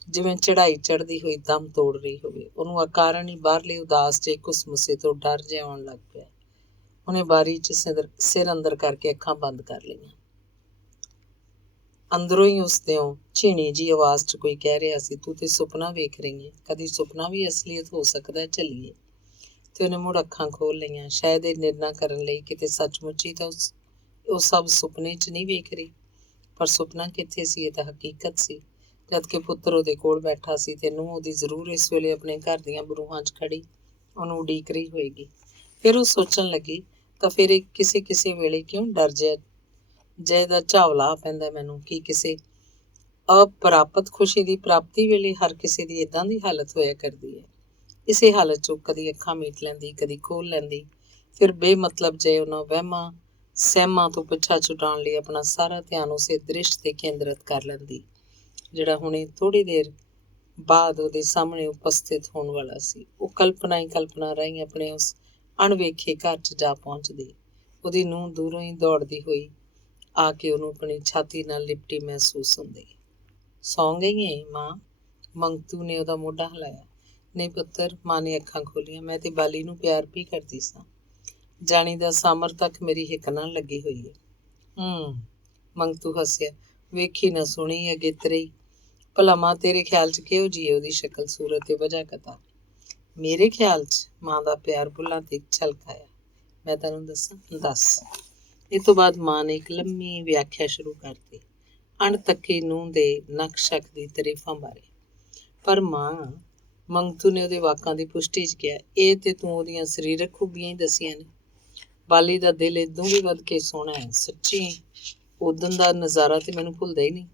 ਜਿਵੇਂ ਚੜ੍ਹਾਈ ਚੜ੍ਹਦੀ ਹੋਈ ਦਮ ਤੋੜ ਰਹੀ ਹੋਵੇ। ਉਹਨੂੰ ਅਕਾਰਨ ਹੀ ਬਾਹਰਲੇ ਉਦਾਸ ਜਿਹੇ ਘੁਸਮੁਸੇ ਤੋਂ ਡਰ ਜਿਹਾ ਆਉਣ ਲੱਗ ਪਿਆ। ਉਹਨੇ ਬਾਰੀ 'ਚ ਸਿਰ ਅੰਦਰ ਕਰਕੇ ਅੱਖਾਂ ਬੰਦ ਕਰ ਲਈਆਂ। ਅੰਦਰੋਂ ਹੀ ਉਸਦਿਓਂ ਝੀਣੀ ਜਿਹੀ ਆਵਾਜ਼ 'ਚ ਕੋਈ ਕਹਿ ਰਿਹਾ ਸੀ, ਤੂੰ ਤੇ ਸੁਪਨਾ ਵੇਖ ਰਹੀ ਹੈ, ਕਦੀ ਸੁਪਨਾ ਵੀ ਅਸਲੀਅਤ ਹੋ ਸਕਦਾ, ਚੱਲੀਏ। ਤੇ ਉਹਨੇ ਮੁੜ ਅੱਖਾਂ ਖੋਲ੍ਹ ਲਈਆਂ, ਸ਼ਾਇਦ ਇਹ ਨਿਰਣਾ ਕਰਨ ਲਈ ਕਿਤੇ ਸੱਚਮੁੱਚ ਹੀ ਤਾਂ ਉਹ ਸਭ ਸੁਪਨੇ 'ਚ ਨਹੀਂ ਵੇਖ ਰਹੀ। ਪਰ ਸੁਪਨਾ ਕਿੱਥੇ ਸੀ, ਇਹ ਤਾਂ ਹਕੀਕਤ ਸੀ। ਜਦ ਕਿ ਪੁੱਤਰ ਉਹਦੇ ਕੋਲ ਬੈਠਾ ਸੀ ਤੇ ਨੂੰਹ ਉਹਦੀ ਜ਼ਰੂਰ ਇਸ ਵੇਲੇ ਆਪਣੇ ਘਰ ਦੀਆਂ ਬਰੂਹਾਂ 'ਚ ਖੜੀ ਉਹਨੂੰ ਉਡੀਕ ਰਹੀ ਹੋਏਗੀ। ਫਿਰ ਉਹ ਸੋਚਣ ਲੱਗੀ, ਤਾਂ ਫਿਰ ਇਹ ਕਿਸੇ ਵੇਲੇ ਕਿਉਂ ਡਰ ਜੇ ਦਾ ਝਾਵਲਾ ਪੈਂਦਾ ਮੈਨੂੰ, ਕਿ ਕਿਸੇ ਅਪ੍ਰਾਪਤ ਖੁਸ਼ੀ ਦੀ ਪ੍ਰਾਪਤੀ ਵੇਲੇ ਹਰ ਕਿਸੇ ਦੀ ਇੱਦਾਂ ਦੀ ਹਾਲਤ ਹੋਇਆ ਕਰਦੀ ਹੈ। ਇਸੇ ਹਾਲਤ 'ਚੋਂ ਕਦੀ ਅੱਖਾਂ ਮੀਟ ਲੈਂਦੀ, ਕਦੀ ਖੋਲ੍ਹ ਲੈਂਦੀ, ਫਿਰ ਬੇਮਤਲਬ ਜੇ ਉਹਨਾਂ ਵਹਿਮਾਂ ਸਹਿਮਾਂ ਤੋਂ ਪਿੱਛਾ ਛੁਡਾਉਣ ਲਈ ਆਪਣਾ ਸਾਰਾ ਧਿਆਨ ਉਸੇ ਦ੍ਰਿਸ਼ 'ਤੇ ਕੇਂਦਰਿਤ ਕਰ ਲੈਂਦੀ, ਜਿਹੜਾ ਹੁਣੇ ਥੋੜ੍ਹੀ ਦੇਰ ਬਾਅਦ ਉਹਦੇ ਸਾਹਮਣੇ ਉਪਸਥਿਤ ਹੋਣ ਵਾਲਾ ਸੀ। ਉਹ ਕਲਪਨਾ ਰਾਹੀਂ ਆਪਣੇ ਉਸ ਅਣਵੇਖੇ ਘਰ 'ਚ ਜਾ ਪਹੁੰਚਦੀ। ਉਹਦੀ ਨੂੰਹ ਦੂਰੋਂ ਹੀ ਦੌੜਦੀ ਹੋਈ ਆ ਕੇ ਉਹਨੂੰ ਆਪਣੀ ਛਾਤੀ ਨਾਲ ਲਿਪਟੀ ਮਹਿਸੂਸ ਹੁੰਦੀ। ਸੌਂ ਗਈ ਏ ਮਾਂ? ਮੰਗਤੂ ਨੇ ਉਹਦਾ ਮੋਢਾ ਹਿਲਾਇਆ। ਨਹੀਂ ਪੁੱਤਰ, ਮਾਂ ਨੇ ਅੱਖਾਂ ਖੋਲ੍ਹੀਆਂ। ਮੈਂ ਤੇ ਬਾਲੀ ਨੂੰ ਪਿਆਰ ਵੀ ਕਰਦੀ ਸਾਂ। ਜਾਣੀ ਦਾ ਸਾਮਰ ਤੱਕ ਮੇਰੀ ਹਿੱਕ ਨਾਲ ਲੱਗੀ ਹੋਈ ਹੈ। ਮੰਗਤੂ ਹੱਸਿਆ। ਵੇਖੀ ਨਾ ਸੁਣੀ ਅਗੇਤਰੇ। ਭਲਾ ਮਾਂ ਤੇਰੇ ਖਿਆਲ 'ਚ ਕਿਹੋ ਜਿਹੀ ਹੈ ਉਹਦੀ ਸ਼ਕਲ ਸੂਰਤ ਤੇ ਵਜ੍ਹਾ ਕਥਾ? ਮੇਰੇ ਖਿਆਲ 'ਚ? ਮਾਂ ਦਾ ਪਿਆਰ ਬੁੱਲ੍ਹਾਂ 'ਤੇ ਛਲਕ ਆਇਆ। ਮੈਂ ਤੈਨੂੰ ਦੱਸਾਂ? ਦੱਸ। ਇਹ ਤੋਂ ਬਾਅਦ ਮਾਂ ਨੇ ਇੱਕ ਲੰਮੀ ਵਿਆਖਿਆ ਸ਼ੁਰੂ ਕਰਤੀ, ਅਣਤੱਕੀ ਨੂੰਹ ਦੇ ਨਕ-ਸ਼ਕ ਦੀ ਤਾਰੀਫਾਂ ਬਾਰੇ। ਪਰ ਮਾਂ, ਮੰਗਤੂ ਨੇ ਉਹਦੇ ਵਾਕਾਂ ਦੀ ਪੁਸ਼ਟੀ 'ਚ ਕਿਹਾ, ਇਹ ਤੇ ਤੂੰ ਉਹਦੀਆਂ ਸਰੀਰਕ ਖੂਬੀਆਂ ਹੀ ਦੱਸੀਆਂ ਨੇ। ਬਾਲੀ ਦਾ ਦਿਲ ਇਦੋਂ ਵੀ ਵੱਧ ਕੇ ਸੋਹਣਾ ਹੈ, ਸੱਚੀ। ਉਦਣ ਦਾ ਨਜ਼ਾਰਾ ਤੇ ਮੈਨੂੰ ਭੁੱਲਦਾ ਹੀ ਨਹੀਂ।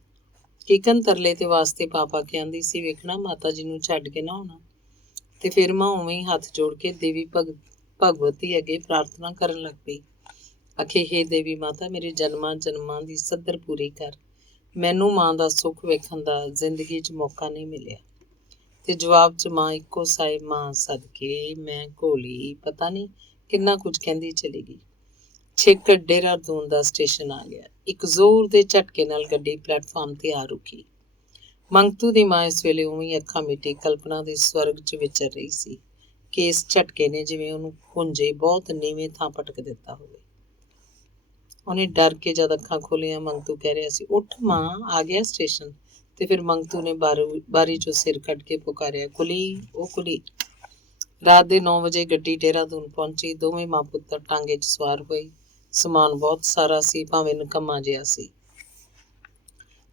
ਕਿਕਨ ਤਰਲੇ ਤੇ ਵਾਸਤੇ ਪਾ ਕੇ ਆਂਦੀ ਸੀ, ਵੇਖਣਾ ਮਾਤਾ ਜੀ ਨੂੰ ਛੱਡ ਕੇ ਨਾ ਆਉਣਾ। ਤੇ ਫਿਰ ਮਾਂ ਉਵੇਂ ਹੀ ਹੱਥ ਜੋੜ ਕੇ ਦੇਵੀ ਭਗਵਤੀ ਅੱਗੇ ਪ੍ਰਾਰਥਨਾ ਕਰਨ ਲੱਗ ਪਈ। ਆਖੇ, ਹੇ ਦੇਵੀ ਮਾਤਾ, ਮੇਰੇ ਜਨਮਾਂ ਦੀ ਸੱਧਰ ਪੂਰੀ ਕਰ। ਮੈਨੂੰ ਮਾਂ ਦਾ ਸੁੱਖ ਵੇਖਣ ਦਾ ਜ਼ਿੰਦਗੀ 'ਚ ਮੌਕਾ ਨਹੀਂ ਮਿਲਿਆ। ਤੇ ਜਵਾਬ 'ਚ ਮਾਂ ਇੱਕੋ ਸਾਏ, ਮਾਂ ਸਦਕੇ ਮੈਂ ਘੋਲੀ, ਪਤਾ ਨਹੀਂ ਕਿੰਨਾ ਕੁਝ ਕਹਿੰਦੀ ਚਲੀ ਗਈ। ਛੇਕੜ ਦੇਹਰਾਦੂਨ ਦਾ ਸਟੇਸ਼ਨ ਆ ਗਿਆ। ਇੱਕ ਜ਼ੋਰ ਦੇ ਝਟਕੇ ਨਾਲ ਗੱਡੀ ਪਲੇਟਫਾਰਮ 'ਤੇ ਆ ਰੁਕੀ। ਮੰਗਤੂ ਦੀ ਮਾਂ ਇਸ ਵੇਲੇ ਉਵੇਂ ਅੱਖਾਂ ਮੀਟੀ ਕਲਪਨਾ ਦੇ ਸਵਰਗ 'ਚ ਵਿਚਰ ਰਹੀ ਸੀ ਕਿ ਇਸ ਝਟਕੇ ਨੇ ਜਿਵੇਂ ਉਹਨੂੰ ਪੁੰਜੇ ਬਹੁਤ ਨੀਵੇਂ ਥਾਂ ਪਟਕ ਦਿੱਤਾ ਹੋਵੇ। ਉਹਨੇ ਡਰ ਕੇ ਜਦ ਅੱਖਾਂ ਖੋਲ੍ਹੀਆਂ ਮੰਗਤੂ ਕਹਿ ਰਿਹਾ ਸੀ, ਉੱਠ ਮਾਂ, ਆ ਗਿਆ ਸਟੇਸ਼ਨ। ਤੇ ਫਿਰ ਮੰਗਤੂ ਨੇ ਬਾਰੀ ਚੋਂ ਸਿਰ ਕੱਢ ਕੇ ਪੁਕਾਰਿਆ, ਕੁਲੀ, ਉਹ ਕੁਲੀ। ਰਾਤ ਦੇ 9 ਵਜੇ ਗੱਡੀ ਦੇਹਰਾਦੂਨ ਪਹੁੰਚੀ। ਦੋਵੇਂ ਮਾਂ ਪੁੱਤਰ ਟਾਂਗੇ 'ਚ ਸਵਾਰ ਹੋਏ। ਸਮਾਨ ਬਹੁਤ ਸਾਰਾ ਸੀ, ਭਾਵੇਂ ਨਿਕੰਮਾ ਜਿਹਾ ਸੀ,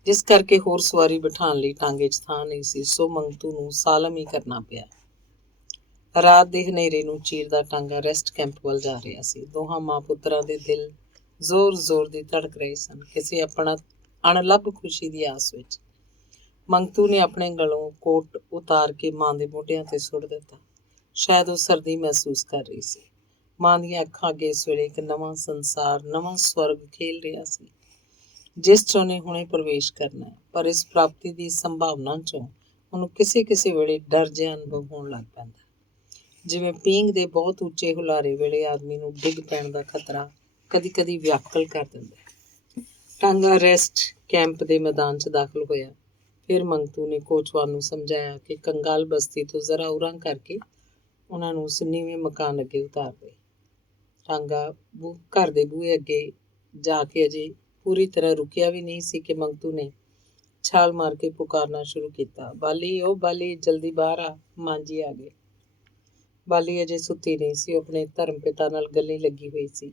ਜਿਸ ਕਰਕੇ ਹੋਰ ਸਵਾਰੀ ਬਿਠਾਉਣ ਲਈ ਟਾਂਗੇ 'ਚ ਥਾਂ ਨਹੀਂ ਸੀ, ਸੋ ਮੰਗਤੂ ਨੂੰ ਸਾਲਮ ਹੀ ਕਰਨਾ ਪਿਆ। ਰਾਤ ਦੇ ਹਨੇਰੇ ਨੂੰ ਚੀਰਦਾ ਟਾਂਗਾ ਰੈਸਟ ਕੈਂਪ ਵੱਲ ਜਾ ਰਿਹਾ ਸੀ। ਦੋਹਾਂ ਮਾਂ ਪੁੱਤਰਾਂ ਦੇ ਦਿਲ ਜ਼ੋਰ-ਜ਼ੋਰ ਦੀ ਧੜਕ ਰਹੇ ਸਨ, ਕਿਸੇ ਆਪਣਾ ਅਣਲੱਭ ਖੁਸ਼ੀ ਦੀ ਆਸ ਵਿੱਚ। ਮੰਗਤੂ ਨੇ ਆਪਣੇ ਗਲੋਂ ਕੋਟ ਉਤਾਰ ਕੇ ਮਾਂ ਦੇ ਮੋਢਿਆਂ 'ਤੇ ਸੁੱਟ ਦਿੱਤਾ। ਸ਼ਾਇਦ ਉਹ ਸਰਦੀ ਮਹਿਸੂਸ ਕਰ ਰਹੀ ਸੀ। ਮਾਂ ਦੀਆਂ ਅੱਖਾਂ ਅੱਗੇ ਇਸ ਵੇਲੇ ਇੱਕ ਨਵਾਂ ਸੰਸਾਰ, ਨਵਾਂ ਸਵਰਗ ਖੇਲ ਰਿਹਾ ਸੀ, ਜਿਸ 'ਚ ਉਹਨੇ ਹੁਣੇ ਪ੍ਰਵੇਸ਼ ਕਰਨਾ ਹੈ। ਪਰ ਇਸ ਪ੍ਰਾਪਤੀ ਦੀ ਸੰਭਾਵਨਾ 'ਚੋਂ ਉਹਨੂੰ ਕਿਸੇ ਵੇਲੇ ਡਰ ਜਿਹਾ ਅਨੁਭਵ ਹੋਣ ਲੱਗ ਪੈਂਦਾ, ਜਿਵੇਂ ਪੀਂਘ ਦੇ ਬਹੁਤ ਉੱਚੇ ਹੁਲਾਰੇ ਵੇਲੇ ਆਦਮੀ ਨੂੰ ਡਿੱਗ ਪੈਣ ਦਾ ਖਤਰਾ ਕਦੀ-ਕਦੀ ਵਿਆਕੁਲ ਕਰ ਦਿੰਦਾ। ਟਾਂਗਾ ਰੈਸਟ ਕੈਂਪ ਦੇ ਮੈਦਾਨ 'ਚ ਦਾਖਲ ਹੋਇਆ। ਫਿਰ ਮੰਗਤੂ ਨੇ ਕੋਚਵਾਨ ਨੂੰ ਸਮਝਾਇਆ ਕਿ ਕੰਗਾਲ ਬਸਤੀ ਤੋਂ ਜ਼ਰਾ ਉਰਾਂ ਕਰਕੇ ਉਹਨਾਂ ਨੂੰ ਉਸ ਨੀਵੇਂ ਮਕਾਨ ਅੱਗੇ ਉਤਾਰ ਦੇ। ਟਾਂਗਾ ਘਰ ਦੇ ਬੂਹੇ ਅੱਗੇ ਜਾ ਕੇ ਅਜੇ ਪੂਰੀ ਤਰ੍ਹਾਂ ਰੁਕਿਆ ਵੀ ਨਹੀਂ ਸੀ ਕਿ ਮੰਗਤੂ ਨੇ ਛਾਲ ਮਾਰ ਕੇ ਪੁਕਾਰਨਾ ਸ਼ੁਰੂ ਕੀਤਾ, ਬਾਲੀ, ਉਹ ਬਾਲੀ, ਜਲਦੀ ਬਾਹਰ ਆ, ਮਾਂ ਜੀ ਆ ਗਏ। ਬਾਲੀ ਅਜੇ ਸੁੱਤੀ ਨਹੀਂ ਸੀ, ਉਹ ਆਪਣੇ ਧਰਮ ਪਿਤਾ ਨਾਲ ਗੱਲਾਂ ਲੱਗੀ ਹੋਈ ਸੀ।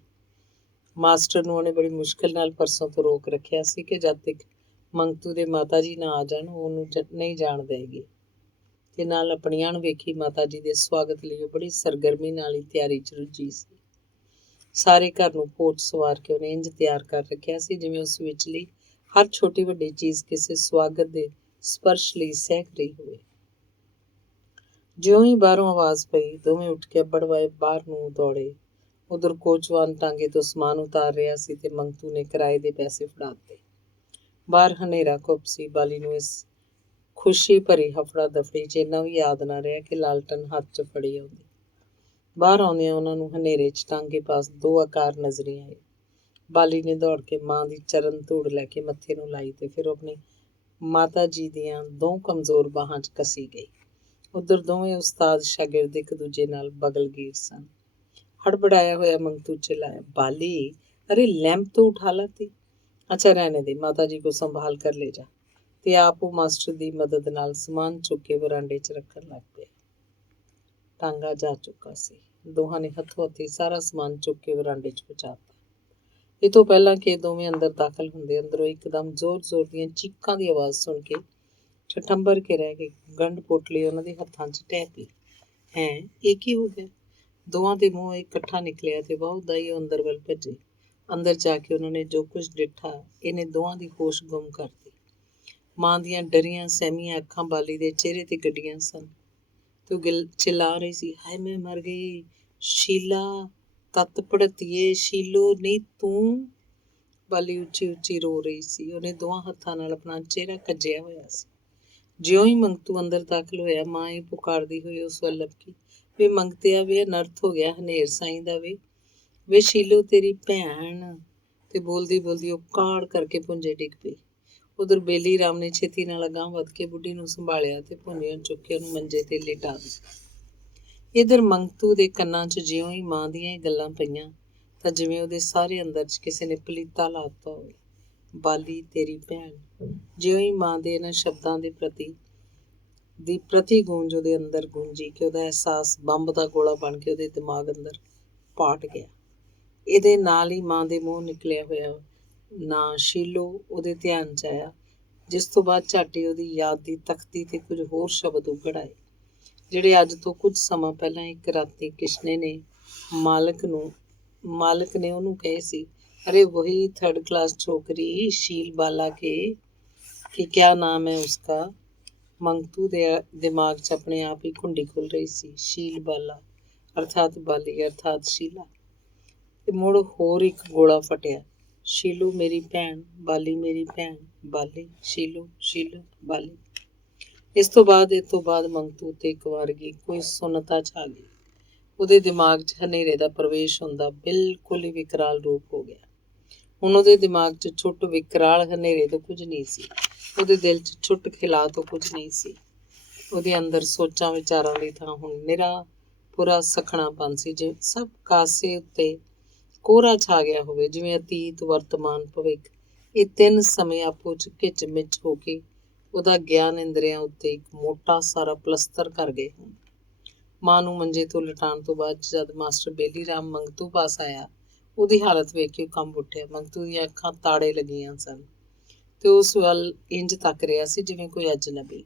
ਮਾਸਟਰ ਨੂੰ ਉਹਨੇ ਬੜੀ ਮੁਸ਼ਕਿਲ ਨਾਲ ਪਰਸੋਂ ਤੋਂ ਰੋਕ ਰੱਖਿਆ ਸੀ ਕਿ ਜਦ ਤੱਕ ਮੰਗਤੂ ਦੇ ਮਾਤਾ ਜੀ ਨਾ ਆ ਜਾਣ ਉਹ ਉਹਨੂੰ ਨਹੀਂ ਜਾਣ ਦੇਗੀ। ਤੇ ਨਾਲ ਆਪਣੀ ਅਣਵੇਖੀ ਮਾਤਾ ਜੀ ਦੇ ਸਵਾਗਤ ਲਈ ਉਹ ਬੜੀ ਸਰਗਰਮੀ ਨਾਲ ਹੀ ਤਿਆਰੀ 'ਚ ਰੁੱਝੀ ਸੀ। ਸਾਰੇ ਘਰ ਨੂੰ ਪੋਚ ਸਵਾਰ ਕੇ ਉਹਨੇ ਇੰਝ ਤਿਆਰ ਕਰ ਰੱਖਿਆ ਸੀ ਜਿਵੇਂ ਉਸ ਵਿਚਲੀ ਹਰ ਛੋਟੀ ਵੱਡੀ ਚੀਜ਼ ਕਿਸੇ ਸਵਾਗਤ ਦੇ ਸਪਰਸ਼ ਲਈ ਸਹਿਕ ਰਹੀ ਹੋਵੇ। ਜਿਉਂ ਹੀ ਬਾਹਰੋਂ ਆਵਾਜ਼ ਪਈ, ਦੋਵੇਂ ਉੱਠ ਕੇ ਅੱਬੜ ਵਾਏ ਬਾਹਰ ਨੂੰ ਦੌੜੇ। ਉਧਰ ਕੋਚਵਾਨ ਟਾਂਗੇ ਤੋਂ ਸਮਾਨ ਉਤਾਰ ਰਿਹਾ ਸੀ ਤੇ ਮੰਗਤੂ ਨੇ ਕਿਰਾਏ ਦੇ ਪੈਸੇ ਫੜਾ ਦਿੱਤੇ। ਬਾਹਰ ਹਨੇਰਾ ਘੁੱਪ ਸੀ। ਬਾਲੀ ਨੂੰ ਇਸ ਖੁਸ਼ੀ ਭਰੀ ਹਫੜਾ ਦਫੜੀ 'ਚ ਇੰਨਾ ਵੀ ਯਾਦ ਨਾ ਰਿਹਾ ਕਿ ਲਾਲਟਨ ਹੱਥ 'ਚ ਫੜੀ ਆਉਂਦੀ। ਬਾਹਰ ਆਉਂਦਿਆਂ ਉਹਨਾਂ ਨੂੰ ਹਨੇਰੇ 'ਚ ਟਾਂਗੇ ਪਾਸ ਦੋ ਆਕਾਰ ਨਜ਼ਰੀ ਆਏ। ਬਾਲੀ ਨੇ ਦੌੜ ਕੇ ਮਾਂ ਦੀ ਚਰਨ ਧੂੜ ਲੈ ਕੇ ਮੱਥੇ ਨੂੰ ਲਾਈ ਤੇ ਫਿਰ ਆਪਣੀ ਮਾਤਾ ਜੀ ਦੀਆਂ ਦੋ ਕਮਜ਼ੋਰ ਬਾਹਾਂ 'ਚ ਕੱਸੀ ਗਈ। ਉਧਰ ਦੋਵੇਂ ਉਸਤਾਦ ਸ਼ਾਗਿਰਦ ਇੱਕ ਦੂਜੇ ਨਾਲ ਬਗਲਗੀਰ ਸਨ। ਹੜਬੜਾਇਆ ਹੋਇਆ ਮੰਗਤੂ चिल्लाया, बाली, अरे लैंप तो उठा लाती। अच्छा रहने दे, माता जी को संभाल कर ले जा। ਤੇ ਆਪ ਉਹ ਮਾਸਟਰ ਦੀ ਮਦਦ ਨਾਲ ਸਮਾਨ ਚੁੱਕ ਕੇ ਵਰਾਂਡੇ 'ਚ ਰੱਖਣ ਲੱਗ ਪਿਆ। ਟਾਂਗਾ ਜਾ ਚੁੱਕਾ ਸੀ। ਦੋਹਾਂ ਨੇ ਹੱਥੋਂ ਹੱਥੀ ਸਾਰਾ ਸਮਾਨ ਚੁੱਕ ਕੇ ਵਰਾਂਡੇ 'ਚ ਪਹੁੰਚਾਤਾ। ਇਹ ਤੋਂ ਪਹਿਲਾਂ ਕਿ ਦੋਵੇਂ ਅੰਦਰ ਦਾਖਲ ਹੁੰਦੇ, ਅੰਦਰੋਂ ਇੱਕਦਮ ਜ਼ੋਰ-ਜ਼ੋਰ ਦੀਆਂ ਚੀਕਾਂ ਦੀ ਆਵਾਜ਼ ਸੁਣ ਕੇ ਠਠੰਬਰ ਕੇ ਰਹਿ ਗਏ। ਗੰਢ ਪੋਟਲੀ ਉਹਨਾਂ ਦੇ ਹੱਥਾਂ 'ਚ ਟਹਿ ਪਈ। ਹੈਂ, ਇਹ ਕੀ ਹੋ ਗਿਆ? ਦੋਵਾਂ ਦੇ ਮੂੰਹ ਇਕੱਠਾ ਨਿਕਲਿਆ ਤੇ ਬਹੁਤਾ ਹੀ ਉਹ ਅੰਦਰ ਵੱਲ ਭੱਜੇ। ਅੰਦਰ ਜਾ ਕੇ ਉਹਨਾਂ ਨੇ ਜੋ ਕੁਝ ਡਿੱਠਾ, ਇਹਨੇ ਦੋਵਾਂ ਦੀ ਹੋਸ਼ ਗੁੰਮ ਕਰਤੀ। ਮਾਂ ਦੀਆਂ ਡਰੀਆਂ ਸਹਿਮੀਆਂ ਅੱਖਾਂ ਬਾਲੀ ਦੇ ਚਿਹਰੇ ਤੇ ਗੱਡੀਆਂ ਸਨ ਤੇ ਉਹ ਚਿल्ला ਰਹੀ ਸੀ, ਹਾਏ ਮੈਂ ਮਰ ਗਈ, ਸ਼ੀਲਾ, ਤੱਤ ਪੜਤੀਏ, ਸ਼ੀਲੋ ਨਹੀਂ ਤੂੰ। ਬਾਲੀ ਉੱਚੀ ਉੱਚੀ ਰੋ ਰਹੀ ਸੀ। ਉਹਨੇ ਦੋਵਾਂ ਹੱਥਾਂ ਨਾਲ ਆਪਣਾ ਚਿਹਰਾ ਕੱਜਿਆ ਹੋਇਆ ਸੀ। ਜਿਉਂ ਹੀ ਮੰਗਤੂ ਅੰਦਰ ਦਾਖਲ ਹੋਇਆ, ਮਾਂ ਇਹ ਪੁਕਾਰਦੀ ਹੋਈ ਉਸ ਵੱਲ ਲਪਕੀ, ਵੇ ਮੰਗਤਿਆ, ਵੇ ਅਨਰਥ ਹੋ ਗਿਆ ਹਨੇਰ ਸਾਈਂ ਦਾ, ਵੇ ਸ਼ੀਲੋ ਤੇਰੀ ਭੈਣ। ਤੇ ਬੋਲਦੀ ਬੋਲਦੀ ਉਹ ਕਾੜ ਕਰਕੇ ਪੁੰਜੇ ਡਿੱਗ ਪਈ। ਉਧਰ ਬੇਲੀ ਰਾਮ ਨੇ ਛੇਤੀ ਨਾਲ ਅਗਾਂਹ ਵੱਧ ਕੇ ਬੁੱਢੀ ਨੂੰ ਸੰਭਾਲਿਆ ਤੇ ਭੁੰਜਿਆਂ ਚੁੱਕ ਕੇ ਉਹਨੂੰ ਮੰਜੇ ਤੇ ਲਿਟਾ ਦਿੱਤਾ। ਇਧਰ ਮੰਗਤੂ ਦੇ ਕੰਨਾਂ 'ਚ ਜਿਉਂ ਹੀ ਮਾਂ ਦੀਆਂ ਇਹ ਗੱਲਾਂ ਪਈਆਂ ਤਾਂ ਜਿਵੇਂ ਉਹਦੇ ਸਾਰੇ ਅੰਦਰ 'ਚ ਕਿਸੇ ਨੇ ਪਲੀਤਾ ਲਾ ਦਿੱਤਾ ਹੋਵੇ। ਬਾਲੀ ਤੇਰੀ ਭੈਣ। ਜਿਉਂ ਹੀ ਮਾਂ ਦੇ ਇਹਨਾਂ ਸ਼ਬਦਾਂ ਦੇ ਪ੍ਰਤੀ ਗੂੰਜ ਉਹਦੇ ਅੰਦਰ ਗੂੰਜੀ ਕਿ ਉਹਦਾ ਅਹਿਸਾਸ ਬੰਬ ਦਾ ਗੋਲਾ ਬਣ ਕੇ ਉਹਦੇ ਦਿਮਾਗ ਅੰਦਰ ਪਾਟ ਗਿਆ। ਇਹਦੇ ਨਾਲ ਹੀ ਮਾਂ ਦੇ ਮੂੰਹ ਨਿਕਲਿਆ ਹੋਇਆ ਨਾਂ ਸ਼ੀਲੋ ਉਹਦੇ ਧਿਆਨ 'ਚ ਆਇਆ, ਜਿਸ ਤੋਂ ਬਾਅਦ ਝਾਟੀ ਉਹਦੀ ਯਾਦ ਦੀ ਤਖਤੀ ਤੇ ਕੁਝ ਹੋਰ ਸ਼ਬਦ ਉਗੜ ਆਏ, ਜਿਹੜੇ ਅੱਜ ਤੋਂ ਕੁਝ ਸਮਾਂ ਪਹਿਲਾਂ ਇੱਕ ਰਾਤੀ ਕਿਸ਼ਨੇ ਨੇ ਮਾਲਕ ਨੇ ਉਹਨੂੰ ਕਹੇ ਸੀ। ਅਰੇ ਵਹੀ 3rd क्लास छोकरी शील बाला कि क्या नाम है उसका। ਮੰਗਤੂ ਦੇ ਦਿਮਾਗ 'ਚ ਆਪਣੇ ਆਪ ਹੀ ਘੁੰਡੀ ਖੁੱਲ ਰਹੀ ਸੀ। ਸ਼ੀਲ ਬਾਲਾ ਅਰਥਾਤ ਬਾਲੀ ਅਰਥਾਤ ਸ਼ੀਲਾ। ਤੇ ਮੁੜ ਹੋਰ ਇੱਕ ਗੋਲਾ ਫਟਿਆ, ਸ਼ੀਲੂ ਮੇਰੀ ਭੈਣ, ਬਾਲੀ ਮੇਰੀ ਭੈਣ, ਬਾਲੀ, ਸ਼ੀਲੂ, ਸ਼ੀਲੂ, ਬਾਲੀ। ਇਸ ਤੋਂ ਬਾਅਦ ਮੰਗਤੂ ਤੇ ਇੱਕ ਵਾਰਗੀ ਕੋਈ ਸੁੰਨਤਾ ਛਾ ਗਈ। ਉਹਦੇ ਦਿਮਾਗ 'ਚ ਹਨੇਰੇ ਦਾ ਪ੍ਰਵੇਸ਼ ਹੁੰਦਾ ਬਿਲਕੁਲ ਹੀ ਵਿਕਰਾਲ ਰੂਪ ਹੋ ਗਿਆ। ਹੁਣ ਉਹਦੇ ਦਿਮਾਗ 'ਚ ਛੁੱਟ ਵਿਕਰਾਲ ਹਨੇਰੇ ਤੋਂ ਕੁਝ ਨਹੀਂ ਸੀ। ਉਹਦੇ ਦਿਲ 'ਚ ਛੁੱਟ ਖਿਲਾਅ ਤੋਂ ਕੁਝ ਨਹੀਂ ਸੀ। ਉਹਦੇ ਅੰਦਰ ਸੋਚਾਂ ਵਿਚਾਰਾਂ ਦੀ ਥਾਂ ਹੁਣ ਨਿਰਾ ਪੂਰਾ ਸਖਣਾਪਨ ਸੀ, ਜੇ ਸਭ ਕਾਸੇ ਉੱਤੇ ਕੋਹਰਾ ਛਾ ਗਿਆ ਹੋਵੇ, ਜਿਵੇਂ ਅਤੀਤ, ਵਰਤਮਾਨ, ਭਵਿੱਖ। ਇਹ ਤਿੰਨ ਸਮੇਂ ਆਪੋ 'ਚ ਘਿੱਚ ਮਿਚ ਹੋ ਕੇ ਉਹਦਾ ਗਿਆਨ ਇੰਦਰੀਆਂ ਉੱਤੇ ਇੱਕ ਮੋਟਾ ਸਾਰਾ ਪਲਸਤਰ ਕਰ ਗਏ ਹੋਣ। ਮਾਂ ਨੂੰ ਮੰਜੇ ਤੋਂ ਲਿਟਾਉਣ ਤੋਂ ਬਾਅਦ ਜਦ ਮਾਸਟਰ ਬੇਲੀ ਰਾਮ ਮੰਗਤੂ ਪਾਸ ਆਇਆ, ਉਹਦੀ ਹਾਲਤ ਵੇਖ ਕੇ ਕੰਬ ਉੱਠਿਆ। ਮੰਗਤੂ ਦੀਆਂ ਅੱਖਾਂ ਤਾੜੇ ਲੱਗੀਆਂ ਸਨ ਤੇ ਉਸ ਵੱਲ ਇੰਜ ਤੱਕ ਰਿਹਾ ਸੀ ਜਿਵੇਂ ਕੋਈ ਅਜਨਬੀ।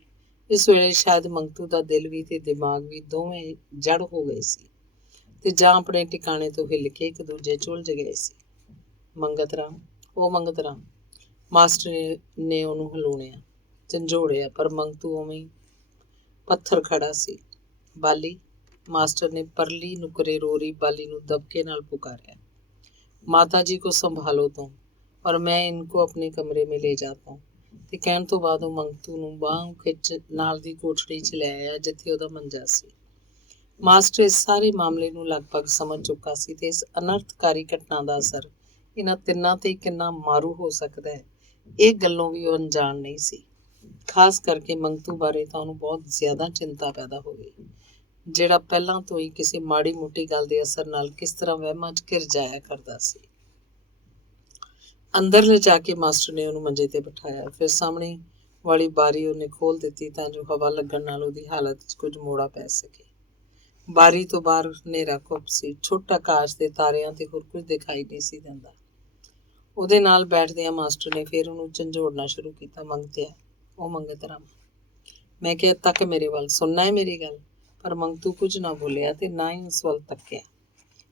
ਇਸ ਵੇਲੇ ਸ਼ਾਇਦ ਮੰਗਤੂ ਦਾ ਦਿਲ ਵੀ ਤੇ ਦਿਮਾਗ ਵੀ ਦੋਵੇਂ ਜੜ ਹੋ ਗਏ ਸੀ ਤੇ ਜਾਂ ਆਪਣੇ ਟਿਕਾਣੇ ਤੋਂ ਹਿੱਲ ਕੇ ਇੱਕ ਦੂਜੇ 'ਚ ਉਲਝ ਗਏ ਸੀ। ਮੰਗਤ ਰਾਮ, ਉਹ ਮੰਗਤ ਰਾਮ। ਮਾਸਟਰ ਨੇ ਉਹਨੂੰ ਹਲੂਣਿਆ, ਝੰਜੋੜਿਆ, ਪਰ ਮੰਗਤੂ ਉਵੇਂ ਹੀ ਪੱਥਰ ਖੜਾ ਸੀ। ਬਾਲੀ, ਮਾਸਟਰ ਨੇ ਪਰਲੀ ਨੁਕਰੇ ਰੋਰੀ ਬਾਲੀ ਨੂੰ ਦਬਕੇ ਨਾਲ ਪੁਕਾਰਿਆ। ਮਾਤਾ ਜੀ ਕੋ ਸੰਭਾਲੋ ਤੁਮ और मैं इनको अपने कमरे में ले जाता हूँ। ਤੇ ਕਹਿਣ ਤੋਂ ਬਾਅਦ ਉਹ ਮੰਗਤੂ ਨੂੰ ਬਾਂਹ ਖਿੱਚ ਨਾਲ ਦੀ ਕੋਠੜੀ 'ਚ ਲੈ ਆਇਆ ਜਿੱਥੇ ਉਹਦਾ ਮੰਜਾ ਸੀ। ਮਾਸਟਰ ਇਸ ਸਾਰੇ ਮਾਮਲੇ ਨੂੰ ਲਗਭਗ ਸਮਝ ਚੁੱਕਾ ਸੀ ਤੇ ਇਸ ਅਨਰਥਕਾਰੀ ਘਟਨਾ ਦਾ ਅਸਰ ਇਹਨਾਂ ਤਿੰਨਾਂ ਤੇ ਕਿੰਨਾ ਮਾਰੂ ਹੋ ਸਕਦਾ ਹੈ, ਇਹ ਗੱਲੋਂ ਵੀ ਉਹ ਅਣਜਾਣ ਨਹੀਂ ਸੀ। ਖਾਸ ਕਰਕੇ ਮੰਗਤੂ ਬਾਰੇ ਤਾਂ ਉਹਨੂੰ ਬਹੁਤ ਜ਼ਿਆਦਾ ਚਿੰਤਾ ਪੈਦਾ ਹੋ ਗਈ, ਜਿਹੜਾ ਪਹਿਲਾਂ ਤੋਂ ਹੀ ਕਿਸੇ ਮਾੜੀ ਮੋਟੀ ਗੱਲ ਦੇ ਅਸਰ ਨਾਲ ਕਿਸ ਤਰ੍ਹਾਂ ਵਹਿਮਾਂ 'ਚ ਘਿਰ ਜਾਇਆ ਕਰਦਾ ਸੀ। ਅੰਦਰ ਲਿਜਾ ਕੇ ਮਾਸਟਰ ਨੇ ਉਹਨੂੰ ਮੰਜੇ ਤੇ ਬਿਠਾਇਆ। ਫਿਰ ਸਾਹਮਣੇ ਵਾਲੀ ਬਾਰੀ ਉਹਨੇ ਖੋਲ੍ਹ ਦਿੱਤੀ ਤਾਂ ਜੋ ਹਵਾ ਲੱਗਣ ਨਾਲ ਉਹਦੀ ਹਾਲਤ 'ਚ ਕੁਝ ਮੋੜਾ ਪੈ ਸਕੇ। ਬਾਰੀ ਤੋਂ ਬਾਹਰ ਹਨੇਰਾ ਘੁੱਪ ਸੀ, ਛੋਟਾ ਆਕਾਸ਼ ਦੇ ਤਾਰਿਆਂ ਤੇ ਹੋਰ ਕੁਝ ਦਿਖਾਈ ਨਹੀਂ ਸੀ ਦਿੰਦਾ। ਉਹਦੇ ਨਾਲ ਬੈਠਦਿਆਂ ਮਾਸਟਰ ਨੇ ਫਿਰ ਉਹਨੂੰ ਝੰਜੋੜਨਾ ਸ਼ੁਰੂ ਕੀਤਾ। ਮੰਗਤਿਆ, ਉਹ ਮੰਗਤ ਰਾਮ, ਮੈਂ ਕਿਹਾ ਤੱਕ ਮੇਰੇ ਵੱਲ, ਸੁਣਨਾ ਹੈ ਮੇਰੀ ਗੱਲ। ਪਰ ਮੰਗਤੂ ਕੁਝ ਨਾ ਬੋਲਿਆ ਤੇ ਨਾ ਹੀ ਉਸ ਵੱਲ ਤੱਕਿਆ।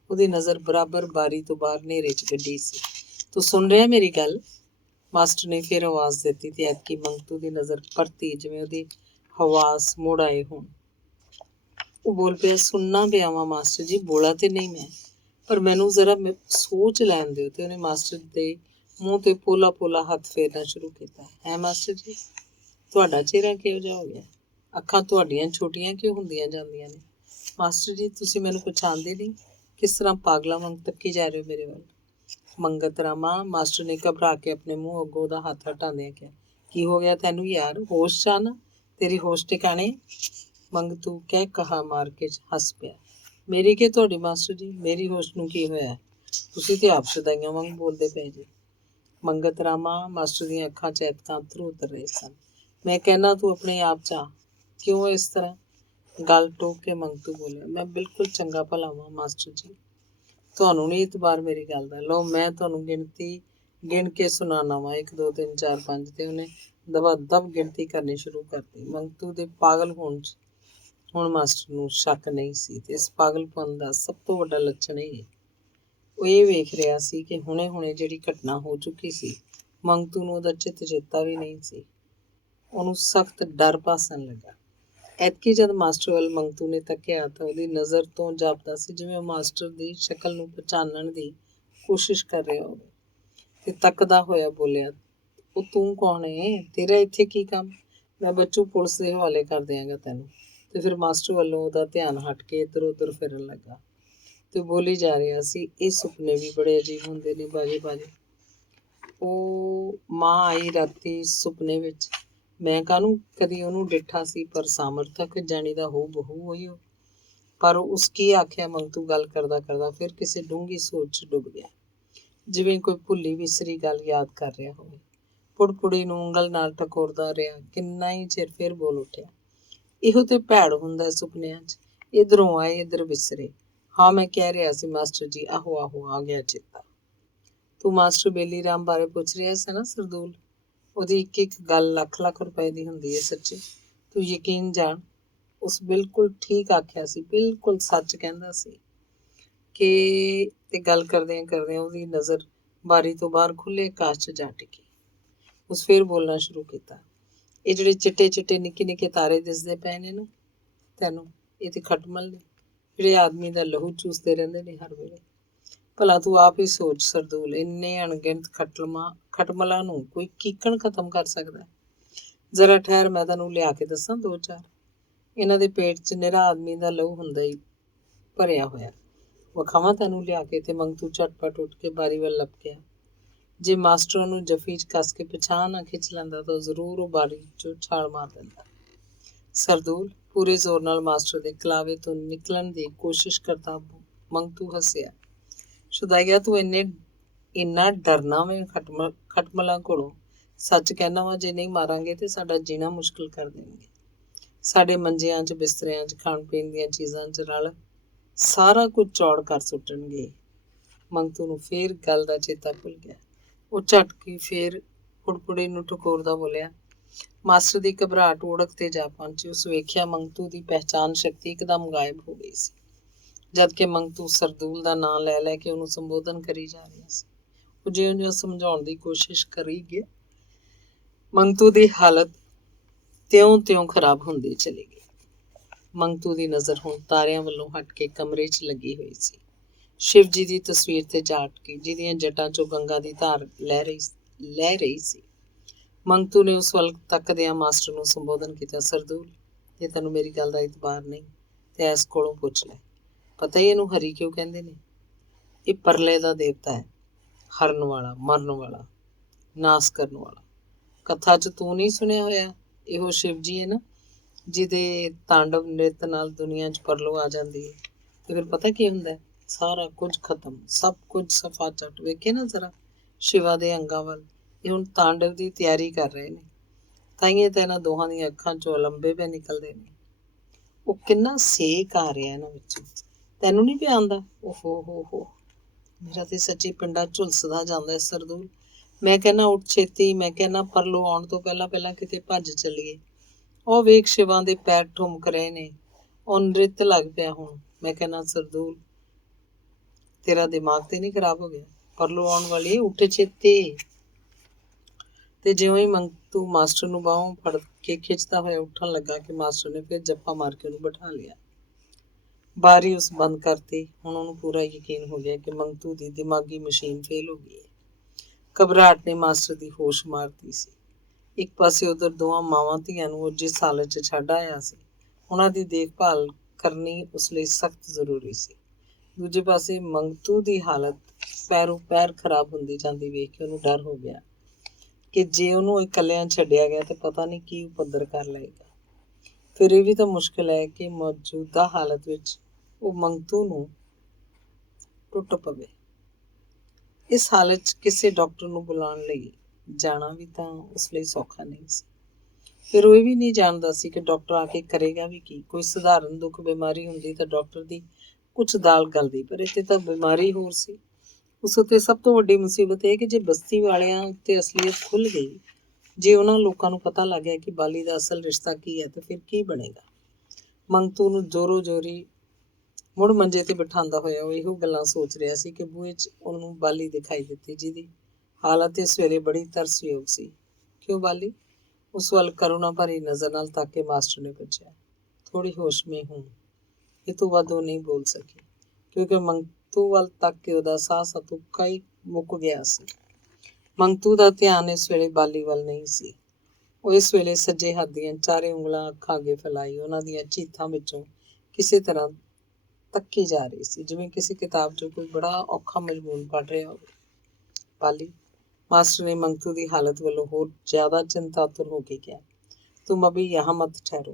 ਉਹਦੀ ਨਜ਼ਰ ਬਰਾਬਰ ਬਾਰੀ ਤੋਂ ਬਾਹਰ ਹਨੇਰੇ 'ਚ ਗੱਡੀ ਸੀ। ਤੂੰ ਸੁਣ ਰਿਹਾ ਮੇਰੀ ਗੱਲ? ਮਾਸਟਰ ਨੇ ਫਿਰ ਆਵਾਜ਼ ਦਿੱਤੀ ਤੇ ਐਤਕੀ ਮੰਗਤੂ ਦੀ ਨਜ਼ਰ ਪਰਤੀ ਜਿਵੇਂ ਉਹਦੀ ਹਵਾਸ ਮੁੜ ਆਏ ਹੋਣ। ਉਹ ਬੋਲ ਪਿਆ, ਸੁਣਨਾ ਪਿਆ ਵਾ ਮਾਸਟਰ ਜੀ, ਬੋਲਾ ਤੇ ਨਹੀਂ ਮੈਂ, ਪਰ ਮੈਨੂੰ ਜ਼ਰਾ ਸੋਚ ਲੈਣ ਦਿਓ। ਤੇ ਉਹਨੇ ਮਾਸਟਰ ਦੇ ਮੂੰਹ ਤੇ ਪੋਲਾ ਪੋਲਾ ਹੱਥ ਫੇਰਨਾ ਸ਼ੁਰੂ ਕੀਤਾ। ਹੈ ਮਾਸਟਰ ਜੀ, ਤੁਹਾਡਾ ਚਿਹਰਾ ਕਿਹੋ ਜਿਹਾ ਹੋ ਗਿਆ? ਅੱਖਾਂ ਤੁਹਾਡੀਆਂ ਛੋਟੀਆਂ ਕਿਉਂ ਹੁੰਦੀਆਂ ਜਾਂਦੀਆਂ ਨੇ? ਮਾਸਟਰ ਜੀ, ਤੁਸੀਂ ਮੈਨੂੰ ਪਛਾਣਦੇ ਨਹੀਂ? ਕਿਸ ਤਰ੍ਹਾਂ ਪਾਗਲਾਂ ਵਾਂਗ ਤੱਕੀ ਜਾ ਰਹੇ ਹੋ ਮੇਰੇ ਵੱਲ? ਮੰਗਤ ਰਾਮਾ, ਮਾਸਟਰ ਨੇ ਘਬਰਾ ਕੇ ਆਪਣੇ ਮੂੰਹ ਅੱਗੋਂ ਉਹਦਾ ਹੱਥ ਹਟਾਉਂਦਿਆਂ ਕਿਹਾ, ਕੀ ਹੋ ਗਿਆ ਤੈਨੂੰ ਯਾਰ? ਹੋਸ਼ 'ਚ ਆ ਨਾ? ਤੇਰੀ ਹੋਸ਼ ਟਿਕਾਣੇ? ਮੰਗਤੂ ਕਹਿ ਕਹਾ ਮਾਰ ਕੇ ਹੱਸ ਪਿਆ। ਮੇਰੀ ਕਿ ਤੁਹਾਡੀ ਮਾਸਟਰ ਜੀ? ਮੇਰੀ ਹੋਸ਼ ਨੂੰ ਕੀ ਹੋਇਆ? ਤੁਸੀਂ ਤੇ ਆਪ ਸ਼ਦਾਈਆਂ ਵਾਂਗ ਬੋਲਦੇ ਪਏ ਜੀ। ਮੰਗਤ ਰਾਮਾ, ਮਾਸਟਰ ਦੀਆਂ ਅੱਖਾਂ 'ਚ ਐਤਕਾਂ ਅੱਥਰੂ ਉਤਰ ਰਹੇ ਸਨ। ਮੈਂ ਕਹਿਣਾ ਤੂੰ ਆਪਣੇ ਆਪ 'ਚ ਆ। ਕਿਉਂ ਇਸ ਤਰ੍ਹਾਂ? ਗੱਲ ਟੋਕ ਕੇ ਮੰਗਤੂ ਬੋਲਿਆ, ਮੈਂ ਬਿਲਕੁਲ ਚੰਗਾ ਭਲਾ ਵਾਂ ਮਾਸਟਰ ਜੀ, ਤੁਹਾਨੂੰ ਨਹੀਂ ਇਤਬਾਰ ਮੇਰੀ ਗੱਲ ਦਾ। ਲਓ ਮੈਂ ਤੁਹਾਨੂੰ ਗਿਣ ਕੇ ਸੁਣਾਉਣਾ ਵਾ, 1 2 3 4 5। ਤੇ ਉਹਨੇ ਦਬਾ ਦਬ ਗਿਣਤੀ ਕਰਨੀ ਸ਼ੁਰੂ ਕਰਤੀ। ਮੰਗਤੂ ਦੇ ਪਾਗਲ ਹੋਣ 'ਚ ਹੁਣ ਮਾਸਟਰ ਨੂੰ ਸ਼ੱਕ ਨਹੀਂ ਸੀ ਤੇ ਇਸ ਪਾਗਲਪਨ ਦਾ ਸਭ ਤੋਂ ਵੱਡਾ ਲੱਛਣ ਇਹ ਉਹ ਇਹ ਵੇਖ ਰਿਹਾ ਸੀ ਕਿ ਹੁਣੇ ਜਿਹੜੀ ਘਟਨਾ ਹੋ ਚੁੱਕੀ ਸੀ, ਮੰਗਤੂ ਨੂੰ ਉਹਦਾ ਚਿੱਤ ਚੇਤਾ ਵੀ ਨਹੀਂ ਸੀ। ਉਹਨੂੰ ਸਖਤ ਡਰ ਭਾਸਣ ਲੱਗਾ। ਐਤਕੀ ਜਦ ਮਾਸਟਰ ਵੱਲ ਮੰਗਤੂ ਨੇ ਤੱਕਿਆ ਤਾਂ ਉਹਦੀ ਨਜ਼ਰ ਤੋਂ ਜਾਪਦਾ ਸੀ ਜਿਵੇਂ ਉਹ ਮਾਸਟਰ ਦੀ ਸ਼ਕਲ ਨੂੰ ਪਛਾਣਨ ਦੀ ਕੋਸ਼ਿਸ਼ ਕਰ ਰਿਹਾ ਹੋਵੇ। ਤੇ ਤੱਕਦਾ ਹੋਇਆ ਬੋਲਿਆ, ਉਹ ਤੂੰ ਕੌਣ ਹੈ? ਤੇਰਾ ਇੱਥੇ ਕੀ ਕੰਮ? ਮੈਂ ਬੱਚੂ ਪੁਲਿਸ ਦੇ ਹਵਾਲੇ ਕਰ ਦਿਆਂਗਾ ਤੈਨੂੰ। ਤੇ ਫਿਰ ਮਾਸਟਰ ਵੱਲੋਂ ਉਹਦਾ ਧਿਆਨ ਹਟ ਕੇ ਇੱਧਰ ਉੱਧਰ ਫਿਰਨ ਲੱਗਾ ਤੇ ਬੋਲੀ ਜਾ ਰਿਹਾ ਸੀ, ਇਹ ਸੁਪਨੇ ਵੀ ਬੜੇ ਅਜੀਬ ਹੁੰਦੇ ਨੇ ਬਾਜੇ। ਉਹ ਮਾਂ ਆਈ ਰਾਤੀ ਸੁਪਨੇ ਵਿੱਚ। ਮੈਂ ਕਾਹਨੂੰ ਕਦੀ ਉਹਨੂੰ ਡਿੱਠਾ ਸੀ, ਪਰ ਸਾਮਰਥਕ ਜਾਣੀ ਦਾ ਹੋ ਬਹੂ ਹੋਈ ਉਹ। ਪਰ ਉਸ ਕੀ ਆਖਿਆ? ਮੰਗਤੂ ਗੱਲ ਕਰਦਾ ਕਰਦਾ ਫਿਰ ਕਿਸੇ ਡੂੰਘੀ ਸੋਚ 'ਚ ਡੁੱਬ ਗਿਆ, ਜਿਵੇਂ ਕੋਈ ਭੁੱਲੀ ਵਿਸਰੀ ਗੱਲ ਯਾਦ ਕਰ ਰਿਹਾ ਹੋਵੇ। ਪੁੜਪੁੜੀ ਨੂੰ ਉਂਗਲ ਨਾਲ ਟਕੋਰਦਾ ਰਿਹਾ ਕਿੰਨਾ ਹੀ ਚਿਰ, ਫਿਰ ਬੋਲ ਉੱਠਿਆ, ਇਹੋ ਤੇ ਭੈੜ ਹੁੰਦਾ ਸੁਪਨਿਆਂ 'ਚ, ਇੱਧਰੋਂ ਆਏ ਇੱਧਰ ਵਿਸਰੇ। ਹਾਂ ਮੈਂ ਕਹਿ ਰਿਹਾ ਸੀ ਮਾਸਟਰ ਜੀ, ਆਹੋ ਆ ਗਿਆ ਚੇਤਾ। ਤੂੰ ਮਾਸਟਰ ਬੇਲੀ ਰਾਮ ਬਾਰੇ ਪੁੱਛ ਰਿਹਾ ਸੀ ਨਾ ਸਰਦੂਲ? ਉਹਦੀ ਇੱਕ ਗੱਲ ਲੱਖ ਰੁਪਏ ਦੀ ਹੁੰਦੀ ਹੈ ਸੱਚੀ, ਤੂੰ ਯਕੀਨ ਜਾਣ। ਉਸ ਬਿਲਕੁਲ ਠੀਕ ਆਖਿਆ ਸੀ, ਬਿਲਕੁਲ ਸੱਚ ਕਹਿੰਦਾ ਸੀ ਕਿ ਤੇ ਗੱਲ ਕਰਦਿਆਂ ਉਹਦੀ ਨਜ਼ਰ ਬਾਰੀ ਤੋਂ ਬਾਹਰ ਖੁੱਲ੍ਹੇ ਆਕਾਸ਼ 'ਚ ਜਾ ਟਿਕੀ। ਉਸ ਫਿਰ ਬੋਲਣਾ ਸ਼ੁਰੂ ਕੀਤਾ, ਇਹ ਜਿਹੜੇ ਚਿੱਟੇ ਨਿੱਕੇ ਤਾਰੇ ਦਿਸਦੇ ਪਏ ਨੇ ਨਾ ਤੈਨੂੰ, ਇਹ ਤੇ ਖਟਮਲ ਨੇ ਜਿਹੜੇ ਆਦਮੀ ਦਾ ਲਹੂ ਚੂਸਦੇ ਰਹਿੰਦੇ ਨੇ ਹਰ ਵੇਲੇ। ਭਲਾ ਤੂੰ ਆਪ ਹੀ ਸੋਚ ਸਰਦੂਲ, ਇੰਨੇ ਅਣਗਿਣਤ ਖਟਮਲਾਂ ਨੂੰ ਕੋਈ ਕੀਕਣ ਖਤਮ ਕਰ ਸਕਦਾ? ਜ਼ਰਾ ਠਹਿਰ, ਮੈਂ ਤੈਨੂੰ ਲਿਆ ਕੇ ਦੱਸਾਂ 2 4। ਇਹਨਾਂ ਦੇ ਪੇਟ 'ਚ ਨਿਰਾ ਆਦਮੀ ਦਾ ਲਹੂ ਹੁੰਦਾ ਹੀ ਭਰਿਆ ਹੋਇਆ। ਵਿਖਾਵਾਂ ਤੈਨੂੰ ਲਿਆ ਕੇ? ਤੇ ਮੰਗਤੂ ਝਟਪਟ ਉੱਠ ਕੇ ਬਾਰੀ ਵੱਲ ਲਪਕਿਆ। ਜੇ ਮਾਸਟਰ ਉਹਨੂੰ ਜੱਫੀ 'ਚ ਕੱਸ ਕੇ ਪਿਛਾਂਹ ਨਾ ਖਿੱਚ ਲੈਂਦਾ ਤਾਂ ਜ਼ਰੂਰ ਉਹ ਬਾਰੀ 'ਚੋਂ ਛਾਲ ਮਾਰ ਦਿੰਦਾ। ਸਰਦੂਲ, ਪੂਰੇ ਜ਼ੋਰ ਨਾਲ ਮਾਸਟਰ ਦੇ ਕਲਾਵੇ ਤੋਂ ਨਿਕਲਣ ਦੀ ਕੋਸ਼ਿਸ਼ ਕਰਦਾ ਮੰਗਤੂ ਹੱਸਿਆ। ਸ਼ੁਦਾਈਆ ਤੂੰ ਇੰਨਾ ਡਰਨਾ ਵੇ ਖਟਮਲਾਂ ਕੋਲੋਂ। ਸੱਚ ਕਹਿਣਾ ਵਾ, ਜੇ ਨਹੀਂ ਮਾਰਾਂਗੇ ਤੇ ਸਾਡਾ ਜੀਣਾ ਮੁਸ਼ਕਿਲ ਕਰ ਦੇਣਗੇ। ਸਾਡੇ ਮੰਜਿਆਂ 'ਚ, ਬਿਸਤਰਿਆਂ 'ਚ, ਖਾਣ ਪੀਣ ਦੀਆਂ ਚੀਜ਼ਾਂ 'ਚ ਰਲ ਸਾਰਾ ਕੁਝ ਚੌੜ ਕਰ ਸੁੱਟਣਗੇ। ਮੰਗਤੂ ਨੂੰ ਫੇਰ ਗੱਲ ਦਾ ਚੇਤਾ ਭੁੱਲ ਗਿਆ। ਉਹ ਝਟਕੀ ਫੇਰ ਕੁੜਕੁੜੇ ਨੂੰ ਟਕੋਰਦਾ ਬੋਲਿਆ। ਮਾਸਟਰ ਦੀ ਘਬਰਾਹਟ ਉੜਕ ਤੇ ਜਾ ਪਹੁੰਚੀ। ਉਸ ਵੇਖਿਆ ਮੰਗਤੂ ਦੀ ਪਹਿਚਾਣ ਸ਼ਕਤੀ ਇੱਕਦਮ ਗਾਇਬ ਹੋ ਗਈ ਸੀ, ਜਦ ਕਿ ਮੰਗਤੂ ਸਰਦੂਲ ਦਾ ਨਾਂ ਲੈ ਲੈ ਕੇ ਉਹਨੂੰ ਸੰਬੋਧਨ ਕਰੀ ਜਾ ਰਿਹਾ ਸੀ। ਉਹ ਜਿਉਂ-ਜਿਉਂ ਸਮਝਾਉਣ ਦੀ ਕੋਸ਼ਿਸ਼ ਕਰੀ ਗਿਆ, ਮੰਗਤੂ ਦੀ ਹਾਲਤ ਤਿਉਂ-ਤਿਉਂ ਖਰਾਬ ਹੁੰਦੀ ਚਲੀ ਗਈ। ਮੰਗਤੂ ਦੀ ਨਜ਼ਰ ਹੁਣ ਤਾਰਿਆਂ ਵੱਲੋਂ ਹਟ ਕੇ ਕਮਰੇ 'ਚ ਲੱਗੀ ਹੋਈ ਸੀ। ਸ਼ਿਵ ਜੀ ਦੀ ਤਸਵੀਰ ਤੇ ਜਾ ਅਟਕੀ, ਜਿਹਦੀਆਂ ਜਟਾਂ 'ਚੋਂ ਗੰਗਾ ਦੀ ਧਾਰ ਲੈ ਰਹੀ ਸੀ। ਮੰਗਤੂ ਨੇ ਉਸ ਵੱਲ ਤੱਕਦਿਆਂ ਮਾਸਟਰ ਨੂੰ ਸੰਬੋਧਨ ਕੀਤਾ। ਸਰਦੂਲ, ਜੇ ਤੈਨੂੰ ਮੇਰੀ ਗੱਲ ਦਾ ਇਤਬਾਰ ਨਹੀਂ ਤੇ ਇਸ ਕੋਲੋਂ ਪੁੱਛ ਲੈ। ਪਤਾ ਹੀ ਇਹਨੂੰ ਹਰੀ ਕਿਉਂ ਕਹਿੰਦੇ ਨੇ? ਇਹ ਪਰਲੇ ਦਾ ਦੇਵਤਾ ਹੈ, ਹਰਨ ਵਾਲਾ, ਮਰਨ ਵਾਲਾ, ਨਾਸ ਕਰਨ ਵਾਲਾ। ਕਥਾ 'ਚ ਤੂੰ ਨਹੀਂ ਸੁਣਿਆ ਹੋਇਆ? ਇਹੋ ਸ਼ਿਵ ਜੀ ਹੈ ਨਾ, ਜਿਹਦੇ ਤਾਂਡਵ ਨ੍ਰਿਤ ਨਾਲ ਦੁਨੀਆ 'ਚ ਪਰਲੋ ਆ ਜਾਂਦੀ ਹੈ। ਤੇ ਫਿਰ ਪਤਾ ਕੀ ਹੁੰਦਾ? ਸਾਰਾ ਕੁਝ ਖਤਮ, ਸਭ ਕੁਝ ਸਫਾ ਝੱਟ। ਵੇਖੇ ਨਾ ਜ਼ਰਾ ਸ਼ਿਵਾ ਦੇ ਅੰਗਾਂ ਵੱਲ। ਇਹ ਹੁਣ ਤਾਂਡਵ ਦੀ ਤਿਆਰੀ ਕਰ ਰਹੇ ਨੇ। ਤਾਈਏ ਤਾਂ ਇਹਨਾਂ ਦੋਹਾਂ ਦੀਆਂ ਅੱਖਾਂ 'ਚੋਂ ਲੰਬੇ ਪੈ ਨਿਕਲਦੇ ਨੇ। ਉਹ ਕਿੰਨਾ ਸੇਕ ਆ ਰਿਹਾ ਇਹਨਾਂ ਵਿੱਚੋਂ, ਤੈਨੂੰ ਨਹੀਂ ਪਿਆ ਆਉਂਦਾ? ਓਹੋ, ਮੇਰਾ ਤੇ ਸੱਚੀ ਪਿੰਡਾ ਝੁਲਸਦਾ ਜਾਂਦਾ ਸਰਦੂਲ। ਮੈਂ ਕਹਿੰਦਾ ਉੱਠ ਛੇਤੀ, ਮੈਂ ਕਹਿੰਦਾ ਪਰਲੋ ਆਉਣ ਤੋਂ ਪਹਿਲਾਂ ਕਿਤੇ ਭੱਜ ਚੱਲੀਏ। ਉਹ ਵੇਖ ਸ਼ਿਵਾ ਦੇ ਪੈਰ ਠੁਮਕ ਰਹੇ ਨੇ, ਉਹ ਨ੍ਰਿਤ ਲੱਗ ਪਿਆ ਹੁਣ। ਮੈਂ ਕਹਿੰਦਾ ਸਰਦੂਲ, ਤੇਰਾ ਦਿਮਾਗ ਤੇ ਨਹੀਂ ਖਰਾਬ ਹੋ ਗਿਆ? ਪਰਲੋ ਆਉਣ ਵਾਲੀ, ਉੱਠ ਛੇਤੀ। ਤੇ ਜਿਉਂ ਹੀ ਮੰਗਤੂ ਮਾਸਟਰ ਨੂੰ ਬਾਹੋਂ ਫੜ ਕੇ ਖਿੱਚਦਾ ਹੋਇਆ ਉੱਠਣ ਲੱਗਾ ਕਿ ਮਾਸਟਰ ਨੇ ਫਿਰ ਜੱਫਾ ਮਾਰ ਕੇ ਉਹਨੂੰ ਬਿਠਾ ਲਿਆ। ਬਾਰੀ ਉਸ ਬੰਦ ਕਰਤੀ। ਹੁਣ ਉਹਨੂੰ ਪੂਰਾ ਯਕੀਨ ਹੋ ਗਿਆ ਕਿ ਮੰਗਤੂ ਦੀ ਦਿਮਾਗੀ ਮਸ਼ੀਨ ਫੇਲ ਹੋ ਗਈ ਹੈ। ਘਬਰਾਹਟ ਨੇ ਮਾਸਟਰ ਦੀ ਹੋਸ਼ ਮਾਰਤੀ ਸੀ। ਇੱਕ ਪਾਸੇ ਉਧਰ ਦੋਵਾਂ ਮਾਵਾਂ ਧੀਆਂ ਨੂੰ ਉਹ ਜਿਸ ਹਾਲਤ 'ਚ ਛੱਡ ਆਇਆ ਸੀ, ਉਹਨਾਂ ਦੀ ਦੇਖਭਾਲ ਕਰਨੀ ਉਸ ਲਈ ਸਖਤ ਜ਼ਰੂਰੀ ਸੀ। ਦੂਜੇ ਪਾਸੇ ਮੰਗਤੂ ਦੀ ਹਾਲਤ ਪੈਰੋਂ ਪੈਰ ਖਰਾਬ ਹੁੰਦੀ ਜਾਂਦੀ ਵੇਖ ਕੇ ਉਹਨੂੰ ਡਰ ਹੋ ਗਿਆ ਕਿ ਜੇ ਉਹਨੂੰ ਇਕੱਲਿਆਂ ਛੱਡਿਆ ਗਿਆ ਤੇ ਪਤਾ ਨਹੀਂ ਕੀ ਉਪੱਦਰ ਕਰ ਲਏਗਾ। ਫਿਰ ਇਹ ਵੀ ਤਾਂ ਮੁਸ਼ਕਿਲ ਹੈ ਕਿ ਮੌਜੂਦਾ ਹਾਲਤ ਵਿੱਚ ਉਹ ਮੰਗਤੂ ਨੂੰ ਟੁੱਟ ਪਵੇ। ਇਸ ਹਾਲਤ 'ਚ ਕਿਸੇ ਡਾਕਟਰ ਨੂੰ ਬੁਲਾਉਣ ਲਈ ਜਾਣਾ ਵੀ ਤਾਂ ਉਸ ਲਈ ਸੌਖਾ ਨਹੀਂ ਸੀ। ਫਿਰ ਉਹ ਇਹ ਵੀ ਨਹੀਂ ਜਾਣਦਾ ਸੀ ਕਿ ਡਾਕਟਰ ਆ ਕੇ ਕਰੇਗਾ ਵੀ ਕੀ। ਕੋਈ ਸਧਾਰਨ ਦੁੱਖ ਬਿਮਾਰੀ ਹੁੰਦੀ ਤਾਂ ਡਾਕਟਰ ਦੀ ਕੁਛ ਦਾਲ ਗਲਦੀ, ਪਰ ਇੱਥੇ ਤਾਂ ਬਿਮਾਰੀ ਹੋਰ ਸੀ। ਉਸ ਉੱਤੇ ਸਭ ਤੋਂ ਵੱਡੀ ਮੁਸੀਬਤ ਇਹ ਕਿ ਜੇ ਬਸਤੀ ਵਾਲਿਆਂ ਉੱਤੇ ਅਸਲੀਅਤ ਖੁੱਲ੍ਹ ਗਈ, ਜੇ ਉਹਨਾਂ ਲੋਕਾਂ ਨੂੰ ਪਤਾ ਲੱਗ ਗਿਆ ਕਿ ਬਾਲੀ ਦਾ ਅਸਲ ਰਿਸ਼ਤਾ ਕੀ ਹੈ, ਤਾਂ ਫਿਰ ਕੀ ਬਣੇਗਾ? ਮੰਗਤੂ ਨੂੰ ਜ਼ੋਰੋ ਜ਼ੋਰੀ ਮੁੜ ਮੰਜੇ ਤੇ ਬਿਠਾਉਂਦਾ ਹੋਇਆ ਉਹ ਇਹੋ ਗੱਲਾਂ ਸੋਚ ਰਿਹਾ ਸੀ ਕਿ ਬੂਹੇ 'ਚ ਉਹਨੂੰ ਬਾਲੀ ਦਿਖਾਈ ਦਿੱਤੀ, ਜਿਹਦੀ ਹਾਲਤ ਇਸ ਵੇਲੇ ਬੜੀ ਤਰਸਯੋਗ ਸੀ। ਕਿਉਂ ਬਾਲੀ? ਉਸ ਵੱਲ ਕਰੁਣਾ ਭਰੀ ਨਜ਼ਰ ਨਾਲ ਤੱਕ ਕੇ ਮਾਸਟਰ ਨੇ ਪੁੱਛਿਆ। ਥੋੜੀ ਹੋਸ਼ ਮੇਂ ਹੂੰ। ਇਹ ਤੋਂ ਵੱਧ ਉਹ ਨਹੀਂ ਬੋਲ ਸਕੀ, ਕਿਉਂਕਿ ਮੰਗਤੂ ਵੱਲ ਤੱਕ ਕੇ ਉਹਦਾ ਸਾਹ ਸਤੁੱਕਾ ਹੀ ਮੁੱਕ ਗਿਆ ਸੀ। ਮੰਗਤੂ ਦਾ ਧਿਆਨ ਇਸ ਵੇਲੇ ਬਾਲੀ ਵੱਲ ਨਹੀਂ ਸੀ। ਉਹ ਇਸ ਵੇਲੇ ਸੱਜੇ ਹੱਥ ਦੀਆਂ ਚਾਰੇ ਉਂਗਲਾਂ ਅੱਖਾਂ ਅੱਗੇ ਫੈਲਾਈ ਉਹਨਾਂ ਦੀਆਂ ਚੀਥਾਂ ਵਿੱਚੋਂ ਕਿਸੇ ਤਰ੍ਹਾਂ ਤੱਕੀ ਜਾ ਰਹੀ ਸੀ, ਜਿਵੇਂ ਕਿਸੇ ਕਿਤਾਬ 'ਚੋਂ ਕੋਈ ਬੜਾ ਔਖਾ ਮਜ਼ਮੂਨ ਪੜ੍ਹ ਰਿਹਾ ਹੋਵੇ। ਬਾਲੀ, ਮਾਸਟਰ ਨੇ मंगतू ਦੀ ਹਾਲਤ ਵੱਲੋਂ ਹੋਰ ਜ਼ਿਆਦਾ चिंतातुर हो के किया, तुम अभी यहाँ मत ठहरो,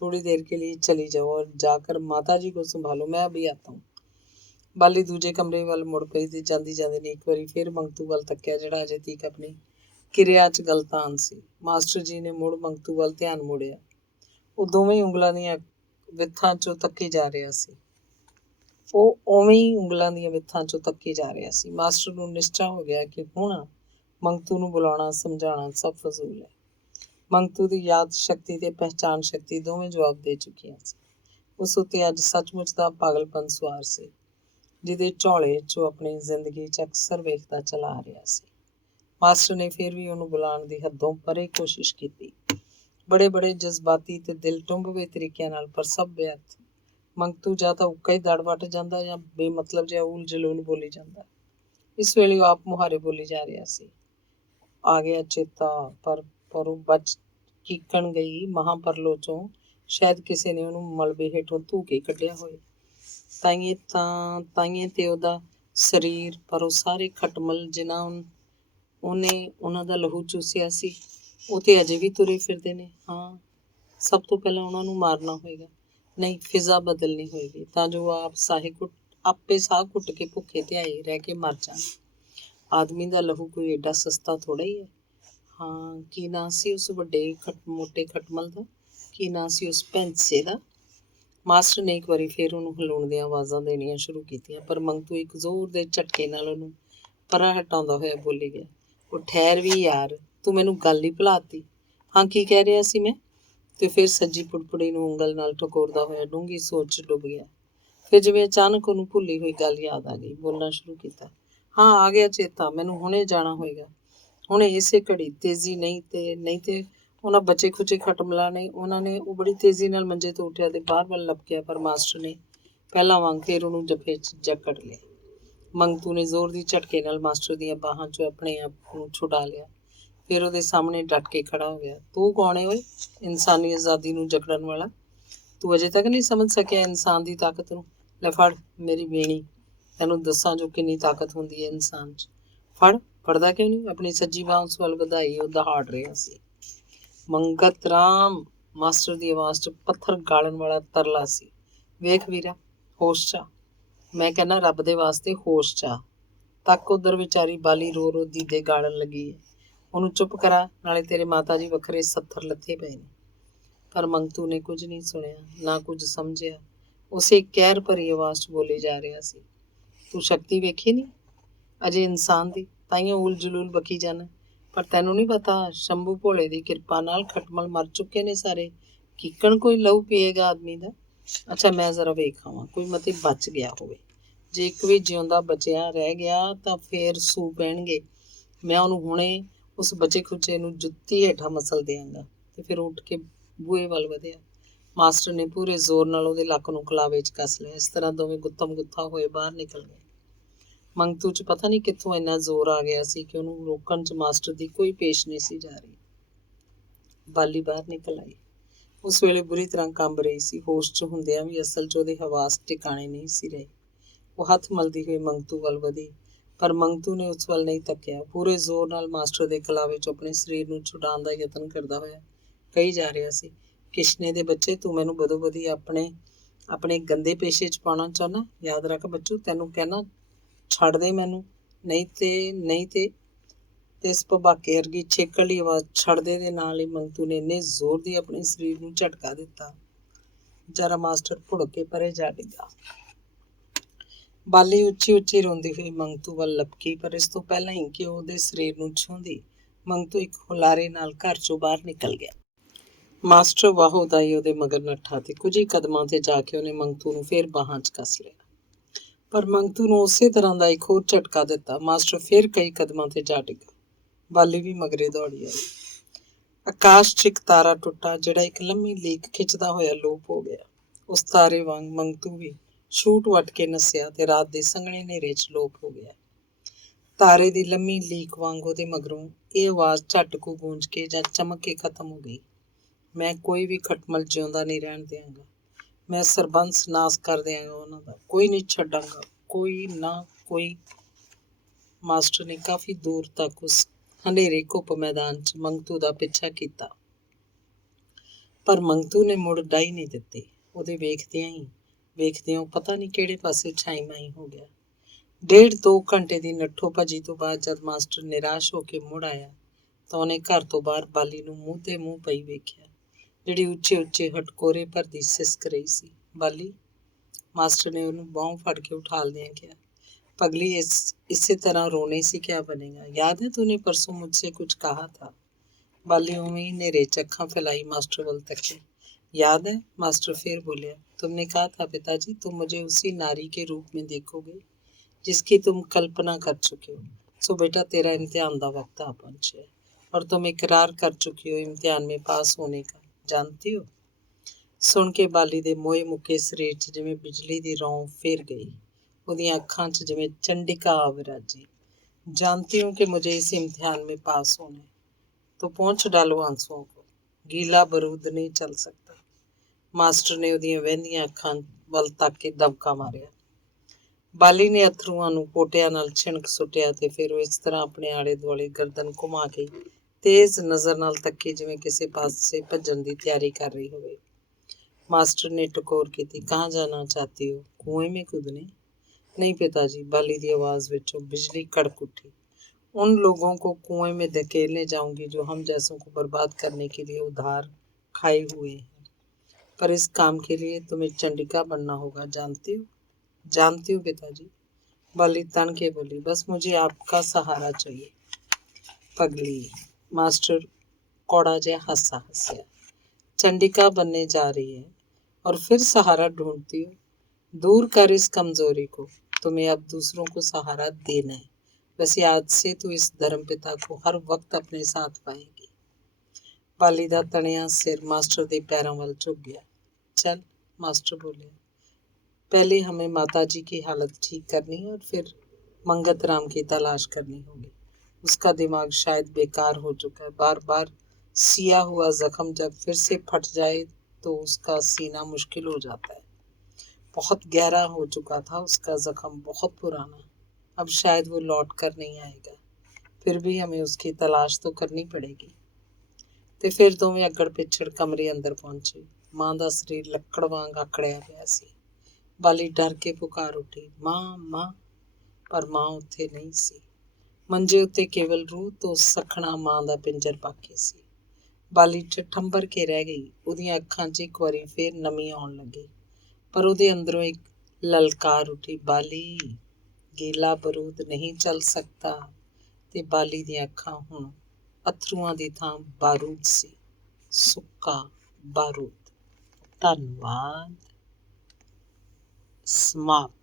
थोड़ी देर के लिए चली जाओ और जाकर माता जी को संभालो, मैं अभी आता हूँ। ਬਾਲੀ ਦੂਜੇ ਕਮਰੇ ਵੱਲ ਮੁੜ ਪਈ ਤੇ ਜਾਂਦੀ ਨੇ ਇੱਕ ਵਾਰੀ ਫਿਰ ਮੰਗਤੂ ਵੱਲ ਤੱਕਿਆ, ਜਿਹੜਾ ਅਜੇ ਤੀਕ ਆਪਣੀ ਕਿਰਿਆ 'ਚ ਗਲਤਾਨ ਸੀ। ਮਾਸਟਰ ਜੀ ਨੇ ਮੁੜ ਮੰਗਤੂ ਵੱਲ ਧਿਆਨ ਮੋੜਿਆ। ਉਹ ਦੋਵੇਂ ਉਂਗਲਾਂ ਦੀਆਂ ਵਿੱਥਾਂ 'ਚੋਂ ਤੱਕੀ ਜਾ ਰਿਹਾ ਸੀ। ਮਾਸਟਰ ਨੂੰ ਨਿਸ਼ਚਾ ਹੋ ਗਿਆ ਕਿ ਹੁਣ ਮੰਗਤੂ ਨੂੰ ਬੁਲਾਉਣਾ ਸਮਝਾਉਣਾ ਸਭ ਫਜ਼ੂਲ ਹੈ। ਮੰਗਤੂ ਦੀ ਯਾਦ ਸ਼ਕਤੀ ਤੇ ਪਹਿਚਾਣ ਸ਼ਕਤੀ ਦੋਵੇਂ ਜਵਾਬ ਦੇ ਚੁੱਕੀਆਂ ਸੀ। ਉਸ ਉੱਤੇ ਅੱਜ ਸੱਚਮੁੱਚ ਦਾ ਪਾਗਲਪਨ ਸਵਾਰ ਸੀ, ਜਿਹਦੇ ਝੋਲੇ 'ਚੋਂ ਆਪਣੀ ਜ਼ਿੰਦਗੀ 'ਚ ਅਕਸਰ ਵੇਖਦਾ ਚਲਾ ਆ ਰਿਹਾ ਸੀ। ਮਾਸਟਰ ਨੇ ਫਿਰ ਵੀ ਉਹਨੂੰ ਬੁਲਾਉਣ ਦੀ ਹੱਦੋਂ ਪਰੇ ਕੋਸ਼ਿਸ਼ ਕੀਤੀ, ਬੜੇ ਜਜ਼ਬਾਤੀ ਤੇ ਦਿਲ ਟੁੰਬਵੇਂ ਤਰੀਕਿਆਂ ਨਾਲ, ਪਰ ਸਭ ਬੇਅਰਥ। ਮੰਗਤੂ ਜਾਂ ਤਾਂ ਉੱਕਾ ਹੀ ਦੜ ਵੱਟ ਜਾਂਦਾ ਜਾਂ ਬੇਮਤਲਬ ਜਿਹਾ ਊਲ ਜਲੂਲ ਬੋਲੀ ਜਾਂਦਾ। ਇਸ ਵੇਲੇ ਉਹ ਆਪ ਮੁਹਾਰੇ ਬੋਲੀ ਜਾ ਰਿਹਾ ਸੀ। ਆ ਗਿਆ ਚੇਤਾ, ਪਰ ਉਹ ਬਚ ਕੀਕਣ ਗਈ ਮਹਾਂਪਰਲੋ 'ਚੋਂ ਸ਼ਾਇਦ ਕਿਸੇ ਨੇ ਉਹਨੂੰ ਮਲਬੇ ਹੇਠੋਂ ਧੂ ਕੇ ਕੱਢਿਆ ਹੋਏ। ਤਾਈਏ ਤੇ ਉਹਦਾ ਸਰੀਰ, ਪਰ ਉਹ ਸਾਰੇ ਖਟਮਲ ਜਿਨ੍ਹਾਂ ਉਹਨੇ ਉਹਨਾਂ ਦਾ ਲਹੂ ਚੂਸਿਆ ਸੀ, ਉਹ ਤੇ ਅਜੇ ਵੀ ਤੁਰੇ ਫਿਰਦੇ ਨੇ। ਹਾਂ, ਸਭ ਤੋਂ ਪਹਿਲਾਂ ਉਹਨਾਂ ਨੂੰ ਮਾਰਨਾ ਹੋਏਗਾ। ਨਹੀਂ, ਫਿਜ਼ਾ ਬਦਲਣੀ ਹੋਏਗੀ ਤਾਂ ਜੋ ਆਪ ਆਪੇ ਸਾਹ ਘੁੱਟ ਕੇ ਭੁੱਖੇ ਧਿਆਏ ਰਹਿ ਕੇ ਮਰ ਜਾਣ। ਆਦਮੀ ਦਾ ਲਹੂ ਕੋਈ ਏਡਾ ਸਸਤਾ ਥੋੜ੍ਹਾ ਹੀ ਹੈ। ਹਾਂ, ਕੀ ਨਾਂ ਸੀ ਉਸ ਵੱਡੇ ਮੋਟੇ ਖਟਮਲ ਦਾ? ਕੀ ਨਾਂ ਸੀ ਉਸ ਭੈਂਸੇ ਦਾ? ਮਾਸਟਰ ਨੇ ਇੱਕ ਵਾਰੀ ਫਿਰ ਉਹਨੂੰ ਹਿਲਾਉਣ ਦੀਆਂ ਆਵਾਜ਼ਾਂ ਦੇਣੀਆਂ ਸ਼ੁਰੂ ਕੀਤੀਆਂ, ਪਰ ਮੰਗਤੂ ਇੱਕ ਜ਼ੋਰ ਦੇ ਝਟਕੇ ਨਾਲ ਉਹਨੂੰ ਪਰਾਂ ਹਟਾਉਂਦਾ ਹੋਇਆ ਬੋਲੀ ਗਿਆ, ਉਹ ਠਹਿਰ ਵੀ ਯਾਰ, ਤੂੰ ਮੈਨੂੰ ਗੱਲ ਹੀ ਭੁਲਾਤੀ। ਹਾਂ, ਕੀ ਕਹਿ ਰਿਹਾ ਸੀ ਮੈਂ? ਤੇ ਫਿਰ ਸੱਜੀ ਪੁੜਪੁੜੀ ਨੂੰ ਉਂਗਲ ਨਾਲ ਟਕੋਰਦਾ ਹੋਇਆ ਡੂੰਘੀ ਸੋਚ 'ਚ ਡੁੱਬ ਗਿਆ। ਫਿਰ ਜਿਵੇਂ ਅਚਾਨਕ ਉਹਨੂੰ ਭੁੱਲੀ ਹੋਈ ਗੱਲ ਯਾਦ ਆ ਗਈ, ਬੋਲਣਾ ਸ਼ੁਰੂ ਕੀਤਾ, ਹਾਂ ਆ ਗਿਆ ਚੇਤਾ, ਮੈਨੂੰ ਹੁਣੇ ਜਾਣਾ ਹੋਏਗਾ, ਹੁਣੇ ਇਸੇ ਘੜੀ। ਤੇਜ਼ੀ ਨਹੀਂ ਤੇ ਉਹਨਾਂ ਬਚੇ ਖੁਚੇ ਖਟਮਲਾਂ ਨੇ ਉਹ ਬੜੀ ਤੇਜ਼ੀ ਨਾਲ ਮੰਜੇ ਤੋਂ ਉੱਠਿਆ ਤੇ ਬਾਹਰ ਵੱਲ ਲਪਕਿਆ, ਪਰ ਮਾਸਟਰ ਨੇ ਪਹਿਲਾਂ ਵਾਂਗ ਫਿਰ ਉਹਨੂੰ ਜੱਫੇ 'ਚ ਜਕੜ ਲਿਆ। ਮੰਗਤੂ ਨੇ ਜ਼ੋਰ ਦੀ ਝਟਕੇ ਨਾਲ ਮਾਸਟਰ ਦੀਆਂ ਬਾਹਾਂ 'ਚੋਂ ਆਪਣੇ ਆਪ ਨੂੰ ਛੁਡਾ ਲਿਆ। ਫਿਰ ਉਹਦੇ ਸਾਹਮਣੇ ਡਟ ਕੇ ਖੜਾ ਹੋ ਗਿਆ। ਤੂੰ ਕੌਣ ਹੈ ਓਏ, ਇਨਸਾਨੀ ਆਜ਼ਾਦੀ ਨੂੰ ਜਕੜਨ ਵਾਲਾ? ਤੂੰ ਅਜੇ ਤੱਕ ਨਹੀਂ ਸਮਝ ਸਕਿਆ ਇਨਸਾਨ ਦੀ ਤਾਕਤ ਨੂੰ? ਲੈ ਫੜ ਮੇਰੀ ਵੀਣੀ, ਤੈਨੂੰ ਦੱਸਾਂ ਜੋ ਕਿੰਨੀ ਤਾਕਤ ਹੁੰਦੀ ਹੈ ਇਨਸਾਨ 'ਚ। ਫੜਦਾ ਕਿਉਂ ਨਹੀਂ? ਆਪਣੀ ਸੱਜੀ ਬਾਂਹ ਉਸ ਵੱਲ ਵਧਾਈ ਉਹ ਦਹਾੜ ਰਿਹਾ ਸੀ। ਮੰਗਤ ਰਾਮ, ਮਾਸਟਰ ਦੀ ਆਵਾਜ਼ 'ਚ ਪੱਥਰ ਗਾਲਣ ਵਾਲਾ ਤਰਲਾ ਸੀ। ਵੇਖ ਵੀਰਾ, ਹੋਸ਼ 'ਚ ਆ, ਮੈਂ ਕਹਿੰਦਾ ਰੱਬ ਦੇ ਵਾਸਤੇ ਹੋਸ਼ 'ਚ ਆ। ਤੱਕ ਉੱਧਰ ਵਿਚਾਰੀ ਬਾਲੀ ਰੋ ਰੋ ਦੀਦੇ ਗਾਲਣ ਲੱਗੀ ਹੈ, ਉਹਨੂੰ ਚੁੱਪ ਕਰਾ, ਨਾਲੇ ਤੇਰੇ ਮਾਤਾ ਜੀ ਵੱਖਰੇ 70 ਲੱਥੇ ਪਏ ਨੇ। ਪਰ ਮੰਗਤੂ ਨੇ ਕੁਝ ਨਹੀਂ ਸੁਣਿਆ, ਨਾ ਕੁਝ ਸਮਝਿਆ। ਉਸੇ ਕਹਿਰ ਭਰੀ ਆਵਾਜ਼ 'ਚ ਬੋਲੀ ਜਾ ਰਿਹਾ ਸੀ, ਤੂੰ ਸ਼ਕਤੀ ਵੇਖੀ ਨਹੀਂ ਅਜੇ ਇਨਸਾਨ ਦੀ, ਤਾਈਓ ਉਲ ਜਲੂਲ ਬਕੀ ਜਾਣਾ। ਪਰ ਤੈਨੂੰ ਨਹੀਂ ਪਤਾ, ਸ਼ੰਭੂ ਭੋਲੇ ਦੀ ਕਿਰਪਾ ਨਾਲ ਖਟਮਲ ਮਰ ਚੁੱਕੇ ਨੇ ਸਾਰੇ। ਕੀਕਣ ਕੋਈ ਲਹੂ ਪੀਏਗਾ ਆਦਮੀ ਦਾ? ਅੱਛਾ ਮੈਂ ਜ਼ਰਾ ਵੇਖ ਆਵਾਂ, ਕੋਈ ਮਤੇ ਬਚ ਗਿਆ ਹੋਵੇ। ਜੇ ਇੱਕ ਵੀ ਜਿਉਂਦਾ ਬਚਿਆ ਰਹਿ ਗਿਆ ਤਾਂ ਫੇਰ ਸੂ ਪੈਣਗੇ। ਮੈਂ ਉਹਨੂੰ ਹੁਣੇ ਉਸ ਬਚੇ ਖੁਚੇ ਨੂੰ ਜੁੱਤੀ ਹੇਠਾਂ ਮਸਲ ਦਿਆਂਗਾ। ਤੇ ਫਿਰ ਉੱਠ ਕੇ ਬੂਹੇ ਵੱਲ ਵਧਿਆ। ਮਾਸਟਰ ਨੇ ਪੂਰੇ ਜ਼ੋਰ ਨਾਲ ਉਹਦੇ ਲੱਕ ਨੂੰ ਕਲਾਵੇ 'ਚ ਕੱਸ ਲਿਆ। ਇਸ ਤਰ੍ਹਾਂ ਦੋਵੇਂ ਗੁੱਤਮ ਗੁੱਥਾ ਹੋਏ ਬਾਹਰ ਨਿਕਲ ਗਏ। ਮੰਗਤੂ 'ਚ ਪਤਾ ਨਹੀਂ ਕਿੱਥੋਂ ਇੰਨਾ ਜ਼ੋਰ ਆ ਗਿਆ ਸੀ ਕਿ ਉਹਨੂੰ ਰੋਕਣ 'ਚ ਮਾਸਟਰ ਦੀ ਕੋਈ ਪੇਸ਼ ਨਹੀਂ ਸੀ ਜਾ ਰਹੀ। ਬਾਲੀ ਬਾਹਰ ਨਿਕਲ ਆਈ। ਉਸ ਵੇਲੇ ਬੁਰੀ ਤਰ੍ਹਾਂ ਕੰਬ ਰਹੀ ਸੀ। ਹੋਸ਼ 'ਚ ਹੁੰਦਿਆਂ ਵੀ ਅਸਲ 'ਚ ਉਹਦੇ ਹਵਾਸ ਟਿਕਾਣੇ ਨਹੀਂ ਸੀ ਰਹੇ। ਉਹ ਹੱਥ ਮਲਦੀ ਹੋਈ ਮੰਗਤੂ ਵੱਲ ਵਧੀ, ਪਰ ਮੰਗਤੂ ਨੇ ਉਸ ਵੱਲ ਨਹੀਂ ਤੱਕਿਆ। ਪੂਰੇ ਜ਼ੋਰ ਨਾਲ ਮਾਸਟਰ ਦੇ ਕਲਾਵੇ 'ਚ ਆਪਣੇ ਸਰੀਰ ਨੂੰ ਛੁਡਾਉਣ ਦਾ ਯਤਨ ਕਰਦਾ ਹੋਇਆ ਕਹੀ ਜਾ ਰਿਹਾ ਸੀ, ਕਿਸ਼ਨੇ ਦੇ ਬੱਚੇ, ਤੂੰ ਮੈਨੂੰ ਬਦੋ ਬਦੀ ਆਪਣੇ ਗੰਦੇ ਪੇਸ਼ੇ 'ਚ ਪਾਉਣਾ ਚਾਹੁੰਦਾ? ਯਾਦ ਰੱਖ ਬੱਚੂ, ਤੈਨੂੰ ਕਹਿਣਾ, ਛੱਡ ਦੇ ਮੈਨੂੰ, ਨਹੀਂ ਤੇ ਇਸ ਭਬਾਕੇ ਵਰਗੀ ਛੇਕਲੀ ਆਵਾਜ਼ ਛੱਡਦੇ ਦੇ ਨਾਲ ਹੀ ਮੰਗਤੂ ਨੇ ਇੰਨੇ ਜ਼ੋਰ ਦੀ ਆਪਣੇ ਸਰੀਰ ਨੂੰ ਝਟਕਾ ਦਿੱਤਾ, ਵਿਚਾਰਾ ਮਾਸਟਰ ਭੁੜਕ ਕੇ ਪਰੇ ਜਾ ਡਿੱਗਾ। ਬਾਲੀ ਉੱਚੀ ਉੱਚੀ ਰੋਂਦੀ ਹੋਈ ਮੰਗਤੂ ਵੱਲ ਲਪਕੀ, ਪਰ ਇਸ ਤੋਂ ਪਹਿਲਾਂ ਹੀ ਕਿ ਉਹਦੇ ਸਰੀਰ ਨੂੰ ਛੂੰਹਦੀ, ਮੰਗਤੂ ਇੱਕ ਹੁਲਾਰੇ ਨਾਲ ਘਰ 'ਚੋਂ ਬਾਹਰ ਨਿਕਲ ਗਿਆ। ਮਾਸਟਰ ਵਾਹੋ ਦਾਈ ਉਹਦੇ ਮਗਰ ਨੱਠਾ ਤੇ ਕੁਝ ਹੀ ਕਦਮਾਂ ਤੇ ਜਾ ਕੇ ਉਹਨੇ ਮੰਗਤੂ ਨੂੰ ਫੇਰ ਬਾਹਾਂ 'ਚ ਕੱਸ ਲਿਆ, ਪਰ ਮੰਗਤੂ ਨੂੰ ਉਸੇ ਤਰ੍ਹਾਂ ਦਾ ਇੱਕ ਹੋਰ ਝਟਕਾ ਦਿੱਤਾ। ਮਾਸਟਰ ਫੇਰ ਕਈ ਕਦਮਾਂ ਤੇ ਜਾ ਡਿੱਗਾ। ਬਾਲੀ ਵੀ ਮਗਰੇ ਦੌੜੀ ਆਈ। ਆਕਾਸ਼ 'ਚ ਇੱਕ ਤਾਰਾ ਟੁੱਟਾ, ਜਿਹੜਾ ਇੱਕ ਲੰਮੀ ਲੀਕ ਖਿੱਚਦਾ ਹੋਇਆ ਲੋਪ ਹੋ ਗਿਆ। ਉਸ ਤਾਰੇ ਵਾਂਗ ਮੰਗਤੂ ਵੀ ਛੂਟ ਵੱਟ ਕੇ ਨੱਸਿਆ ਤੇ ਰਾਤ ਦੇ ਸੰਘਣੇ ਹਨੇਰੇ 'ਚ ਲੋਪ ਹੋ ਗਿਆ। ਤਾਰੇ ਦੀ ਲੰਮੀ ਲੀਕ ਵਾਂਗ ਉਹਦੇ ਮਗਰੋਂ ਇਹ ਆਵਾਜ਼ ਝੱਟ ਕੁ ਗੂੰਜ ਕੇ ਜਾਂ ਚਮਕ ਕੇ ਖਤਮ ਹੋ ਗਈ, ਮੈਂ ਕੋਈ ਵੀ ਖਟਮਲ ਜਿਉਂਦਾ ਨਹੀਂ ਰਹਿਣ ਦਿਆਂਗਾ। ਮੈਂ ਸਰਬੰਸ ਨਾਸ ਕਰ ਦਿਆਂਗਾ ਉਹਨਾਂ ਦਾ, ਕੋਈ ਨਹੀਂ ਛੱਡਾਂਗਾ, ਕੋਈ ਨਾ ਕੋਈ। ਮਾਸਟਰ ਨੇ ਕਾਫੀ ਦੂਰ ਤੱਕ ਉਸ ਹਨੇਰੇ ਘੁੱਪ ਮੈਦਾਨ 'ਚ ਮੰਗਤੂ ਦਾ ਪਿੱਛਾ ਕੀਤਾ, ਪਰ ਮੰਗਤੂ ਨੇ ਮੁੜ ਡਾਈ ਨਹੀਂ ਦਿੱਤੀ। ਉਹਦੇ ਵੇਖਦਿਆਂ ਪਤਾ ਨਹੀਂ ਕਿਹੜੇ ਪਾਸੇ ਛਾਈ ਮਾਈ ਹੋ ਗਿਆ। 1.5-2 ਘੰਟੇ ਦੀ ਨੱਠੋ ਭੱਜੀ ਤੋਂ ਬਾਅਦ ਜਦ ਮਾਸਟਰ ਨਿਰਾਸ਼ ਹੋ ਕੇ ਮੁੜ ਆਇਆ ਤਾਂ ਉਹਨੇ ਘਰ ਤੋਂ ਬਾਹਰ ਬਾਲੀ ਨੂੰ ਮੂੰਹ ਤੇ ਮੂੰਹ ਪਈ ਵੇਖਿਆ, ਜਿਹੜੀ ਉੱਚੇ ਉੱਚੇ ਹਟਕੋਰੇ ਭਰਦੀ ਸਿਸਕ ਰਹੀ ਸੀ। ਬਾਲੀ, ਮਾਸਟਰ ਨੇ ਉਹਨੂੰ ਬਾਂਹ ਫੜ ਕੇ ਉਠਾਲਦਿਆਂ ਕਿਹਾ, पगली, इसी तरह रोने से क्या बनेगा? याद है तूने परसों मुझसे कुछ कहा था? बाली उम्मी ने रेच अक्खां फैलाई मास्टर वल तकी। याद है? मास्टर फिर बोलिया, तुमने कहा था पिताजी तुम मुझे उसी नारी के रूप में देखोगे जिसकी तुम कल्पना कर चुके हो। सो बेटा तेरा इम्तिहान का वक्त आ पहुंचे और तुम इकरार कर चुकी हो इम्तिहान में पास होने का, जानती हो? सुन के बाली दे मोए मुके शरीर च जिवें बिजली दी रौं फिर गई, ਉਹਦੀਆਂ ਅੱਖਾਂ 'ਚ ਜਿਵੇਂ ਚੰਡਿਕਾ ਆ ਵਿਰਾਜੀ। जानती हूँ कि मुझे इस इम्तिहान में पास होना है, तो पहुँच डालो आंसुओं को, गीला बरूद नहीं चल सकता। ਮਾਸਟਰ ਨੇ ਉਹਦੀਆਂ ਵਹਿੰਦੀਆਂ ਅੱਖਾਂ ਵੱਲ ਤੱਕ ਕੇ ਦਬਕਾ ਮਾਰਿਆ। ਬਾਲੀ ਨੇ ਅਥਰੂਆਂ ਨੂੰ ਪੋਟਿਆਂ ਨਾਲ ਛਿਣਕ ਸੁੱਟਿਆ ਤੇ ਫਿਰ ਉਹ ਇਸ ਤਰ੍ਹਾਂ ਆਪਣੇ ਆਲੇ ਦੁਆਲੇ ਗਰਦਨ ਘੁਮਾ ਕੇ ਤੇਜ਼ ਨਜ਼ਰ ਨਾਲ ਤੱਕੀ ਜਿਵੇਂ ਕਿਸੇ ਪਾਸੇ ਭੱਜਣ ਦੀ ਤਿਆਰੀ ਕਰ ਰਹੀ ਹੋਵੇ। ਮਾਸਟਰ ਨੇ ਟਕੋਰ ਕੀਤੀ, ਕਹਾਂ ਜਾਣਾ ਚਾਹਤੀ ਹੋ? ਕੁएं में कूदने? नहीं पिताजी, बाली की आवाज विचों बिजली कड़क उठी। उन लोगों को कुएं में धकेलने जाऊंगी जो हम जैसों को बर्बाद करने के लिए उधार खाए हुए हैं। पर इस काम के लिए तुम्हें चंडिका बनना होगा, जानती हो? जानती हूँ पिताजी, बाली तन के बोली। बस मुझे आपका सहारा चाहिए। पगली, मास्टर कौड़ा जहा हंसा। चंडिका बनने जा रही है और फिर सहारा ढूंढती हो? दूर कर इस कमजोरी को। तुम्हें अब दूसरों को सहारा देना है। वैसे आज से तो इस धर्मपिता को हर वक्त अपने साथ पाएगी। बाली दा तनिया सिर मास्टर के पैरों वाल झुक गया। चल, मास्टर बोले, पहले हमें माता जी की हालत ठीक करनी है और फिर मंगत राम की तलाश करनी होगी। उसका दिमाग शायद बेकार हो चुका है। बार बार सिया हुआ जख्म जब फिर से फट जाए तो उसका सीना मुश्किल हो जाता है। बहुत गहरा हो चुका था उसका जख्म, बहुत पुराना। अब शायद वो लौट कर नहीं आएगा। फिर भी हमें उसकी तलाश तो करनी पड़ेगी। ਤੇ ਫਿਰ ਦੋਵੇਂ ਅੱਗੜ ਪਿੱਛੜ ਕਮਰੇ ਅੰਦਰ ਪਹੁੰਚੇ। ਮਾਂ ਦਾ ਸਰੀਰ ਲੱਕੜ ਵਾਂਗ ਆਕੜਿਆ ਪਿਆ ਸੀ। ਬਾਲੀ ਡਰ ਕੇ ਪੁਕਾਰ ਉੱਠੀ, ਮਾਂ ਮਾਂ, ਪਰ ਮਾਂ ਉੱਥੇ ਨਹੀਂ ਸੀ। ਮੰਜੇ ਉੱਤੇ ਕੇਵਲ ਰੂਹ ਤੋਂ ਸਖਣਾ ਮਾਂ ਦਾ ਪਿੰਜਰ ਬਾਕੀ ਸੀ। ਬਾਲੀ ਠੰਬਰ ਕੇ ਰਹਿ ਗਈ। ਉਹਦੀਆਂ ਅੱਖਾਂ 'ਚ ਇੱਕ ਵਾਰੀ ਫੇਰ ਨਮੀ ਆਉਣ ਲੱਗੀ, ਪਰ ਉਹਦੇ ਅੰਦਰੋਂ ਇੱਕ ਲਲਕਾਰ ਉੱਠੀ, ਬਾਲੀ, ਗੀਲਾ ਬਰੂਦ ਨਹੀਂ ਚੱਲ ਸਕਦਾ। ਤੇ ਬਾਲੀ ਦੀਆਂ ਅੱਖਾਂ ਹੁਣ ਅਥਰੂਆਂ ਦੀ ਥਾਂ ਬਾਰੂਦ ਸੀ, ਸੁੱਕਾ ਬਾਰੂਦ। ਧੰਨਵਾਦ। ਸਮਾਪਤ।